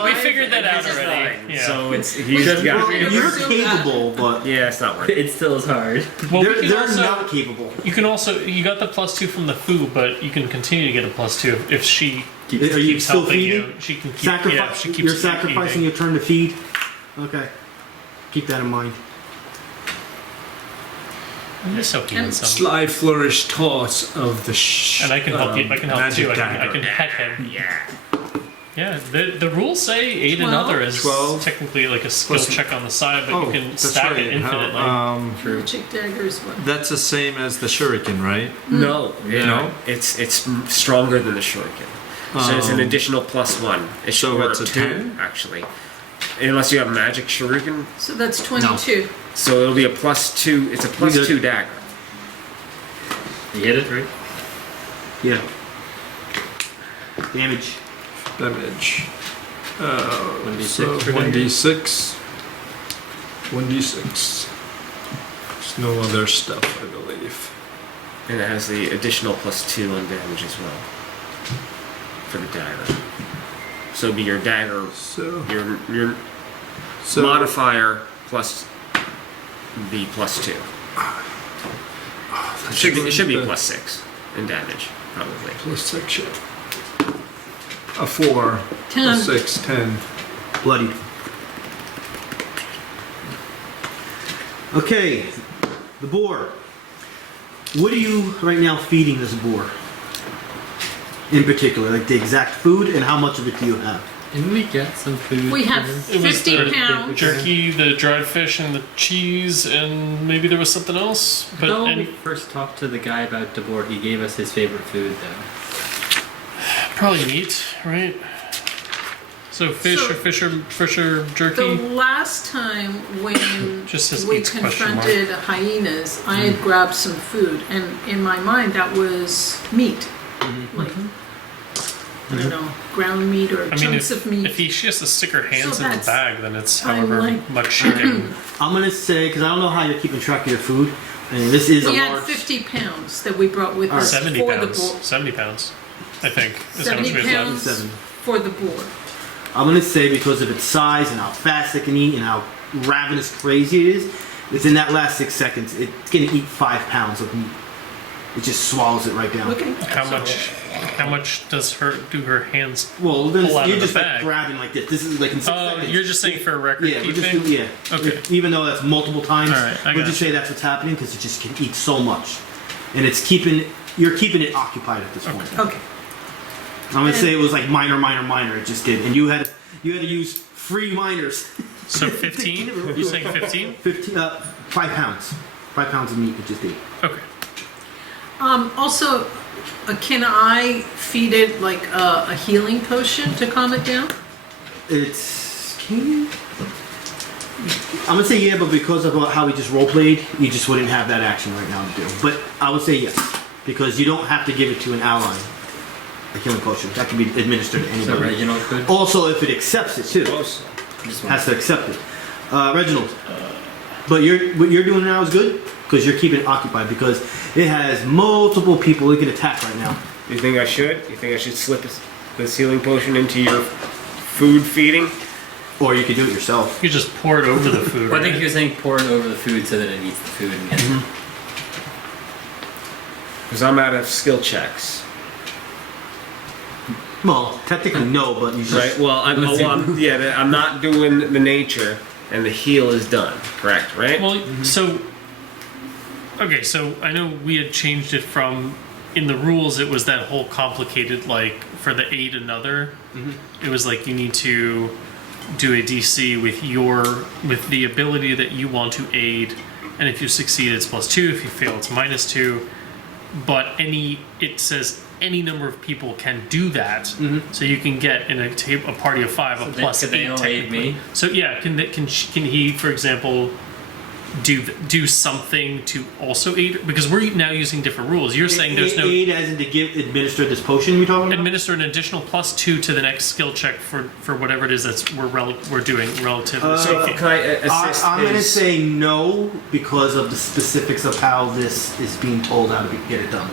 We figured that out already. Yeah. So he's got. You're capable, but Yeah, it's not working. It still is hard. well, we they're can also, not capable. you can also you got the +2 from the foo, but you can continue to get a +2 if she Are you keeps still helping feeding? you. She can keep. Sacrifice. Yeah, she keeps You're sacrificing eating. your turn to feed. Okay. Keep that in mind. You're so cute. And- Sly flourish toss of the And I can help you. I can help magic too. I dagger. can pet him. Yeah. The rules say aid 12. another is 12. technically like a skill Plus- check on the side, but Oh, you can that's stack right. it infinitely. Magic dagger is what? That's the same as the shuriken, right? No, No? it's stronger than the shuriken. So it's an additional +1. It should So work it's a 2 10? actually, unless you have magic shuriken. So that's 22. So it'll be a +2. It's a +2 dagger. You hit it, right? Yeah. Damage. Damage. 1d6 So for dagger? 1d6. 1d6. There's no other stuff, I believe. And it has the additional +2 on damage as well for the dagger. So it'd be your dagger, So, your so modifier plus the +2. It should be +6 in damage, probably. plus section. A 4. 10. Plus 6, 10. Bloody. Okay. The boar. What are you right now feeding this boar? In particular, like the exact food, and how much of it do you have? Didn't we get some food? We have for It was 50 the pounds. jerky, the dried fish, and the cheese, and maybe there was something else. But no, we and first talked to the guy about Devor. He gave us his favorite food, though. probably meat, right? So fish So- or The jerky. last time when Just says we eats question mark. confronted hyenas, I had grabbed some food, and in my mind that was meat. Like, I don't know, ground meat or I mean, chunks of meat. if she has to stick her hands So in the that's- bag, then it's I'm however like- much she can. I'm gonna say, because I don't know how you're keeping track of your food, and this is we a had large. 50 pounds that we brought with us 70 for pounds. the boar. 70 pounds, I think. Is how much 70 we have left. pounds 7. for the boar. I'm gonna say because of its size and how fast it can eat and how ravenous crazy it is, within that last 6 seconds, it's gonna eat 5 pounds of meat. It just swallows it right down. Okay. How much does do her hands? Well, then Pull out you're of the just like bag. grabbing like this. This is like in 6 Oh, seconds. you're just saying for a record Yeah, we're just keeping? doing, yeah. Okay. Even though that's multiple times, All right, I we'll got just you. say that's what's happening because it just can eat so much, and you're keeping it occupied at this point. Okay. I'm gonna say it was like minor. It just did, and you had to use free minors. So 15? You saying 15? 15, 5 pounds. 5 pounds of meat it just ate. Okay. Also, can I feed it like a healing potion to calm it down? I'm gonna say yeah, but because of how we just roleplayed, you just wouldn't have that action right now to do. But I would say yes, because you don't have to give it to an ally. A healing potion that can be administered to So anybody. Reginald could. Also, if it accepts it too, Close. Just one. has to accept it. Reginald, but what you're doing now is good because you're keeping it occupied because it has multiple people it can attack right now. You think I should? You think I should slip this healing potion into your food feeding? Or you could do it yourself. You just pour it over the food. Well, I right? think he was saying pour it over the food so that it eats the food and gets it. Because I'm out of skill checks. Well, technically no, but you just Right. Well, I'm not doing the nature, and the heal is done. Correct. Right. Well, so I know we had changed it from in the rules. It was that whole complicated like for the aid another. It was like you need to do a DC with the ability that you want to aid, and if you succeed, it's +2. If you fail, it's -2. But it says any number of people can do that, so you can get in a party of 5 a So +8 they all aid technically. me? So yeah, can he, for example, do something to also aid? Because we're now using different rules. You're saying there's no aid as in to administer this potion you're talking about? administer an additional +2 to the next skill check for whatever it is we're doing relatively. So can I assist? I'm going to his- say no because of the specifics of how this is being told how to get it done.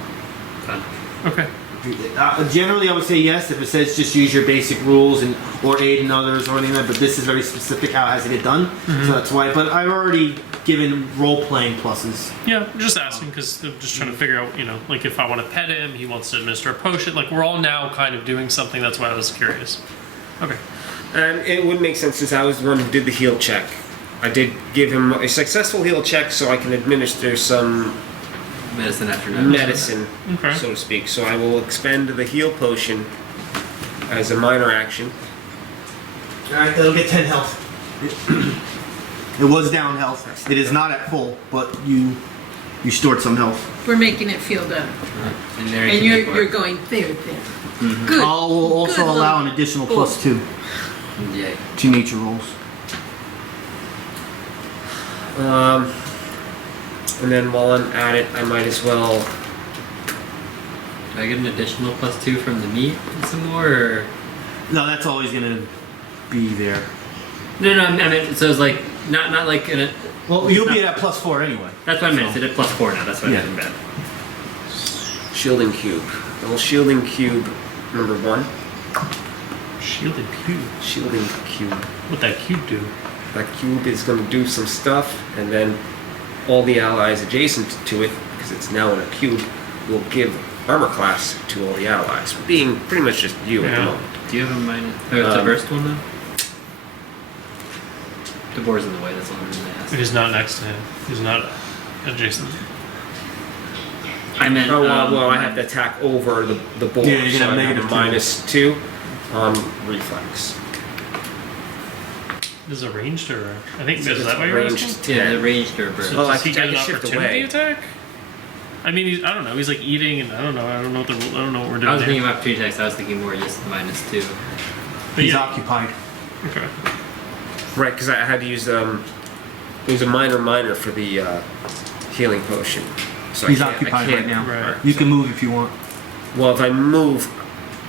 Fun. Okay. Generally, I would say yes if it says just use your basic rules and or aid in others or anything like that. But this is very specific how it has to get done, so that's why. But I've already given role playing pluses. Yeah, I'm just asking because I'm just trying to figure out, like if I want to pet him, he wants to administer a potion. Like we're all now kind of doing something. That's why I was curious. Okay. And it would make sense since I was the one who did the heal check. I did give him a successful heal check so I can administer some Medicine after night. medicine, Okay. so to speak. So I will expend the heal potion as a minor action. Alright, that'll get 10 health. It was down health. It is not at full, but you stored some health. We're making it feel better. And, Neri And can make you're more. going there. Good. I'll also Good allow luck. an additional +2 Yay. to nature rolls. And then while I'm at it, I might as well. Do I get an additional +2 from the meat and some more? Or? No, that's always gonna be there. No, I mean, so it's like, not like in a. Well, you'll be at +4 anyway. That's what I meant. It's at +4 now. That's what Yeah. I meant in bed. Shielding cube. Well, shielding cube number 1. Shielded cube. Shielding cube. What that cube do? That cube is going to do some stuff, and then all the allies adjacent to it, because it's now in a cube, will give armor class to all the allies, being pretty much just you at the Yeah. moment. Do you have a minus? Oh, it's the first one though? The boar's in the way, that's all I'm going to ask. He's not next to him. He's not adjacent. I meant. Oh, well, I have to attack over the board, Yeah, you're gonna so have I have a -2. -2 on reflex. Is it ranged or? I think It's is that what you're ranged asking? Yeah, 10. the ranged or bird. So Oh, I does he can- I get an can shift opportunity away. attack? I mean, I don't know. He's like eating, and I don't know. I don't know what we're doing. I was here. thinking about opportunity attacks, I was thinking more just -2. But He's yeah. occupied. Okay. Right, because I had to use it was a minor for the healing potion. So He's I can't, occupied right now. Right. You can move if you want. Well, if I move,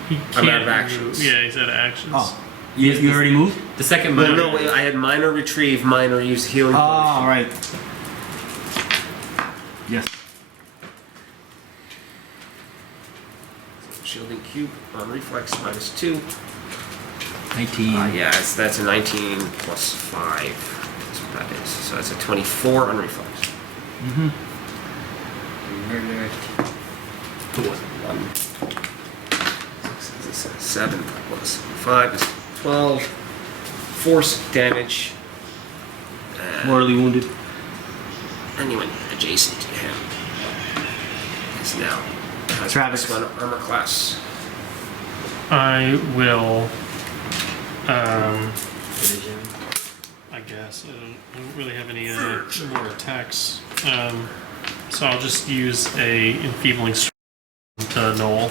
He I'm can't out of actions. move. Yeah, he's out of actions. Oh, you already moved? The second well, minor. no, wait, I had minor retrieve, minor use healing potion. Oh, right. Yes. Shielding cube on reflex -2. 19. Yeah, that's a 19 plus 5. That's what that is. So that's a 24 on reflex. Murder. 1. 7 plus 5 is 12. Force damage. Mortally wounded. Anyone adjacent to him is now has Travex. +1 armor class. I will. Division. I guess I don't really have any more attacks. So I'll just use a enfeebling strike to Gnoll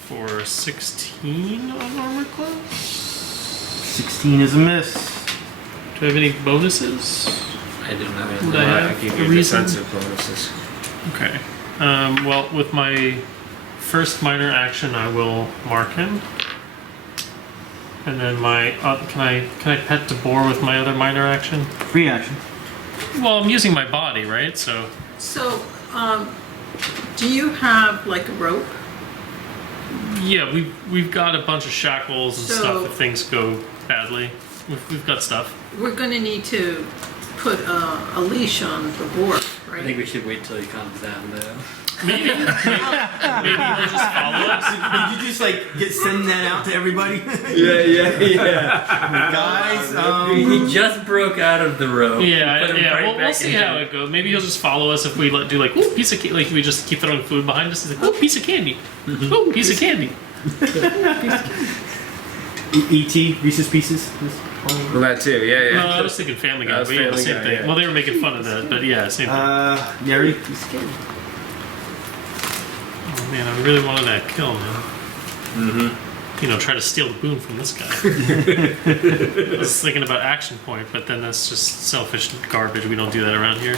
for 16 on armor class. 16 is a miss. Do I have any bonuses? I didn't have Would any. I I have give a you reason? defensive bonuses. Okay. Well, with my first minor action, I will mark him, and then my can I pet the boar with my other minor action? Free action. Well, I'm using my body, right? So So, do you have like a rope? yeah, we've got a bunch of shackles and So- stuff if things go badly. We've got stuff. We're gonna need to put a leash on the boar, I think right? we should wait till he calms down though. Maybe he'll just follow us. Did you just send that out to everybody? Yeah. Guys, He just broke out of the rope. Yeah, Put him yeah. right We'll back see in. how it goes. Maybe he'll just follow us if we do like ooh, piece of like we just keep throwing food behind us. He's like ooh, piece of candy. Ooh, piece of candy. E.T. Reese's Pieces. Well, that too. Yeah. No, I was thinking Family Guy, That was but yeah, Family same Guy, thing. yeah. Well, they were making fun of that, but yeah, same thing. Neri. Oh man, I really wanted that kill, man. Try to steal the boon from this guy. I was thinking about action point, but then that's just selfish garbage. We don't do that around here.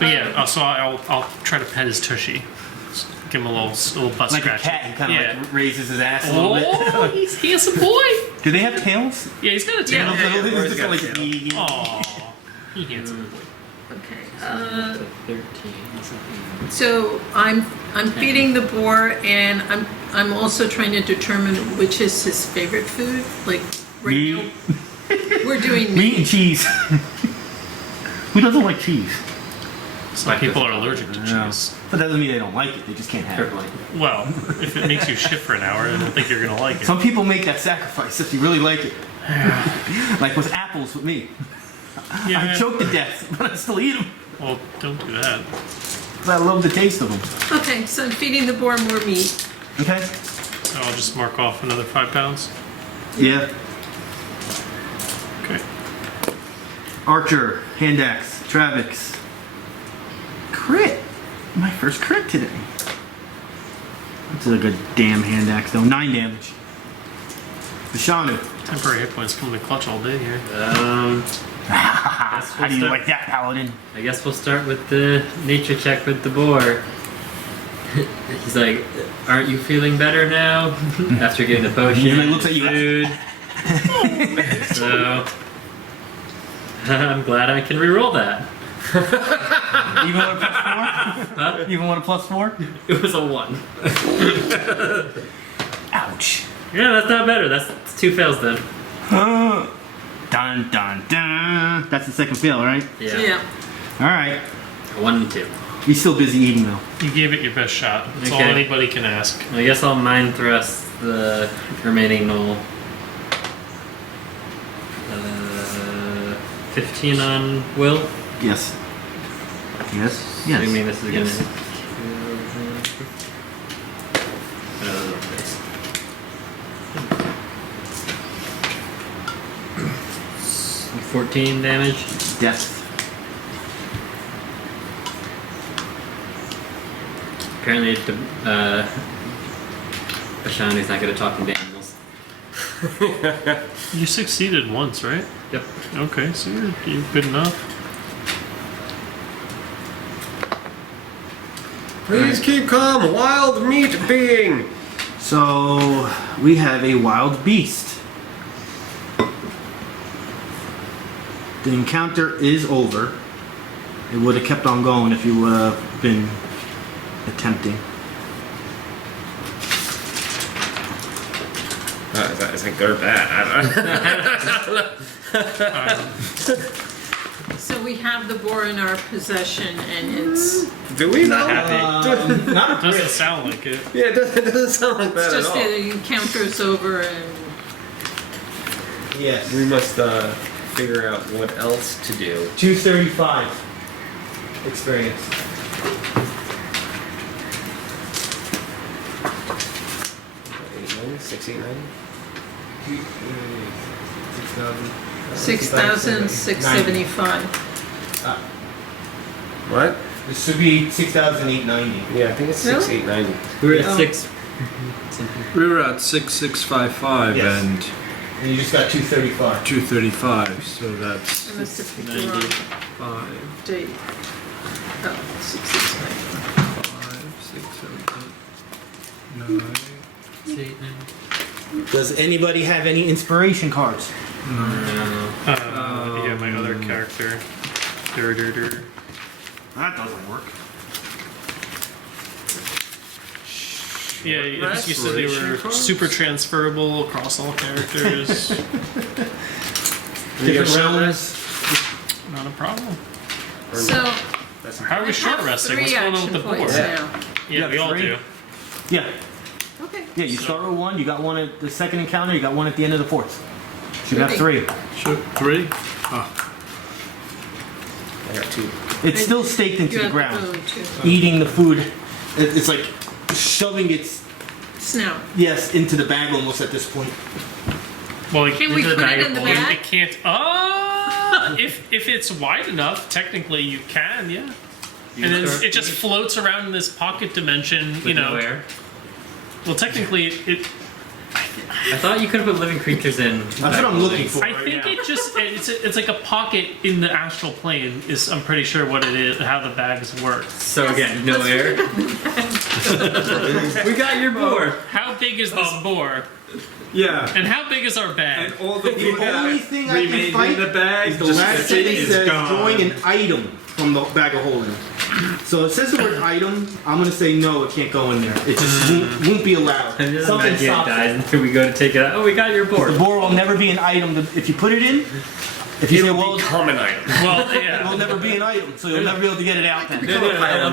But yeah, so I'll try to pet his tushy. Just give him a little butt Like a scratch. cat, he kind of Yeah. raises his ass a little bit. Oh, he's handsome boy. Do they have tails? Yeah, he's got a tail. It's just Boar's got like a tail. Aw, he handsome boy. Okay. 13 something. So I'm feeding the boar, and I'm also trying to determine which is his favorite food. Like right now, we're doing Meat and cheese. Who doesn't like cheese? Some people are allergic to cheese. That doesn't mean they don't like it. They just can't have it. Well, if it makes you shit for an hour, I don't think you're gonna like it. Some people make that sacrifice if you really like it. Like with apples with me. Yeah. I choke to death, but I still eat them. Well, don't do that. Because I love the taste of them. Okay, so I'm feeding the boar more meat. Okay? So I'll just mark off another 5 pounds. Yeah. Okay. Archer, hand axe, Travex. Crit! My first crit today. That's a good damn hand axe though. 9 damage. Bashanu. Temporary hit points come in the clutch all day here. How do you like that, Paladin? I guess we'll start with the nature check with the boar. He's like, aren't you feeling better now? After getting the potion. He looks at you. Food. So, I'm glad I can reroll that. Even with a +4? Huh? Even with a +4? It was a 1. Ouch. Yeah, that's not better. That's 2 fails then. Dun dun dun. That's the second fail, right? Yeah. Alright. 1 and 2. He's still busy eating though. You gave it your best shot. That's all Okay. anybody can ask. I guess I'll mind thrust the remaining Gnoll. 15 on Will. Yes. Yes. I Yes. mean, this is Yes. gonna. 14 damage. Death. Apparently, Bashanu's not good at talking to animals. You succeeded once, right? Yep. Okay, so you're good enough. Please keep calm, wild meat being. So we have a wild beast. The encounter is over. It would have kept on going if you would have been attempting. Is that good or bad? I don't know. So we have the boar in our possession, and it's Do we know? Not It doesn't sound like it. Yeah, it doesn't sound like that just at all. the encounter's over, and yes. We must figure out what else to do. 235 experience. Six, eight, nine. 6,675. What? This should be 6,890. Yeah, I think it's Really? 6,890. We were at Oh. 6. We were at 6655 Yes. and And you just got 235. 235, so that's I must have picked the 90. wrong 5, date. Oh, 6,695. 5, 6, 7, 8, 9. Does anybody have any inspiration cards? Yeah, my other character. That doesn't work. Yeah, you said they were super transferable across all characters. Different realms. Not a problem. So How are we I short have resting? 3 What's going on with action the board? points now. Yeah, we all three? do. Yeah. Okay. Yeah, you start with 1, you got 1 at the second encounter, you got 1 at the end of the fourth. So you got 3. Sure, 3? I got 2. It's still staked into You the have ground. the bone too. Eating the food. It's like shoving its, Snout. yes, into the bag almost at this point. Well, Can we Into the put bag it of in the holding. it bag? can't. If it's wide enough, technically you can, yeah. And then it just floats around in this pocket dimension, you know. No air. Well, technically, it. I thought you could have put living creatures in. That's what I'm looking for. I think it just it's like a pocket in the astral plane. Is I'm pretty sure what it is, how the bags work. So again, no air. We got your board. How big is this boar? Yeah. And how big is our bag? And all the food only that thing I can remained fight in the bag, The just last the thing sentence is says gone. drawing an item. from the bag of holding. So it says the word item. I'm gonna say no, it can't go in there. It just won't be allowed. And just Something imagine it stops dies it. until we go to take it out. Oh, we got your board. The boar will never be an item. If you put it in, if you say, well, Become an item. Well, it yeah. will never be an item, so you'll never be able to get it out then. It'll become a Well, it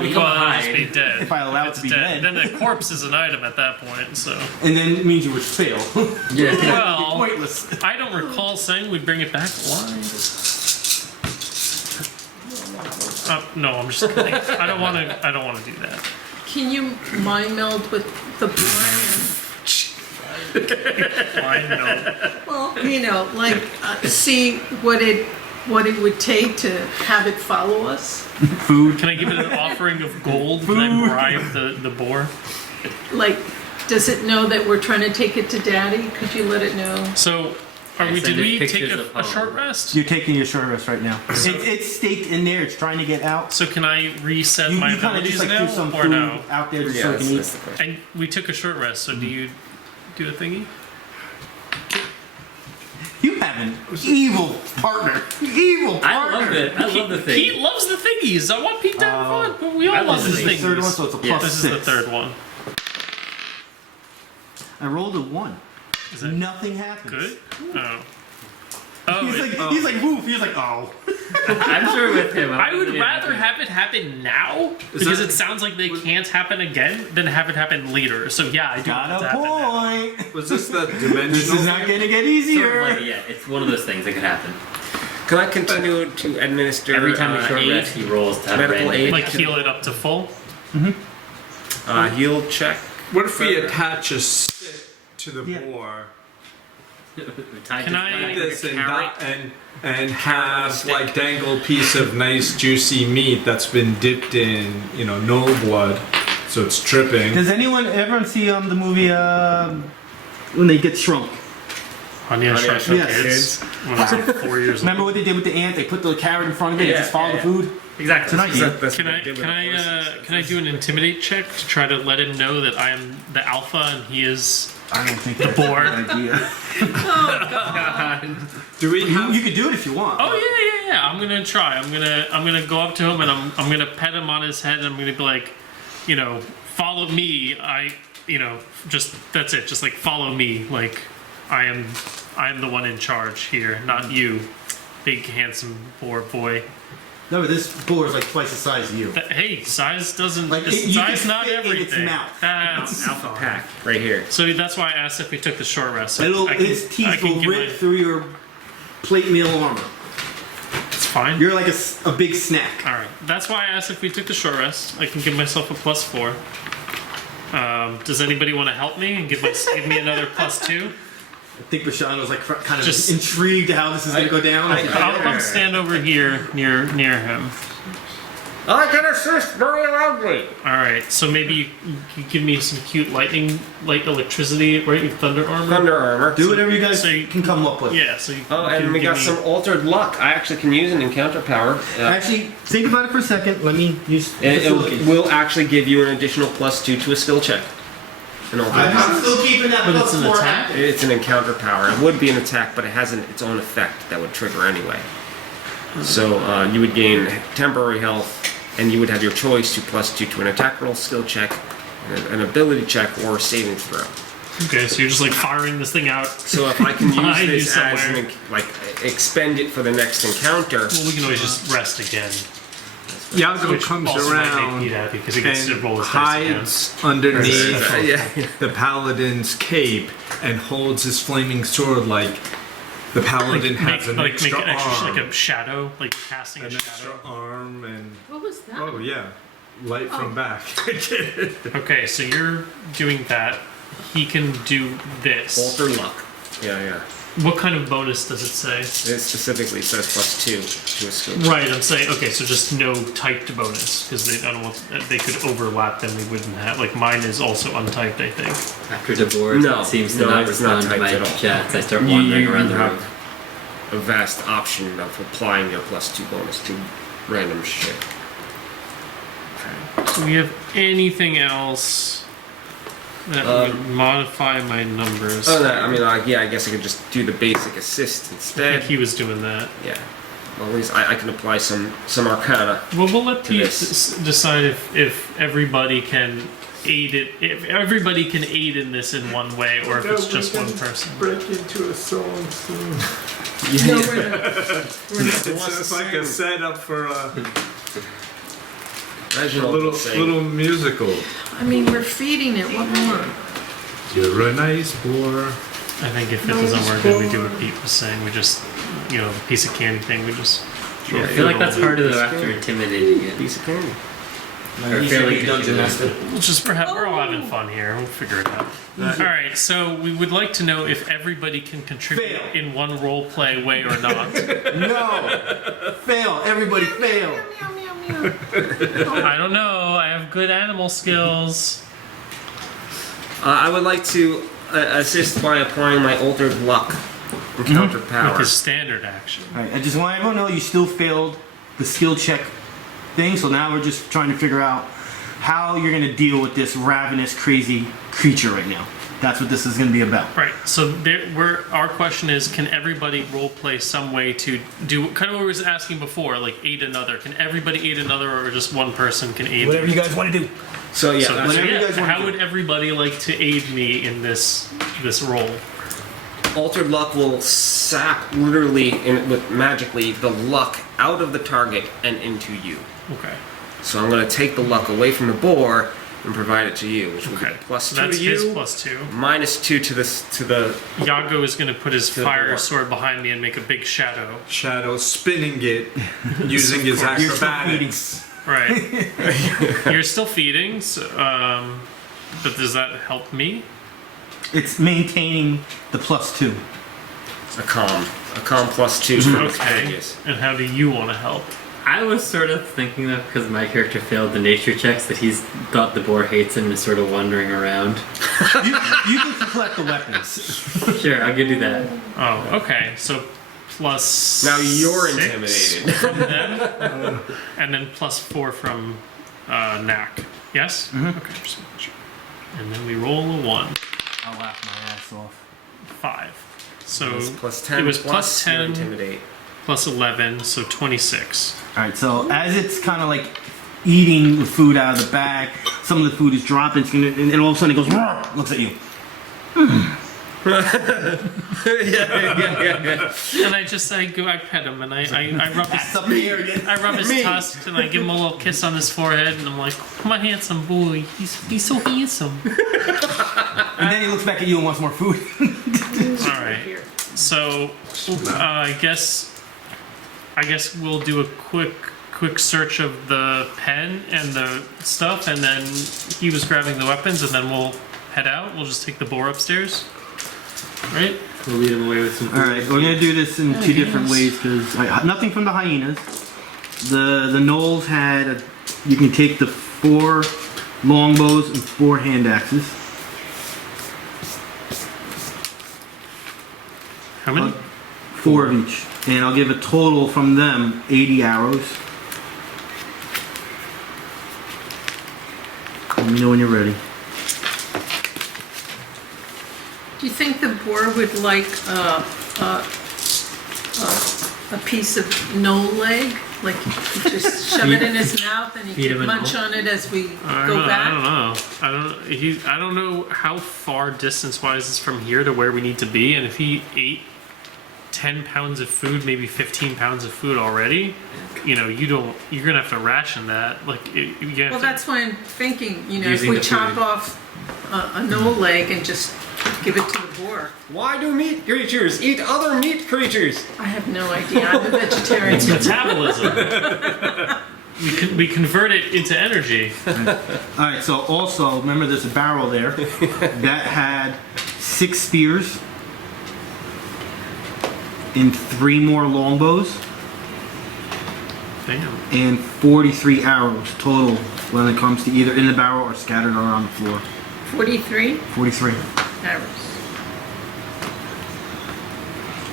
must be hide. dead. If I allow it It's to be dead. dead. Then the corpse is an item at that point, so. And then it means you would fail. Yeah. Well, Pointless. I don't recall saying we'd bring it back alive. No, I'm just kidding. I don't want to do that. Can you mind meld with the boar I know. and, well, you know, like, see what it would take to have it follow us? Food. Can I give it an offering of gold? Can I bribe the boar? Like, does it know that we're trying to take it to Daddy? Could you let it know? So, I did send it we take pictures of a home. short rest? You're taking your short rest right now. It's staked in there. It's trying to get out. So can I reset You, my you kind of abilities just like now, threw some or food no? out there just Yeah, so it that's, can that's eat. the question. And we took a short rest. So do you do a thingy? You have an evil partner. Evil I partner. love it. I love the thing. He loves the thingies. I want Pete to have fun, but we all I love love the the This is the third one, thingies. so it's a Yeah. plus This is 6. the third one. I rolled a 1. Is that Nothing happens. good? Oh. Oh, He's like woof. He's like, oh. I'm sure with him. I would really rather happy. have it happen now because it sounds like they can't happen again than have it happen later. So yeah, I do want it Got to a happen now. point. Was this the This dimensional? is not gonna get Sort easier. of like, yeah, it's one of those things that could happen. Can I continue to administer Every time he short aid? rest, he rolls to have medical random aid? Like heal it up to full. Heal check. What if we attach a stick to the Yeah. boar? Tied Can to I- flag. This and carrot? and have like dangle piece of nice juicy meat that's been dipped in gnoll blood, so it's dripping. Does everyone see the movie when they get shrunk? Honey, I Shrunk Shrunk Kids. When I was like 4 years old. Remember what they did with the ant? They put the carrot in front of it and Yeah, just follow yeah, the food. Exactly. It's an idea. That's Can what I they did with can the horses. I can I do an intimidate check to try to let him know that I am the alpha and he is I don't think the that's a boar? good idea. Do we have? You could do it if you want. Oh yeah. I'm gonna try. I'm gonna go up to him and I'm gonna pet him on his head and I'm gonna be like, follow me. Just that's it. Just like follow me. Like I am the one in charge here, not you, big handsome boar boy. No, but this boar is like twice the size of you. Hey, size doesn't. Like, Size you can not fit in its everything. mouth. That's Alpha pack right here. so. That's why I asked if we took the short rest. So Its I teeth can will give rip my- through your plate mail armor. It's fine. You're like a big snack. All right. That's why I asked if we took the short rest. I can give myself a +4. Does anybody want to help me and give me another +2? I think Bashanu was like kind of Just- intrigued how this is going to go down. I'll come stand over here near him. I can assist very loudly. All right. So maybe you give me some cute lightning, like electricity, right? Your thunder armor. Thunder armor. Do whatever you guys So you- can come up with. Yeah. So you Oh, can and we give got me- some altered luck. I actually can use an encounter power. Actually, think about it for a second. Let me use It facilities. will actually give you an additional +2 to a skill check. An altered I'm still keeping that. But it's plus an 4. attack? It's an encounter power. It would be an attack, but it has its own effect that would trigger anyway. So you would gain temporary health, and you would have your choice to +2 to an attack roll, skill check, an ability check, or a saving throw. Okay. So you're just like firing this thing out. So if I can use Behind you this as somewhere. expend it for the next encounter. Well, we can always just rest again. Yago Which comes also might make around Pete happy because he gets to and roll his dice again. hides underneath Yeah. the paladin's cape and holds his flaming sword like the paladin has an make extra an extra, arm. like a shadow, like casting a An extra shadow. arm and What was that? oh yeah, light from back. Okay, so you're doing that. He can do this. Alter luck. Yeah. What kind of bonus does it say? It specifically says +2 to a skill check. Right, I'm saying okay, so just no typed bonus because I don't want they could overlap. Then we wouldn't have like mine is also untyped. I think. After the board No, seems to no, not it's not respond to typed my at all. chats, I start wandering around the room. A vast option of applying your +2 bonus to random shit. Do we have anything else that would modify my numbers? Oh, no, I mean, I guess I could just do the basic assist I think instead. he was doing that. Yeah. Well, at least I can apply some Arcana. Well, we'll let Pete this. decide if everybody can aid it. If everybody can aid in this in one way, or if it's just one person. Break into a song soon. No, we're not. It's like a setup for a Reginald little will sing. little musical. I mean, we're feeding it. What more? You're a nice boar. I think if it doesn't work, then we do what Pete was saying. We just, the piece of candy thing. We just. Yeah, I feel like that's harder though after intimidating it. Piece of candy. Or fairly dungeon master. We'll just we're all having fun here. We'll figure it out. All right. So we would like to know if everybody can contribute Fail. in one role play way or not. No! Fail! Everybody fail! Meow, meow, meow. I don't know. I have good animal skills. I would like to assist by applying my altered luck encounter power. With his standard action. Alright, I just want everyone to know you still failed the skill check thing, so now we're just trying to figure out how you're gonna deal with this ravenous, crazy creature right now. That's what this is gonna be about. Right. So our question is, can everybody role play some way to do kind of what we was asking before, like aid another? Can everybody aid another, or just one person can aid? Whatever you guys want to do. So yeah, So, whatever you yeah, guys wanna how do. would everybody like to aid me in this role? altered luck will sap literally magically the luck out of the target and into you. Okay. So I'm going to take the luck away from the boar and provide it to you, which will be Okay. plus So 2 that's to you, his +2. -2 to the. Yago is going to put his the fire boar. sword behind me and make a big shadow. Shadow spinning it using his course. You're still acrobatics. Right. You're still feeding, so, but does that help me? It's maintaining the +2. A calm +2 for Okay. Vegas. And how do you want to help? I was sort of thinking that because my character failed the nature checks that he's thought the boar hates him and is sort of wandering around. You can collect the weapons. Sure, I could do that. Oh, okay. So plus. Now you're 6 intimidated. from them, and then +4 from Knack. Yes. Okay. Just making sure. And then we roll a 1, I'll laugh my ass off. 5. So It's +10. it was plus your +10, intimidate. +11, so 26. Alright, so as it's kind of like eating the food out of the bag, some of the food is dropping, it's gonna, and all of a sudden it goes, "Rrr," looks at you. And I pet him, and I rub That's his up in the air again. I rub his tusk, and I give him a little kiss on his forehead, and I'm like, "My handsome boy, he's so handsome." And then he looks back at you and wants more food. All right. So I guess we'll do a quick search of the pen and the stuff, and then he was grabbing the weapons, and then we'll head out. We'll just take the boar upstairs. Right? We'll lead him away with some food. Alright, we're gonna do this in two different ways because nothing from the hyenas. The Gnolls had you can take the 4 longbows and 4 hand axes. How many? 4 of each. And I'll give a total from them 80 arrows. Let me know when you're ready. Do you think the boar would like a piece of gnoll leg? Like you just shove it in his mouth and he Feed him can a munch gnoll? on it as we I go don't back? know. I don't know how far distance-wise is from here to where we need to be, and if he ate 10 pounds of food, maybe 15 pounds of food already, you're gonna have to ration that. Like, Well, that's why I'm thinking, if Using we the chop food. off a gnoll leg and just give it to the boar. Why do meat creatures eat other meat creatures? I have no idea. I'm a vegetarian. It's metabolism. we convert it into energy. Alright, so also, remember there's a barrel there that had 6 spears and 3 more longbows Damn. and 43 arrows total when it comes to either in the barrel or scattered around the floor. 43 43. arrows.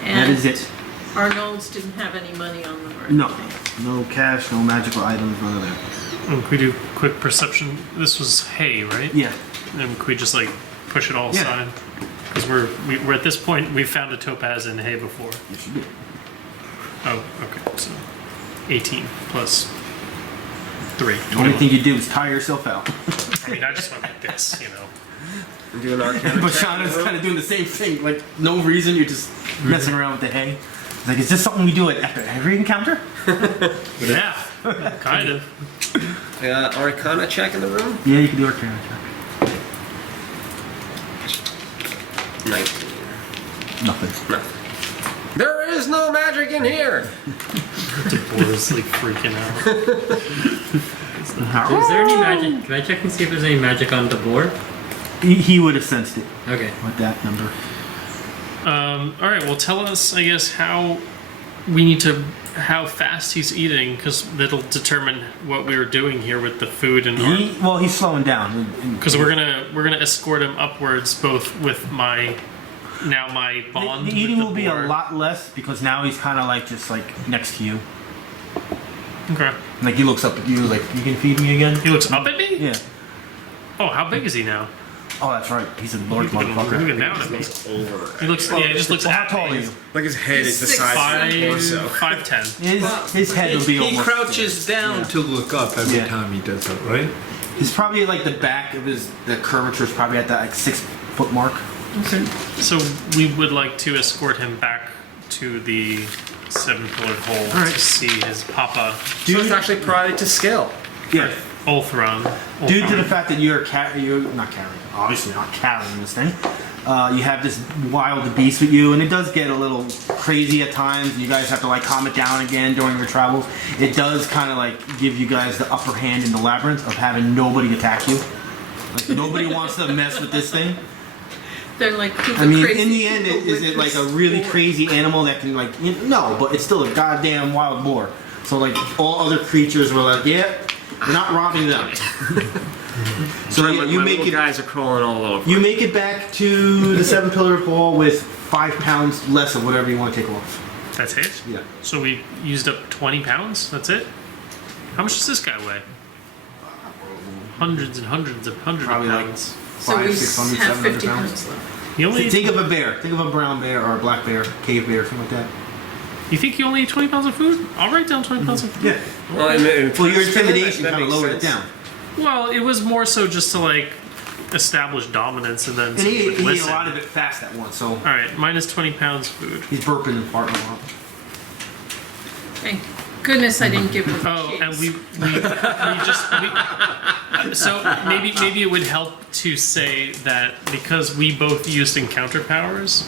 That And is it. our gnolls didn't have any money on them or No. anything. No cash, no magical items, none of that. Can we do quick perception? This was hay, right? Yeah. And can we just push it all Yeah. aside? Because we're at this point, we found a topaz in hay before. Yes, you did. Oh, okay. So 18 plus 3. The only thing you did was tire yourself out. I mean, I just went like this, Do an arcana But check. Shauna's kind of doing the same thing. Like, no reason, you're just messing around with the hay. It's like, is this something we do after every encounter? Yeah, kind of. Arcana check in the room. Yeah, you can do arcana check. 19. Nothing. There is no magic in here. Boar's like freaking out. Is there any magic? Can I check and see if there's any magic on the board? He would have sensed it Okay. with that number. All right. Well, tell us, I guess, how fast he's eating, because that'll determine what we were doing here with the food and. He's slowing down. Because we're gonna escort him upwards, both with my bond. The eating with will be a boar. lot less because now he's kind of like just like next to you. Okay. Like he looks up at you, like, you can feed me again. He looks up at me. Yeah. Oh, how big is he now? Oh, that's right. He's a large Looking motherfucker. down at me. Over. He looks. Yeah, he just looks How at tall are me. you? Like his head is the Six, size of Five, his torso. 5'10". His head will be He almost. crouches down to look up every Yeah. time he does it, right? He's probably like the back of the curvature is probably at that like 6 foot mark. Okay. So we would like to escort him back to the 7-pillared hole Alright. to see his papa. So it's actually probably to skill. Yeah. Ulthron. Due to the fact that you're not carrying, obviously not carrying this thing. You have this wild beast with you, and it does get a little crazy at times. You guys have to like calm it down again during your travels. It does kind of like give you guys the upper hand in the labyrinth of having nobody attack you. Like nobody wants to mess with this thing. They're like, who I mean, crazy in the end, people is with it like a this really boar? crazy animal that can like no, but it's still a goddamn wild boar. So like all other creatures were like, yeah, we're not robbing them. So yeah, you my make little it. guys are crawling all over. You make it back to the 7-pillared hall with 5 pounds less of whatever you want to take off. That's it? Yeah. So we used up 20 pounds? That's it? How much does this guy weigh? Hundreds and hundreds of Probably like pounds. So 500, we 600, have 700 50 pounds. pounds left. You only Think of a bear. Think of a brown bear or a black bear, cave bear, something like that. You think you only eat 20 pounds of food? I'll write down 20 pounds of food. Yeah. Well, I mean, Well, your intimidation that kind of makes lowered it sense. down. Well, it was more so just to like establish dominance and then And he ate a listen. lot of it fast at once, so All right, minus 20 pounds food. he's burping and farting a lot. Thank goodness I didn't give him Oh, cheese. and so maybe it would help to say that because we both used encounter powers,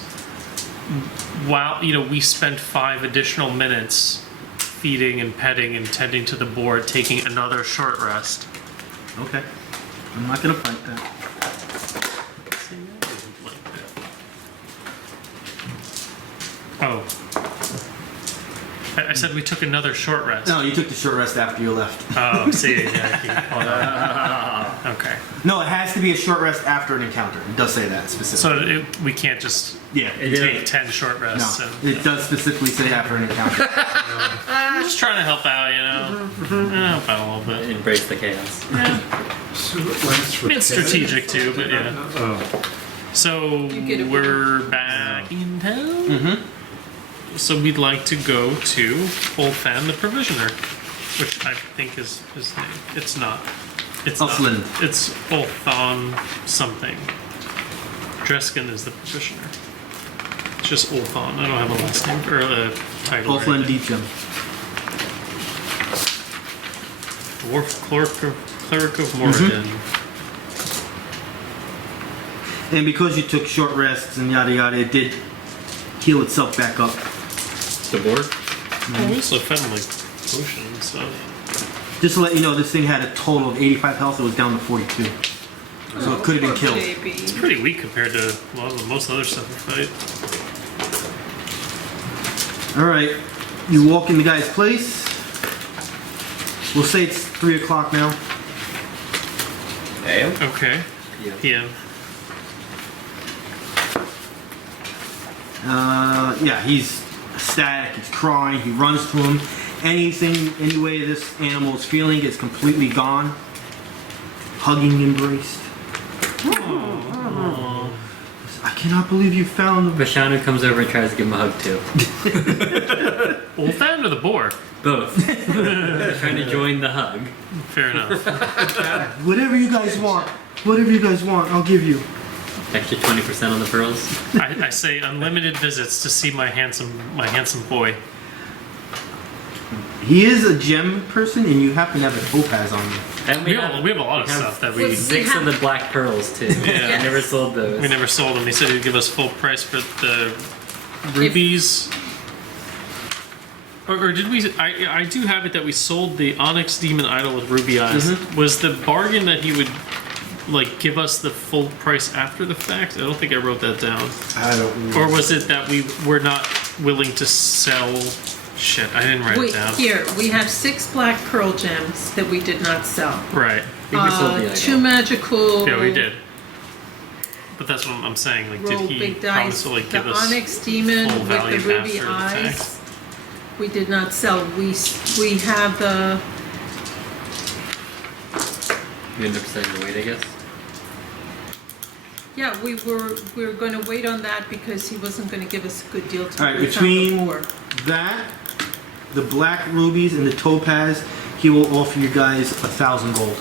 while we spent 5 additional minutes feeding and petting and tending to the board, taking another short rest. Okay. I'm not gonna fight that. Oh. I said we took another short rest. No, you took the short rest after you left. Oh, see, yeah, hold on. Okay. No, it has to be a short rest after an encounter. It does say that specifically. So we can't just yeah, take 10 short rests. no, and, it does specifically say after an encounter. I'm just trying to help out, help out a little bit. Embrace the chaos. Yeah. So it lasts for I mean, it's 10? strategic too, but yeah. Oh. So get a we're back in town. Mm-hmm. So we'd like to go to Ulthan the Provisioner, which I think is his name. It's not. It's Ulflin. not. It's Ulthan something. Dreskin is the Provisioner. It's just Ulthan. I don't have a last name or a title. or Ulflin anything. Deep Gem. Dwarf Cleric of Moradin. And because you took short rests and yada yada, it did heal itself back up. The board? Oh, we also fed him like potion and stuff. Just to let you know, this thing had a total of 85 health. It was down to 42. So it could have been Poor killed. baby. It's pretty weak compared to most other stuff we fight. Alright. You walk in the guy's place. We'll say it's 3 o'clock now. AM? Okay. Yeah. Yeah, he's ecstatic, he's crying, he runs to him. Anything, any way this animal is feeling is completely gone. Hugging, embraced. I cannot believe you found them. Bashanu comes over and tries to give him a hug too. Ulthan or the boar? Both. Trying to join the hug. Fair enough. Whatever you guys want. Whatever you guys want, I'll give you. Extra 20% on the pearls. I say unlimited visits to see my handsome boy. He is a gem person, and you happen to have a topaz on you. And We have a lot of stuff that we. We 6 have- of the black pearls too. Yeah. I never sold those. We never sold them. He said he'd give us full price for the rubies. Or did we? I do have it that we sold the Onyx Demon Idol with ruby eyes. Was the bargain that he would like give us the full price after the fact? I don't think I wrote that down. I don't know. Or was it that we were not willing to sell? Shit, I didn't write it down. Here, we have 6 black pearl gems that we did not sell. Right. I think we sold the 2 idol. magical. Yeah, we did. But that's what I'm saying. Like, Roll did he big promise dice. to like The give us? onyx demon full with the value ruby after the eyes. fact? We did not sell. We have the. You end up deciding to wait, I guess. Yeah, we were going to wait on that because he wasn't going to give us a good deal to All right, we found the between boar. that, the black rubies, and the topaz, he will offer you guys 1,000 gold.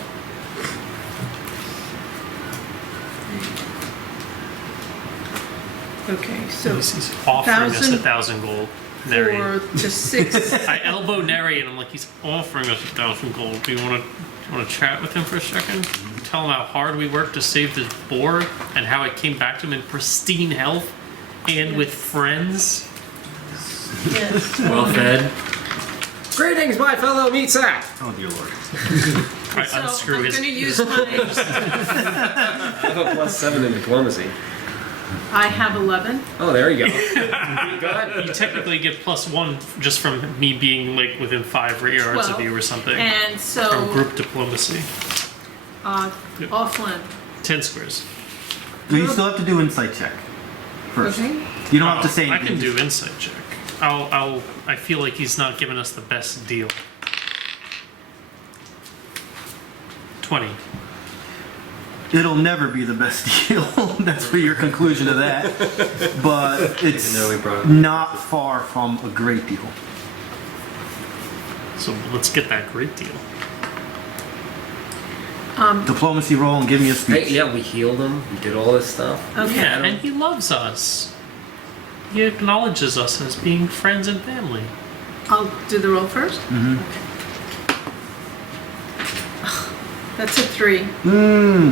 Okay, so He's offering us 1,000 1,000 gold. Neri. for the 6. I elbow Neri and I'm like, he's offering us 1,000 gold. Do you want to chat with him for a second? Tell him how hard we worked to save this boar and how it came back to him in pristine health and with friends. Yes. Well fed. Greetings, my fellow meat sack. Oh dear lord. I So unscrew I'm his. going to use my. I have a +7 in diplomacy. I have 11. Oh, there you go. You got You technically get +1 just from me being like within 5 yards of Well, you or something. And From so, group diplomacy. Offland. 10 squares. So you still have to do insight check first. Okay. You don't have to say I anything. can do insight check. I feel like he's not giving us the best deal. 20. It'll never be the best deal. That's for your conclusion of that. But it's I know we brought it up. not far from a great deal. So let's get that great deal. Diplomacy roll and give me a speech. Hey, yeah, we healed him. We did all this stuff. Okay. Yeah, and he loves us. He acknowledges us as being friends and family. I'll do the roll first. Mm-hmm. That's a 3.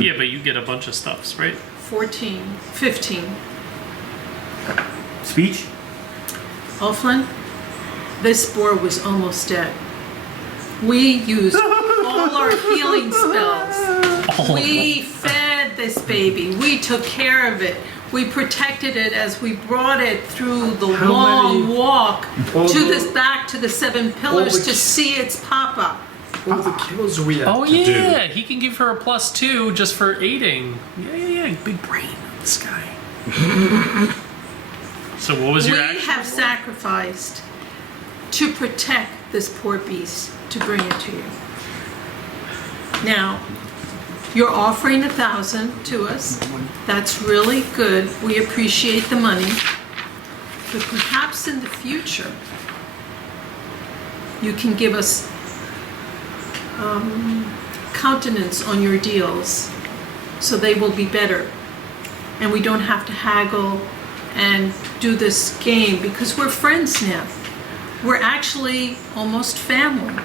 Yeah, but you get a bunch of stuffs, right? 14. 15. Speech? Offland, this boar was almost dead. We used all our healing spells. We fed this baby. We took care of it. We protected it as we brought it through the How long many- walk all to the- this back to the 7 pillars the- to see its papa. All the kills we have Oh to yeah, he can give her a +2 just for aiding. Yeah, big brain, this guy. So what was We your action? have sacrificed to protect this poor beast to bring it to you. Now, you're offering 1,000 to us. That's really good. We appreciate the money. But perhaps in the future, you can give us countenance on your deals so they will be better. And we don't have to haggle and do this game because we're friends now. We're actually almost family.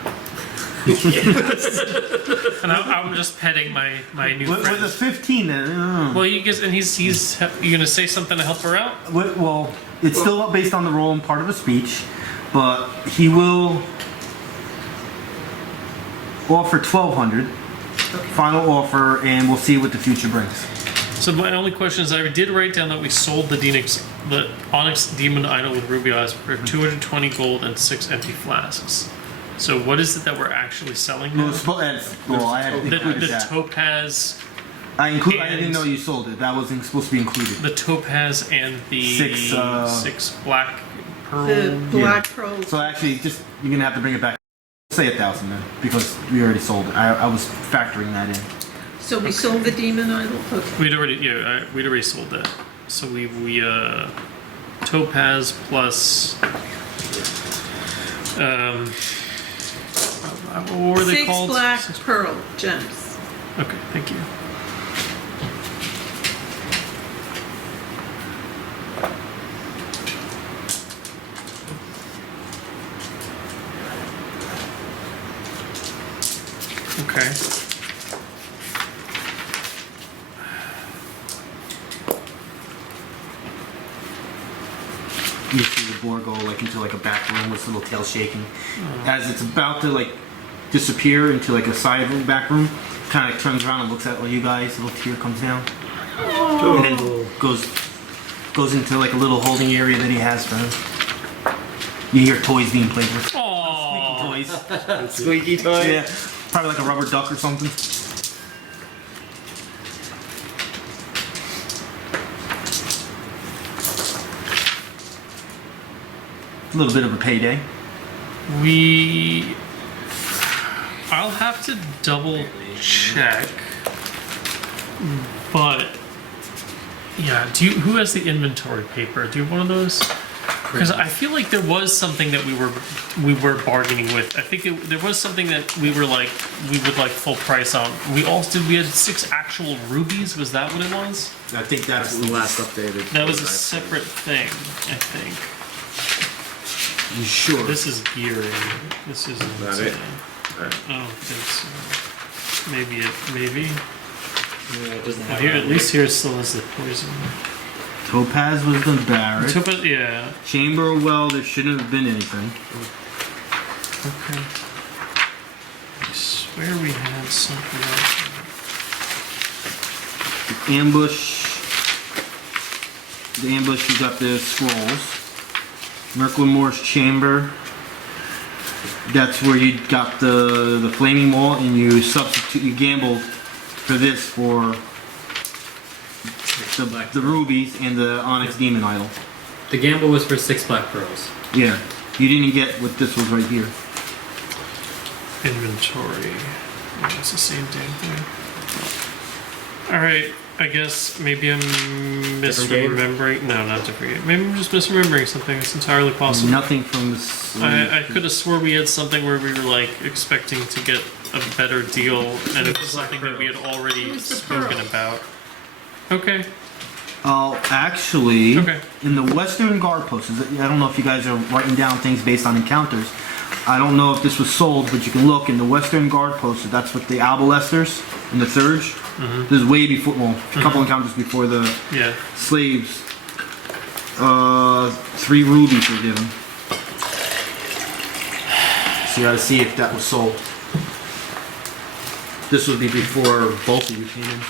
And I'm just petting my new With friend. a 15 then. Well, you guys, and he's you gonna say something to help her out? Well, it's still based on the role and part of a speech, but he will offer 1,200. Final offer, and we'll see what the future brings. So my only question is, I did write down that we sold the Onyx Demon Idol with ruby eyes for 220 gold and 6 empty flasks. So what is it that we're actually selling now? I had included The that. topaz, I didn't and- know you sold it. That wasn't supposed to be included. the topaz and the 6, 6 black pearl. The black pearls. So actually, you're gonna have to bring it back. Say 1,000 then, because we already sold it. I was factoring that in. So we sold the demon idol? Okay. We'd already sold that. So we topaz plus What were they 6 called? black pearl gems. Okay, thank you. Okay. You see the boar go like into like a back room with its little tail shaking. As it's about to like disappear into like a side room, back room, kind of turns around and looks at all you guys. A little tear comes down, and then goes into like a little holding area that he has for him. You hear toys being played with. Aww. Toys. Squeaky toy. Yeah, probably like a rubber duck or something. A little bit of a payday. I'll have to double check, but yeah. Who has the inventory paper? Do you have one of those? Because I feel like there was something that we were bargaining with. I think there was something that we would like full price on. We had 6 actual rubies. Was that what it was? I think that's The last updated. That was a separate thing. I think. You sure? This is gearing. This isn't. That it? I don't think so. Maybe. Yeah, it doesn't Well, have here, that. at least here it still has the poison. Topaz was the barrack. Yeah. Chamber well, there shouldn't have been anything. Okay. I swear we had something else. The ambush, you got the scrolls. Merklemore's chamber. That's where you got the flaming wall, and you gambled for this for the rubies and the onyx demon idol. The gamble was for 6 black pearls. Yeah, you didn't get what this was right here. Inventory. Yeah, it's the same damn thing. Alright, I guess maybe I'm misremembering. No, not different game. Maybe I'm just misremembering something. It's entirely possible. Nothing from this. I could have swore we had something where we were like expecting to get a better deal, and it was something that we had already was the spoken pearls. about. Okay. Oh, actually, Okay. in the Western Guard posts, I don't know if you guys are writing down things based on encounters. I don't know if this was sold, but you can look in the Western Guard posts. That's what the Abalesters and the Thurge. This is way before, well, a couple encounters before the Yeah. slaves. 3 rubies were given. So you gotta see if that was sold. This would be before both of you came in.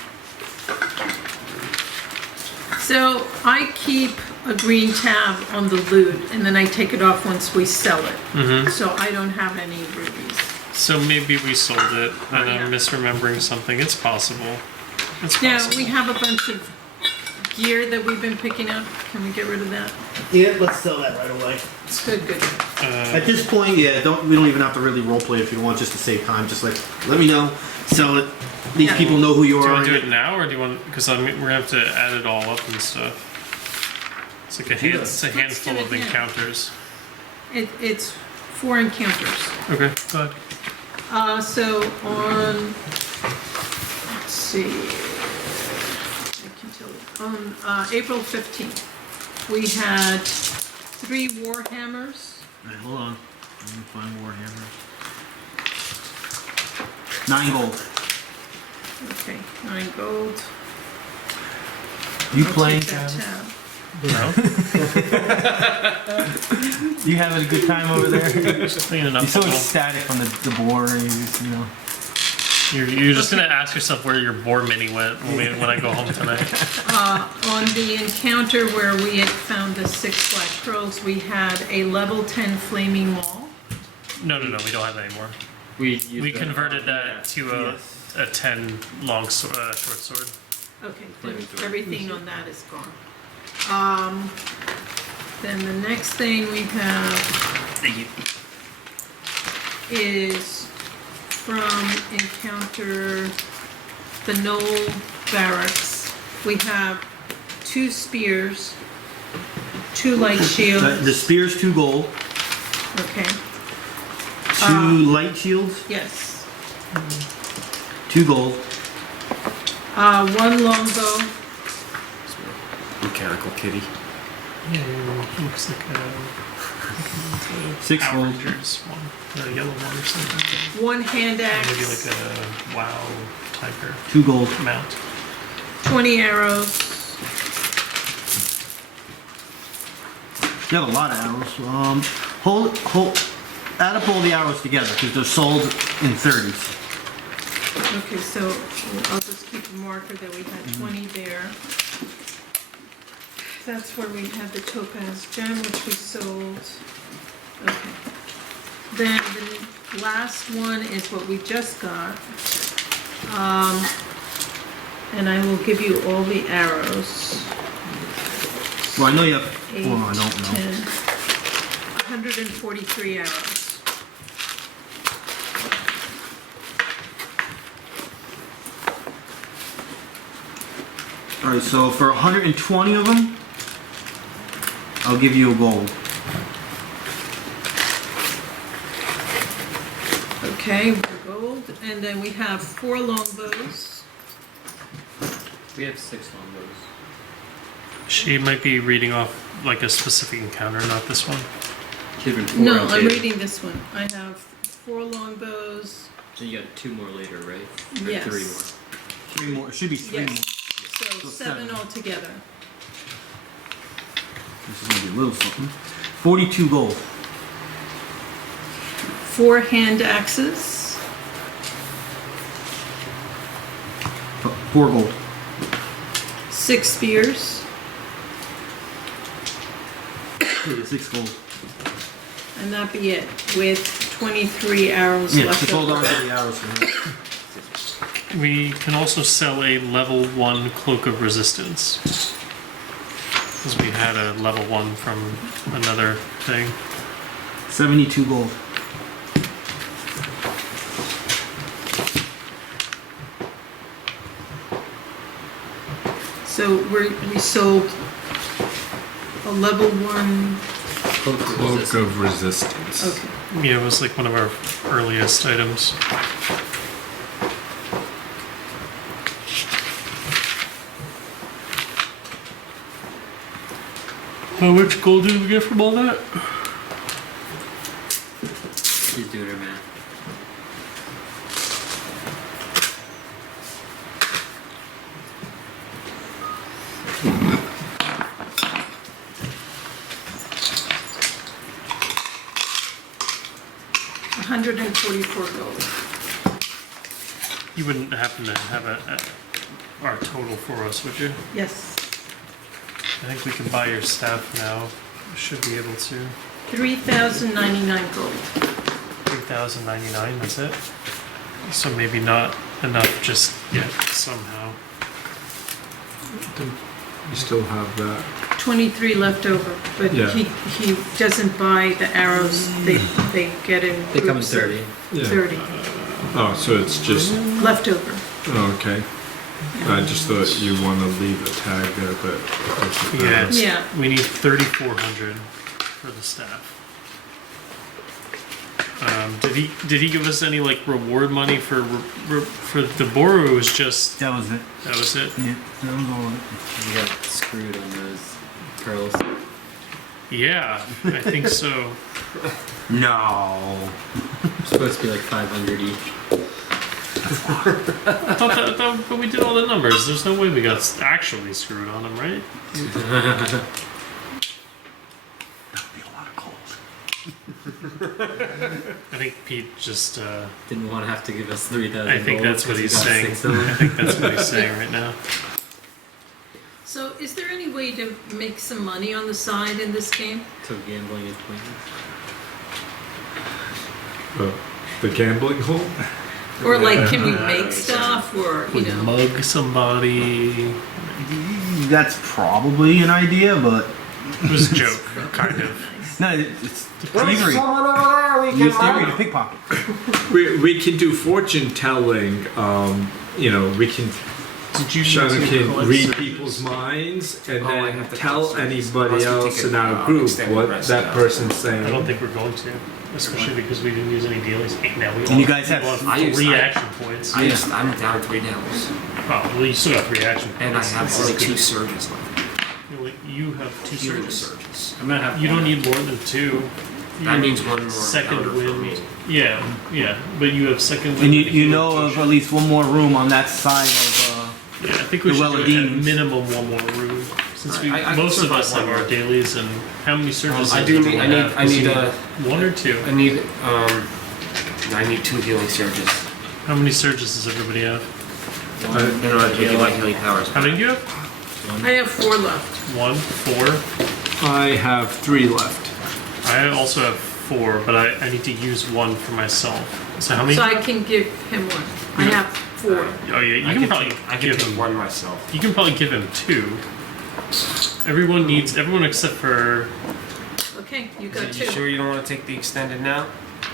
So I keep a green tab on the loot, and then I take it off once we sell it. So I don't have any rubies. So maybe we sold it, and Yeah. I'm misremembering something. It's possible. It's Now, possible. we have a bunch of gear that we've been picking up. Can we get rid of that? Yeah, let's sell that right away. Good. At this point, yeah, we don't even have to really roleplay if you don't want, just to save time. Just like, let me know, sell it. These Yeah. people know who you Do you are. want to do it now, or do you want? Because we're gonna have to add it all up and stuff. It's like it's a handful do of it now. encounters. It's 4 encounters. Okay, go ahead. So on, let's see, I can tell you, on April 15th, we had 3 Warhammers. Alright, hold on. Let me find Warhammers. 9 gold. Okay, 9 gold. You I'll playing, take that Travis? tab. No, You having a good time over there? just cleaning up. You're so a little. ecstatic from the boar, and you just, you know. You're just gonna ask yourself where your boar mini went when I go home tonight. On the encounter where we had found the 6 black pearls, we had a level 10 flaming wall. No, we don't have that anymore. We converted that to a 10 long short sword. Okay, then everything on that is gone. Then the next thing we have is from encounter the Gnoll barracks. We have 2 spears, 2 light shields. The spear's 2 gold. Okay. 2 light shields, Yes. 2 gold, 1 longbow, Mechanical kitty. Yeah, looks like a 6 Power gold, Rangers one, a yellow one or something. 1 hand axe, Maybe like a WoW Tiger 2 gold, mount. 20 arrows. You have a lot of arrows. Add up all the arrows together because they're sold in 30s. Okay, so I'll just keep a marker that we had 20 there. That's where we had the topaz gem, which we sold. Okay. Then the last one is what we just got. And I will give you all the arrows. Well, I know you have. 8, Well, I don't know. 10, 143 arrows. Alright, so for 120 of them, I'll give you a gold. Okay, gold. And then we have 4 longbows. We have 6 longbows. She might be reading off like a specific encounter, not this one. Should have been 4 No, on I'm table. reading this one. I have 4 longbows. So you got 2 more later, right? Or Yes. 3 more. 3 more. It should be 3 Yes. more. So 7 altogether. This is gonna be a little something. 42 gold. 4 hand axes. 4 gold. 6 spears. 6 gold. And that be it, with 23 arrows Yeah, left just hold on over. to the arrows for me. We can also sell a level 1 Cloak of Resistance. Because we had a level 1 from another thing. 72 gold. So we sold a level 1, Cloak of Resistance. okay. Yeah, it was like one of our earliest items. How much gold did we get from all that? She's doing her math. $144 gold. You wouldn't happen to have our total for us, would you? Yes. I think we can buy your staff now. Should be able to. 3,099 gold. 3,099, that's it? So maybe not enough just yet, somehow. You still have that. 23 left over, but Yeah. he doesn't buy the arrows, they get in They come in groups of 30. Yeah. 30 Oh, so it's just. left over. Oh, okay. I just thought you want to leave a tag there, but. Yeah, Yeah. we need 3,400 for the staff. Did he give us any like reward money for the boar? Or it was just That was it. that was it? Yeah, that was all it. You got screwed on those curls. Yeah, I think so. No. It's supposed to be like 500 each. I thought but we did all the numbers. There's no way we got actually screwed on them, right? That'd be a lot of coals. I think Pete just. Didn't want to have to give us 3,000 I think gold that's what because he's we got saying. 6 of them. I think that's what he's saying right now. So is there any way to make some money on the side in this game? So gambling is pointless. The gambling hole? Or like, can we make stuff, or, you know? Mug somebody. That's probably an idea, but It was a joke, kind of. no, it's thievery. Use thievery to pickpocket. We can do fortune telling. You know, we can Did you Shadow need to can collect read surges? people's minds and Oh, I then have to tell collect surges. anybody I'll have to else take in it, our group extended what rest that now. person's I saying. don't think we're going to, especially because we didn't use any dailies. Now we all And you guys people have- I used- three I- action points. I'm down 3 devils. Oh, well, you still got 3 action points. And I have This is only good. 2 surges left. You have 2 Healing surges. surges. I'm gonna have. You don't need more than 2. That You- means 1 more second encounter for wind. me. Yeah, but you have second wind. And and you healing know of potion. at least one more room on that side of. Yeah, I think we the should Well do of at Demons. minimum 1 more room. Since we, I can most of survive us have one our more. dailies, and how many surges? I does do need. everyone have? I Does need. he need 1 or 2. I need. I need 2 healing surges How many surges does everybody have? in order to get my healing powers. How many do you have? I have 4 left. 1, 4. I have 3 left. I also have 4, but I need to use 1 for myself. So how many? So I can give him 1. I have 4. Oh yeah, you I can probably I can give take him 1 myself. You can probably give him 2. Everyone except for. Okay, you Are got you 2. sure you don't want to take the extended now?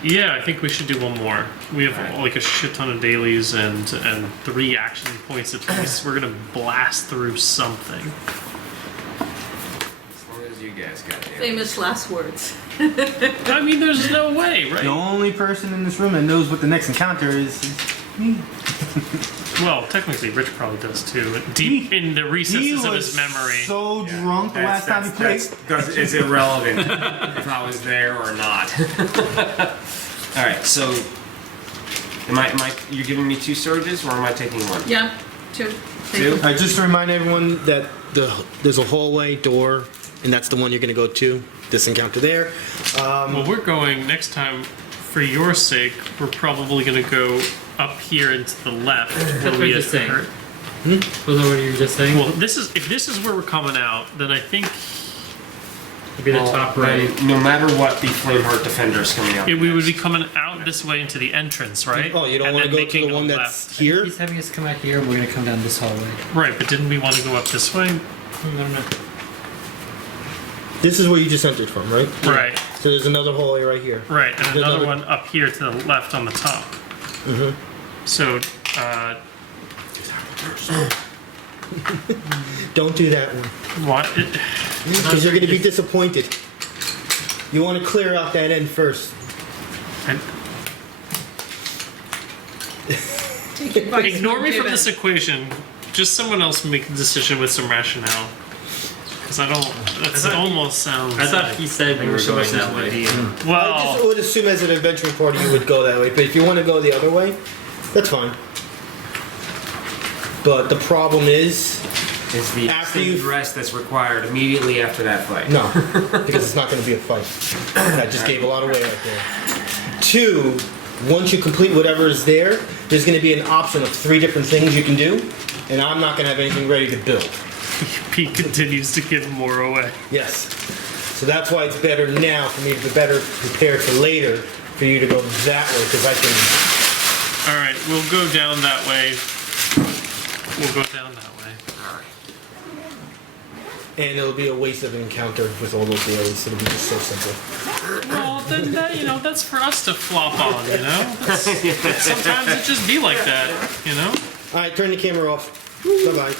Yeah, I think we should do 1 more. We have Alright. like a shit ton of dailies and 3 action points apiece. We're gonna blast through something. As long as you guys got it. Famous last words. I mean, there's no way, The right? only person in this room that knows what the next encounter is me. Well, technically, Rich probably does too. Deep in the He recesses of was his memory. so drunk the last time he played. It's irrelevant if I was there or not. All right, so am I? You're giving me 2 surges, or am I taking 1? Yeah, 2. Two? Alright, just to remind everyone that there's a hallway door, and that's the one you're gonna go to. This encounter there. Well, we're going next time. For your sake, we're probably gonna go up here and to the left where what we you're had saying. hurt. Was that what you were just saying? Well, if this is where we're coming out, then I think It'd be the top right. Then no matter what, the flame heart defender is coming out. we would be coming out this way into the entrance, right? Oh, you don't And want to then go to making the a one that's left. here? He's having us come out here. We're gonna come down this hallway. Right, but didn't we want to go up this way? No. This is where you just entered from, right? Right, So there's another hallway right here. right, and There's another another- one up here to the left on the top. Mm-hmm. So, Don't do that one. what? Because you're going to be disappointed. You want to clear out that end first. And Take advice, ignore me don't from give this it. equation. Just someone else make the decision with some rationale. Because I don't. That almost sounds. I thought like- he said we were going that way. I just Well, would assume as an adventuring party you would go that way, but if you want to go the other way, that's fine. But the problem is, Is the After extended you've- rest that's required immediately after that fight. no, because it's not going to be a fight. That just gave a lot away right there. 2, once you complete whatever is there, there's going to be an option of 3 different things you can do, and I'm not going to have anything ready to build. Pete continues to give more away. Yes. So that's why it's better now for me to be better prepared for later for you to go that way, because I can. All right, we'll go down that way. We'll go down that way. And it'll be a waste of an encounter with all those dailies. It'll be just so simple. Well, then that, that's for us to flop on, Sometimes it just be like that, Alright, turn the camera off. Bye bye.